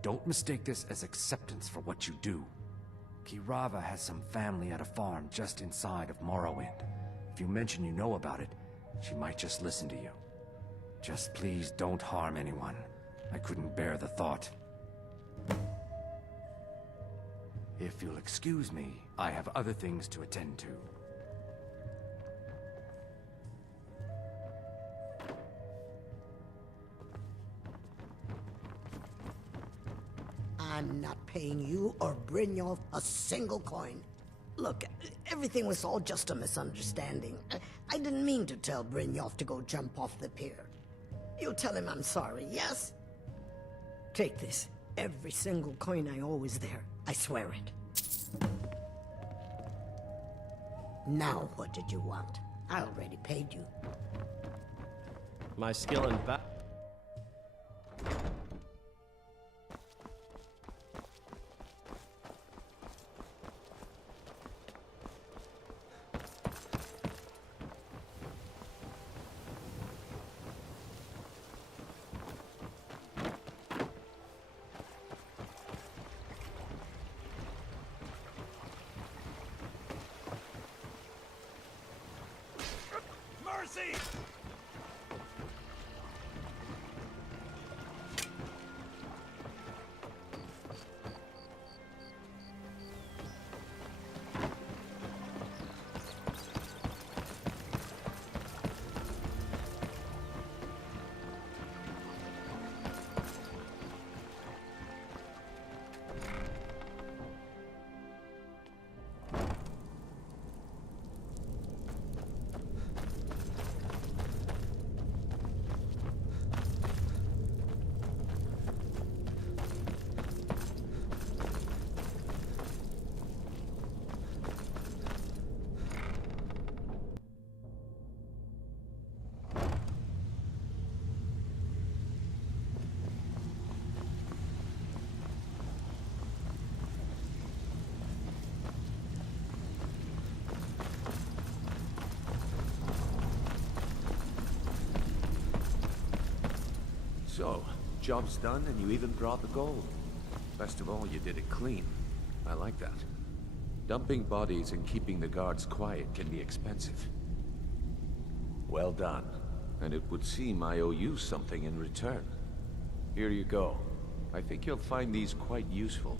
Don't mistake this as acceptance for what you do. Kirava has some family at a farm just inside of Morrowind. If you mention you know about it, she might just listen to you. Just please don't harm anyone. I couldn't bear the thought. If you'll excuse me, I have other things to attend to. I'm not paying you or Brynjolf a single coin. Look, everything was all just a misunderstanding. I didn't mean to tell Brynjolf to go jump off the pier. You'll tell him I'm sorry, yes? Take this. Every single coin I owe is there. I swear it. Now what did you want? I already paid you. My skill in battle. Mercy! So, job's done and you even brought the gold. Best of all, you did it clean. I like that. Dumping bodies and keeping the guards quiet can be expensive. Well done. And it would seem I owe you something in return. Here you go. I think you'll find these quite useful.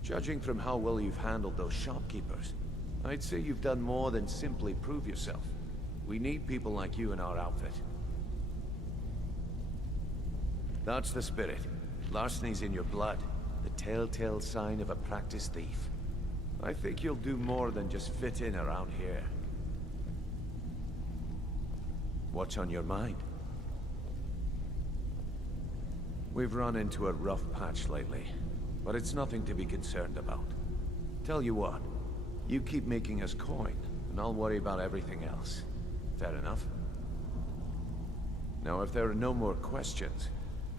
Judging from how well you've handled those shopkeepers, I'd say you've done more than simply prove yourself. We need people like you in our outfit. That's the spirit. Larceny's in your blood. The telltale sign of a practiced thief. I think you'll do more than just fit in around here. What's on your mind? We've run into a rough patch lately, but it's nothing to be concerned about. Tell you what, you keep making us coin, and I'll worry about everything else. Fair enough? Now, if there are no more questions,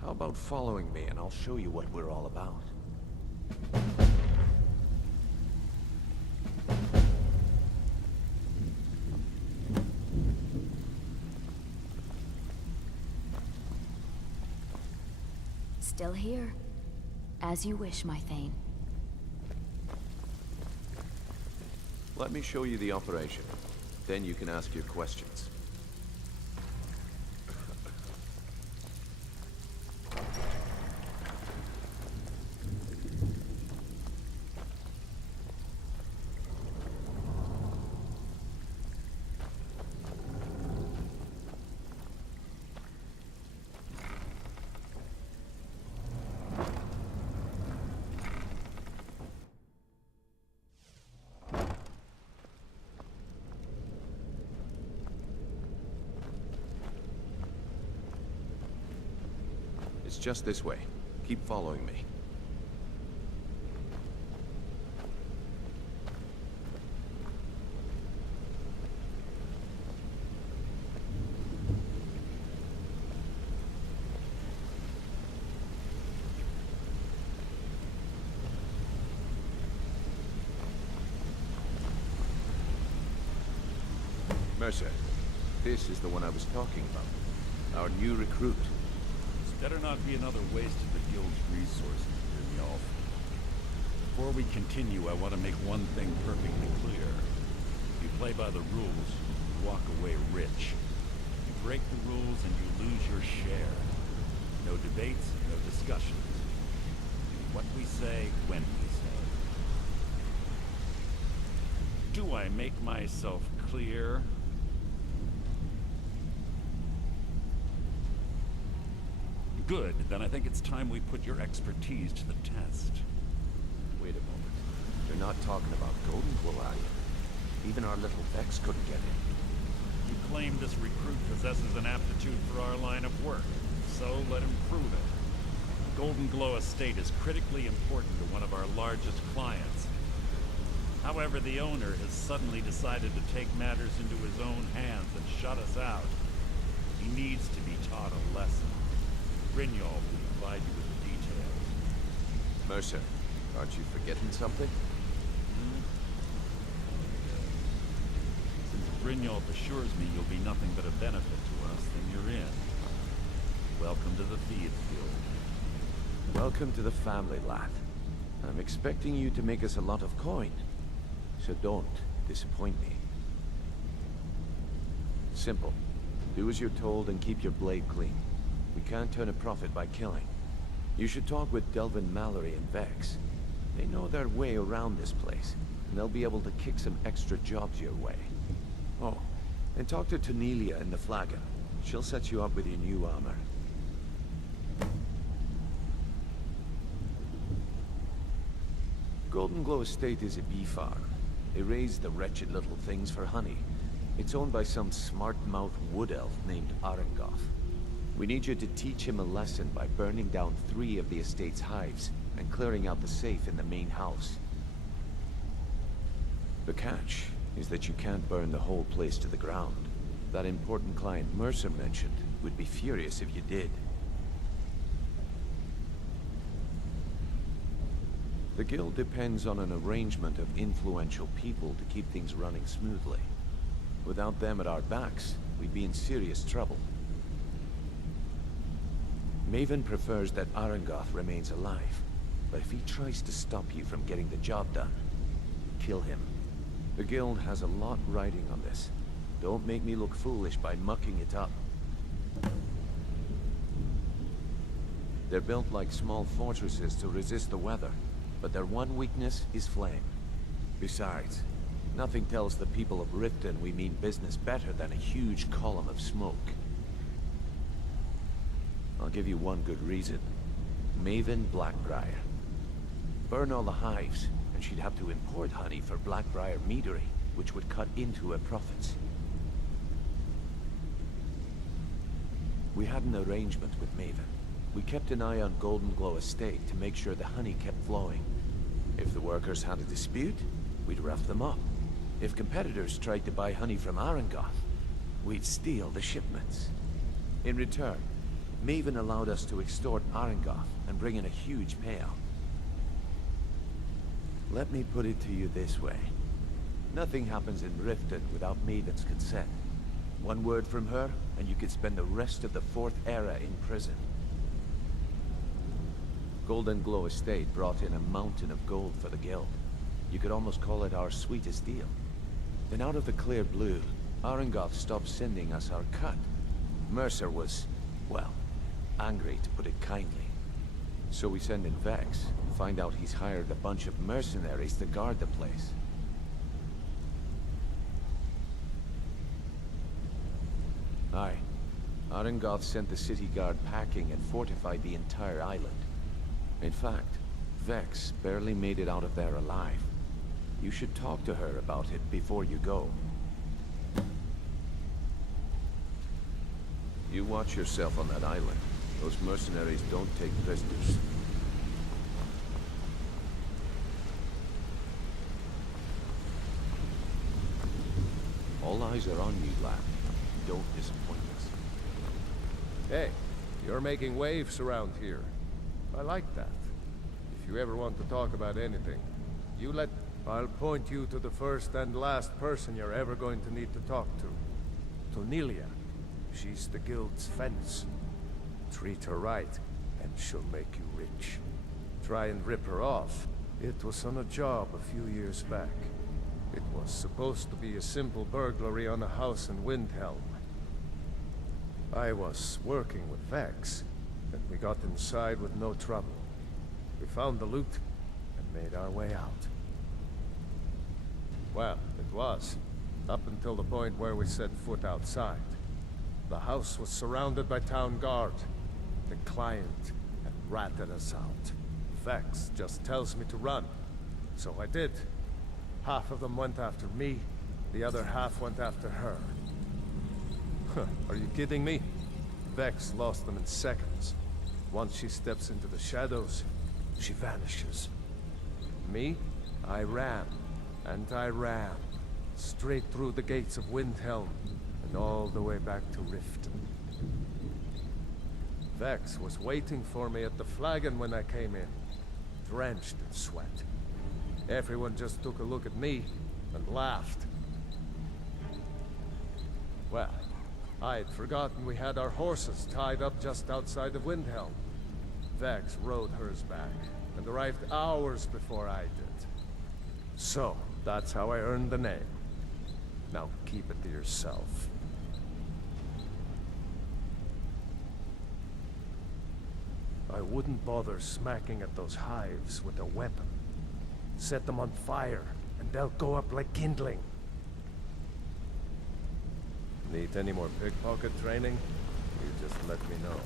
how about following me and I'll show you what we're all about? Still here. As you wish, my Thane. Let me show you the operation. Then you can ask your questions. It's just this way. Keep following me. Mercer, this is the one I was talking about. Our new recruit. Better not be another wasted guild's resources, Brynjolf. Before we continue, I want to make one thing perfectly clear. If you play by the rules, you walk away rich. You break the rules and you lose your share. No debates, no discussions. Do what we say, when we say. Do I make myself clear? Good, then I think it's time we put your expertise to the test. Wait a moment. You're not talking about Golden Glow, are you? Even our little Vex couldn't get in. You claim this recruit possesses an aptitude for our line of work, so let him prove it. Golden Glow Estate is critically important to one of our largest clients. However, the owner has suddenly decided to take matters into his own hands and shut us out. He needs to be taught a lesson. Brynjolf will provide you with the details. Mercer, aren't you forgetting something? Since Brynjolf assures me you'll be nothing but a benefit to us, then you're in. Welcome to the Thieves Guild. Welcome to the family, lad. I'm expecting you to make us a lot of coin. So don't disappoint me. Simple. Do as you're told and keep your blade clean. We can't turn a profit by killing. You should talk with Delvin Mallory and Vex. They know their way around this place, and they'll be able to kick some extra jobs your way. Oh, and talk to Tonelia in the Flagon. She'll set you up with your new armor. Golden Glow Estate is a bee farm. They raise the wretched little things for honey. It's owned by some smart-mouthed wood elf named Arengoth. We need you to teach him a lesson by burning down 3 of the estate's hives and clearing out the safe in the main house. The catch is that you can't burn the whole place to the ground. That important client Mercer mentioned would be furious if you did. The guild depends on an arrangement of influential people to keep things running smoothly. Without them at our backs, we'd be in serious trouble. Maven prefers that Arengoth remains alive, but if he tries to stop you from getting the job done, kill him. The guild has a lot riding on this. Don't make me look foolish by mucking it up. They're built like small fortresses to resist the weather, but their one weakness is flame. Besides, nothing tells the people of Riften we mean business better than a huge column of smoke. I'll give you one good reason. Maven Blackbriar. Burn all the hives, and she'd have to import honey for Blackbriar meadery, which would cut into her profits. We had an arrangement with Maven. We kept an eye on Golden Glow Estate to make sure the honey kept flowing. If the workers had a dispute, we'd rough them up. If competitors tried to buy honey from Arengoth, we'd steal the shipments. In return, Maven allowed us to extort Arengoth and bring in a huge payout. Let me put it to you this way. Nothing happens in Riften without Maven's consent. One word from her, and you could spend the rest of the 4th era in prison. Golden Glow Estate brought in a mountain of gold for the guild. You could almost call it our sweetest deal. Then out of the clear blue, Arengoth stopped sending us our cut. Mercer was, well, angry to put it kindly. So we send in Vex, find out he's hired a bunch of mercenaries to guard the place. Aye. Arengoth sent the city guard packing and fortified the entire island. In fact, Vex barely made it out of there alive. You should talk to her about it before you go. You watch yourself on that island. Those mercenaries don't take prisoners. All eyes are on you, lad. Don't disappoint us. Hey, you're making waves around here. I like that. If you ever want to talk about anything, you let... I'll point you to the first and last person you're ever going to need to talk to. Tonelia. She's the guild's fence. Treat her right, and she'll make you rich. Try and rip her off. It was on a job a few years back. It was supposed to be a simple burglary on a house in Windhelm. I was working with Vex, and we got inside with no trouble. We found the loot and made our way out. Well, it was, up until the point where we set foot outside. The house was surrounded by town guard. The client had ratted us out. Vex just tells me to run, so I did. Half of them went after me, the other half went after her. Are you kidding me? Vex lost them in seconds. Once she steps into the shadows, she vanishes. Me? I ran, and I ran, straight through the gates of Windhelm, and all the way back to Riften. Vex was waiting for me at the flagon when I came in, drenched in sweat. Everyone just took a look at me and laughed. Well, I'd forgotten we had our horses tied up just outside of Windhelm. Vex rode hers back and arrived hours before I did. So, that's how I earned the name. Now keep it to yourself. I wouldn't bother smacking at those hives with a weapon. Set them on fire, and they'll go up like kindling. Need any more pickpocket training? You just let me know.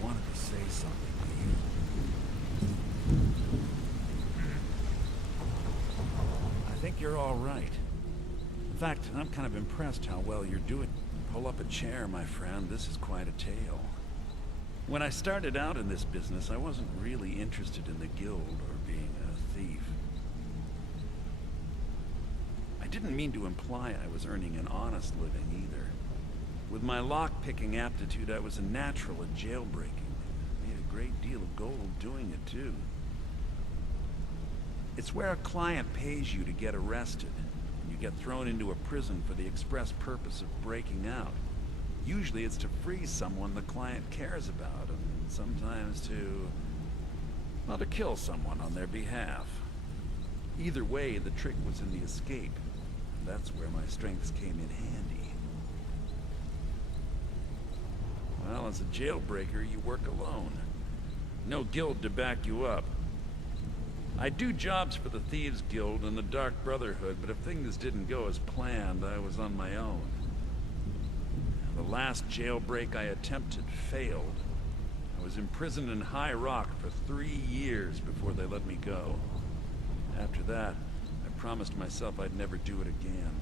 I wanted to say something to you. I think you're all right. In fact, I'm kind of impressed how well you're doing. Pull up a chair, my friend. This is quite a tale. When I started out in this business, I wasn't really interested in the guild or being a thief. I didn't mean to imply I was earning an honest living either. With my lock-picking aptitude, I was a natural at jailbreaking. Made a great deal of gold doing it, too. It's where a client pays you to get arrested. You get thrown into a prison for the express purpose of breaking out. Usually it's to free someone the client cares about, and sometimes well, to kill someone on their behalf. Either way, the trick was in the escape. That's where my strengths came in handy. Well, as a jailbreaker, you work alone. No guild to back you up. I do jobs for the Thieves Guild and the Dark Brotherhood, but if things didn't go as planned, I was on my own. The last jailbreak I attempted failed. I was imprisoned in High Rock for 3 years before they let me go. After that, I promised myself I'd never do it again.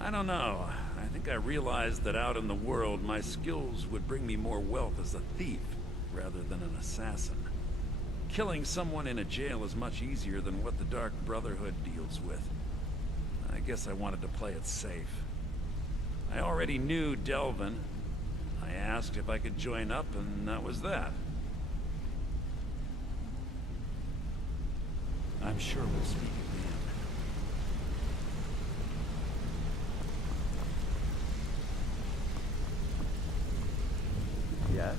I don't know. I think I realized that out in the world, my skills would bring me more wealth as a thief rather than an assassin. Killing someone in a jail is much easier than what the Dark Brotherhood deals with. I guess I wanted to play it safe. I already knew Delvin. I asked if I could join up, and that was that. I'm sure we'll speak again. Yeah?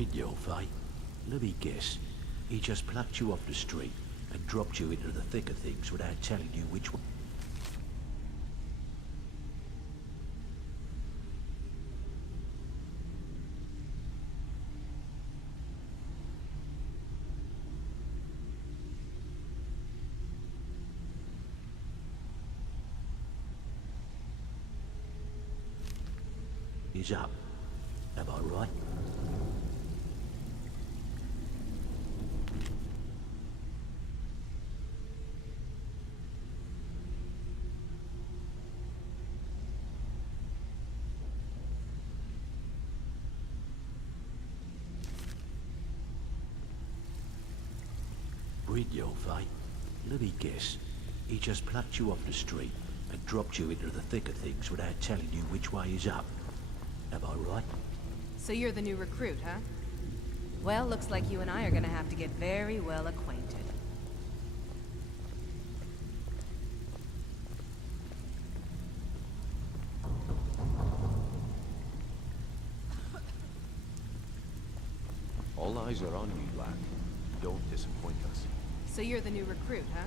Brynjolf, eh? Let me guess. He just plucked you off the street and dropped you into the thick of things without telling you which one. Is up. Am I right? Brynjolf, eh? Let me guess. He just plucked you off the street and dropped you into the thick of things without telling you which way is up. Am I right? So you're the new recruit, huh? Well, looks like you and I are gonna have to get very well acquainted. All eyes are on you, Black. Don't disappoint us. So you're the new recruit, huh?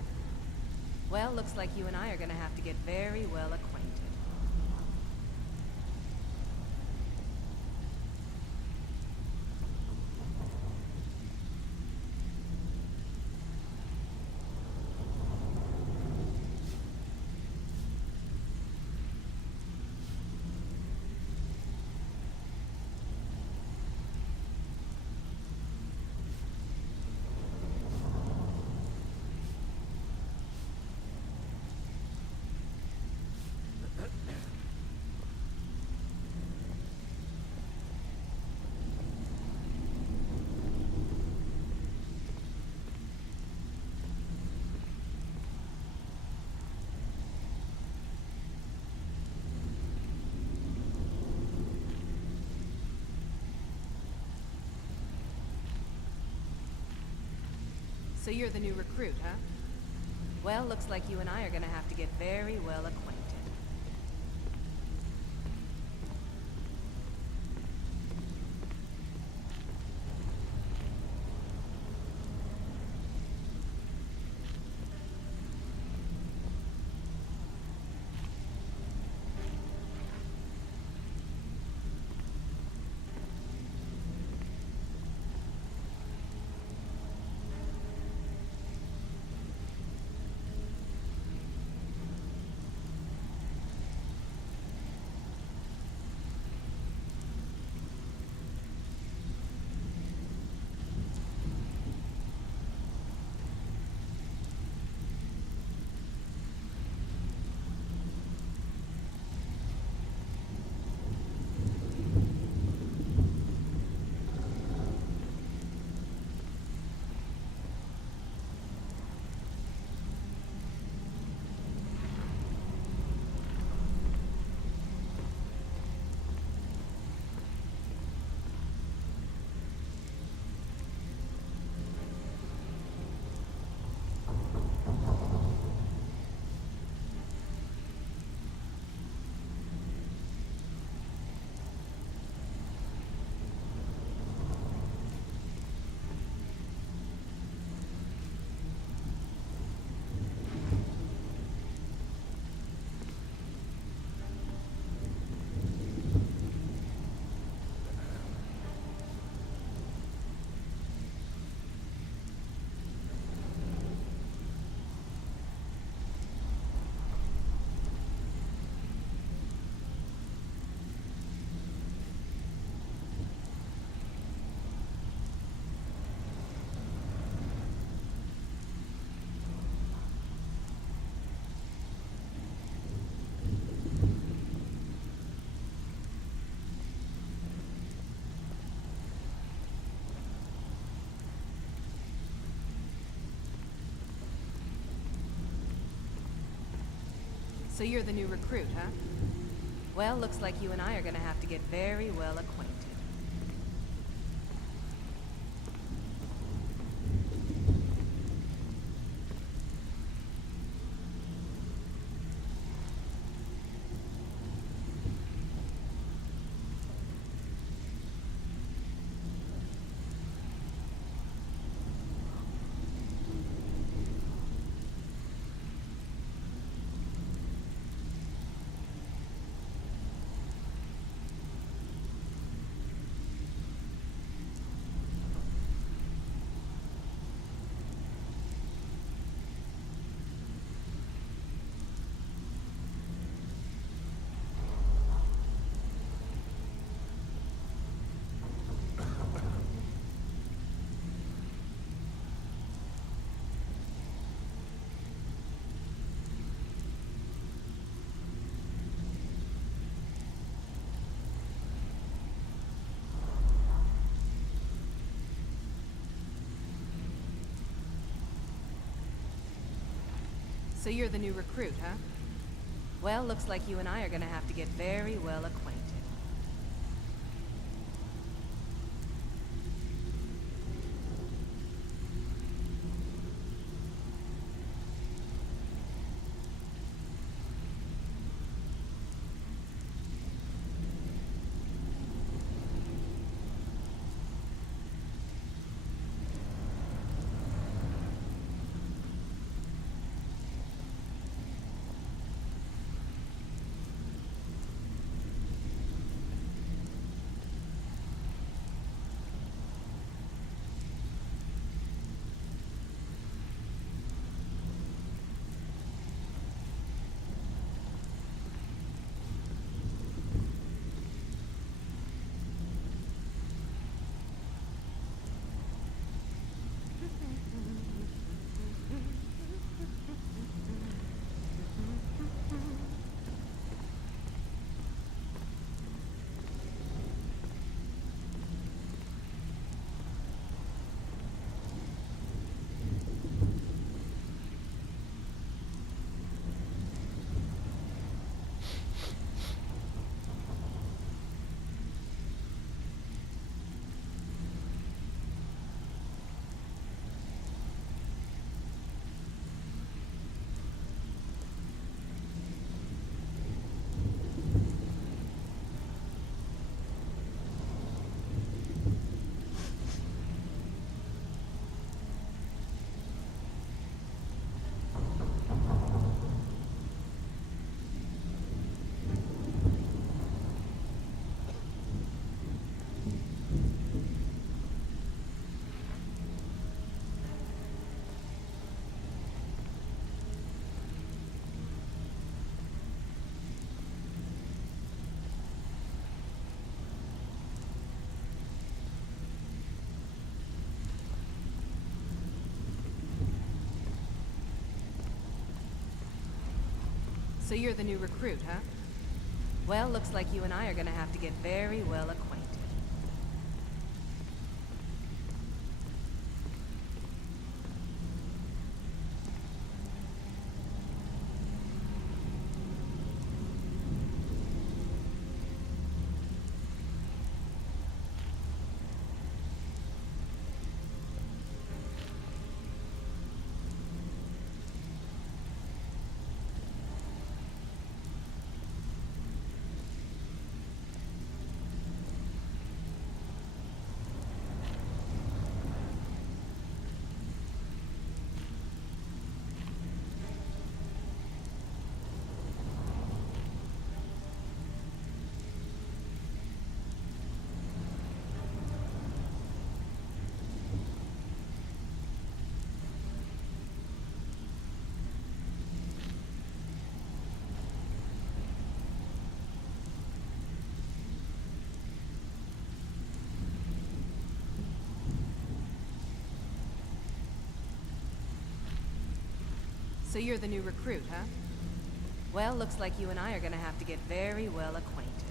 Well, looks like you and I are gonna have to get very well acquainted. So you're the new recruit, huh? Well, looks like you and I are gonna have to get very well acquainted. So you're the new recruit, huh? Well, looks like you and I are gonna have to get very well acquainted. So you're the new recruit, huh? Well, looks like you and I are gonna have to get very well acquainted. So you're the new recruit, huh? Well, looks like you and I are gonna have to get very well acquainted. So you're the new recruit, huh? Well, looks like you and I are gonna have to get very well acquainted.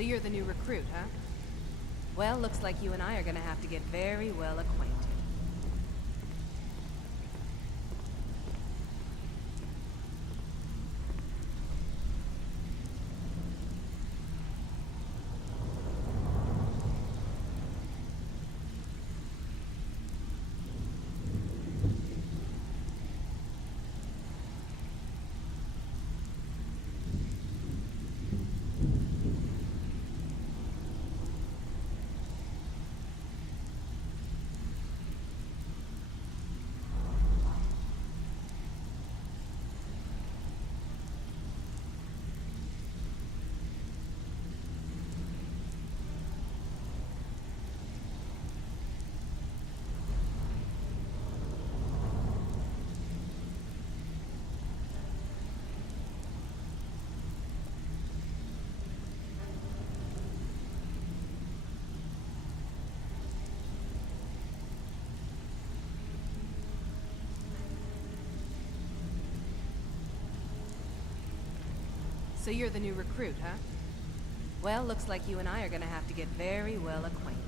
So you're the new recruit, huh? Well, looks like you and I are gonna have to get very well acquainted. So you're the new recruit, huh? Well, looks like you and I are gonna have to get very well acquainted.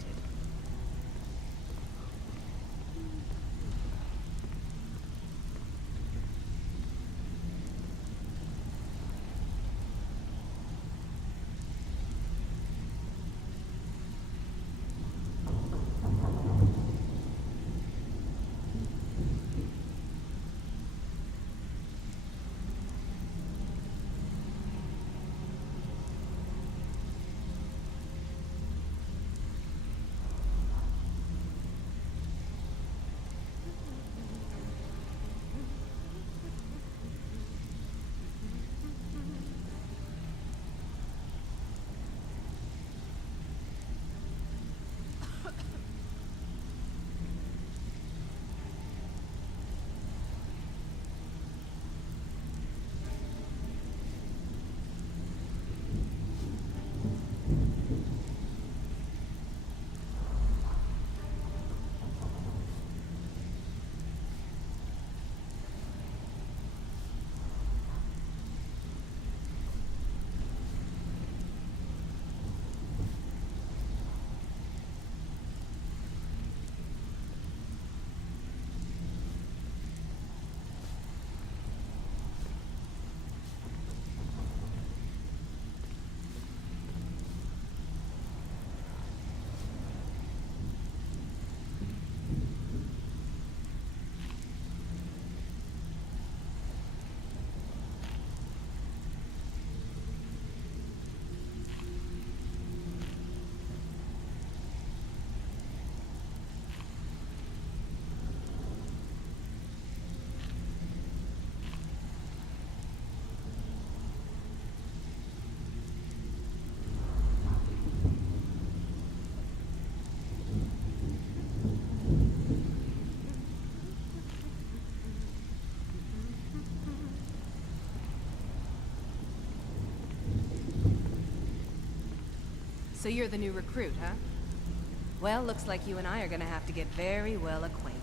So you're the new recruit, huh? Well, looks like you and I are gonna have to get very well acquainted.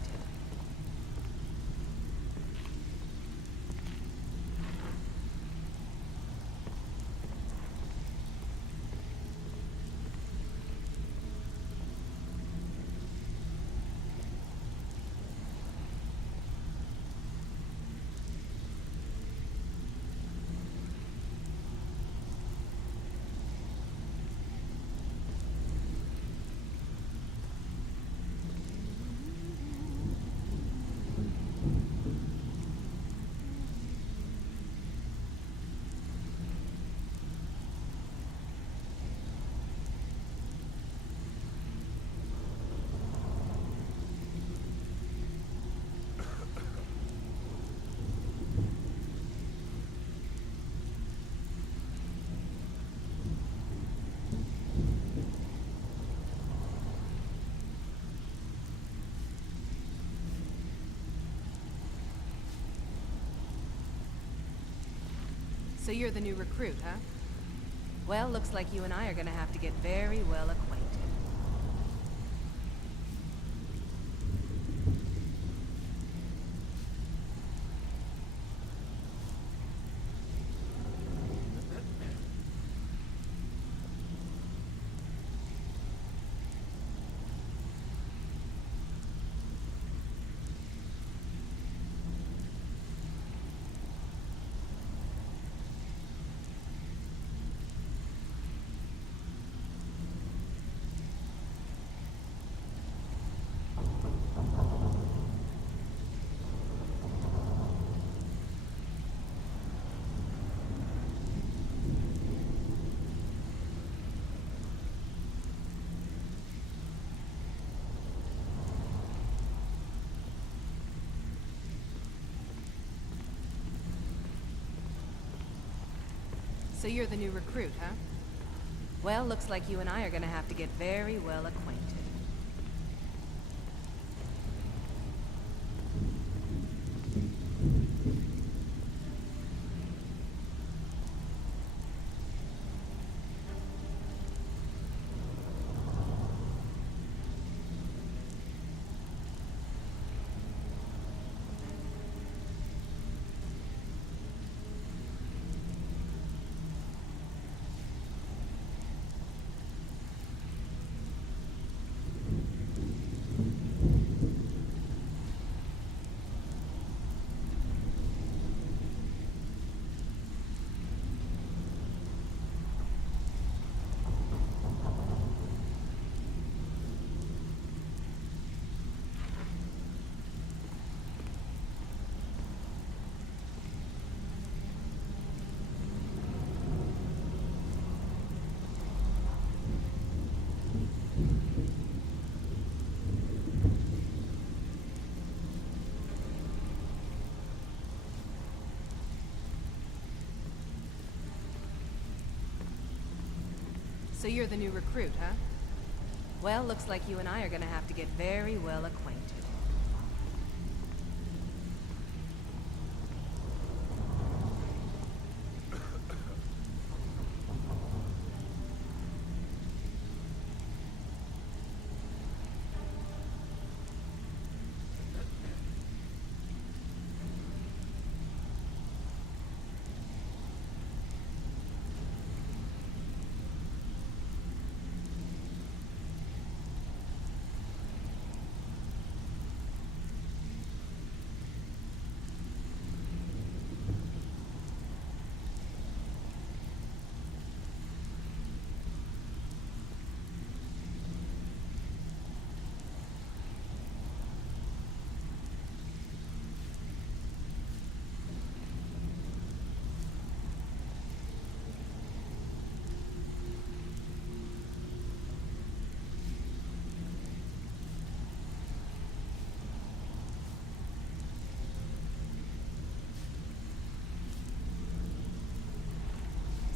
So you're the new recruit, huh? Well, looks like you and I are gonna have to get very well acquainted. So you're the new recruit, huh? Well, looks like you and I are gonna have to get very well acquainted. So you're the new recruit, huh? Well, looks like you and I are gonna have to get very well acquainted.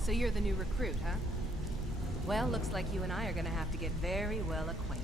So you're the new recruit, huh? Well, looks like you and I are gonna have to get very well acquainted.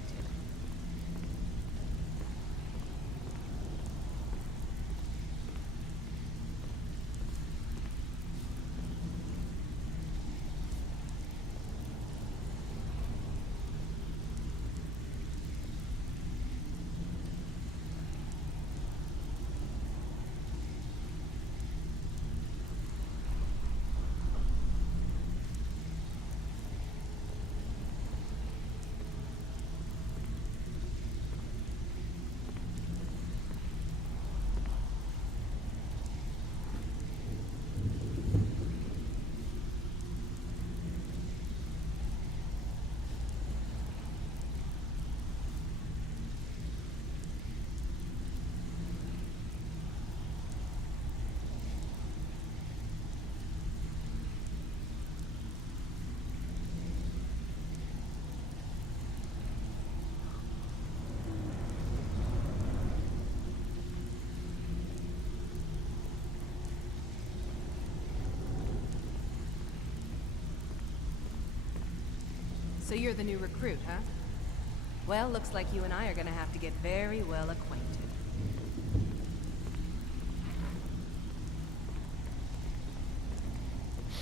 So you're the new recruit, huh? Well, looks like you and I are gonna have to get very well acquainted.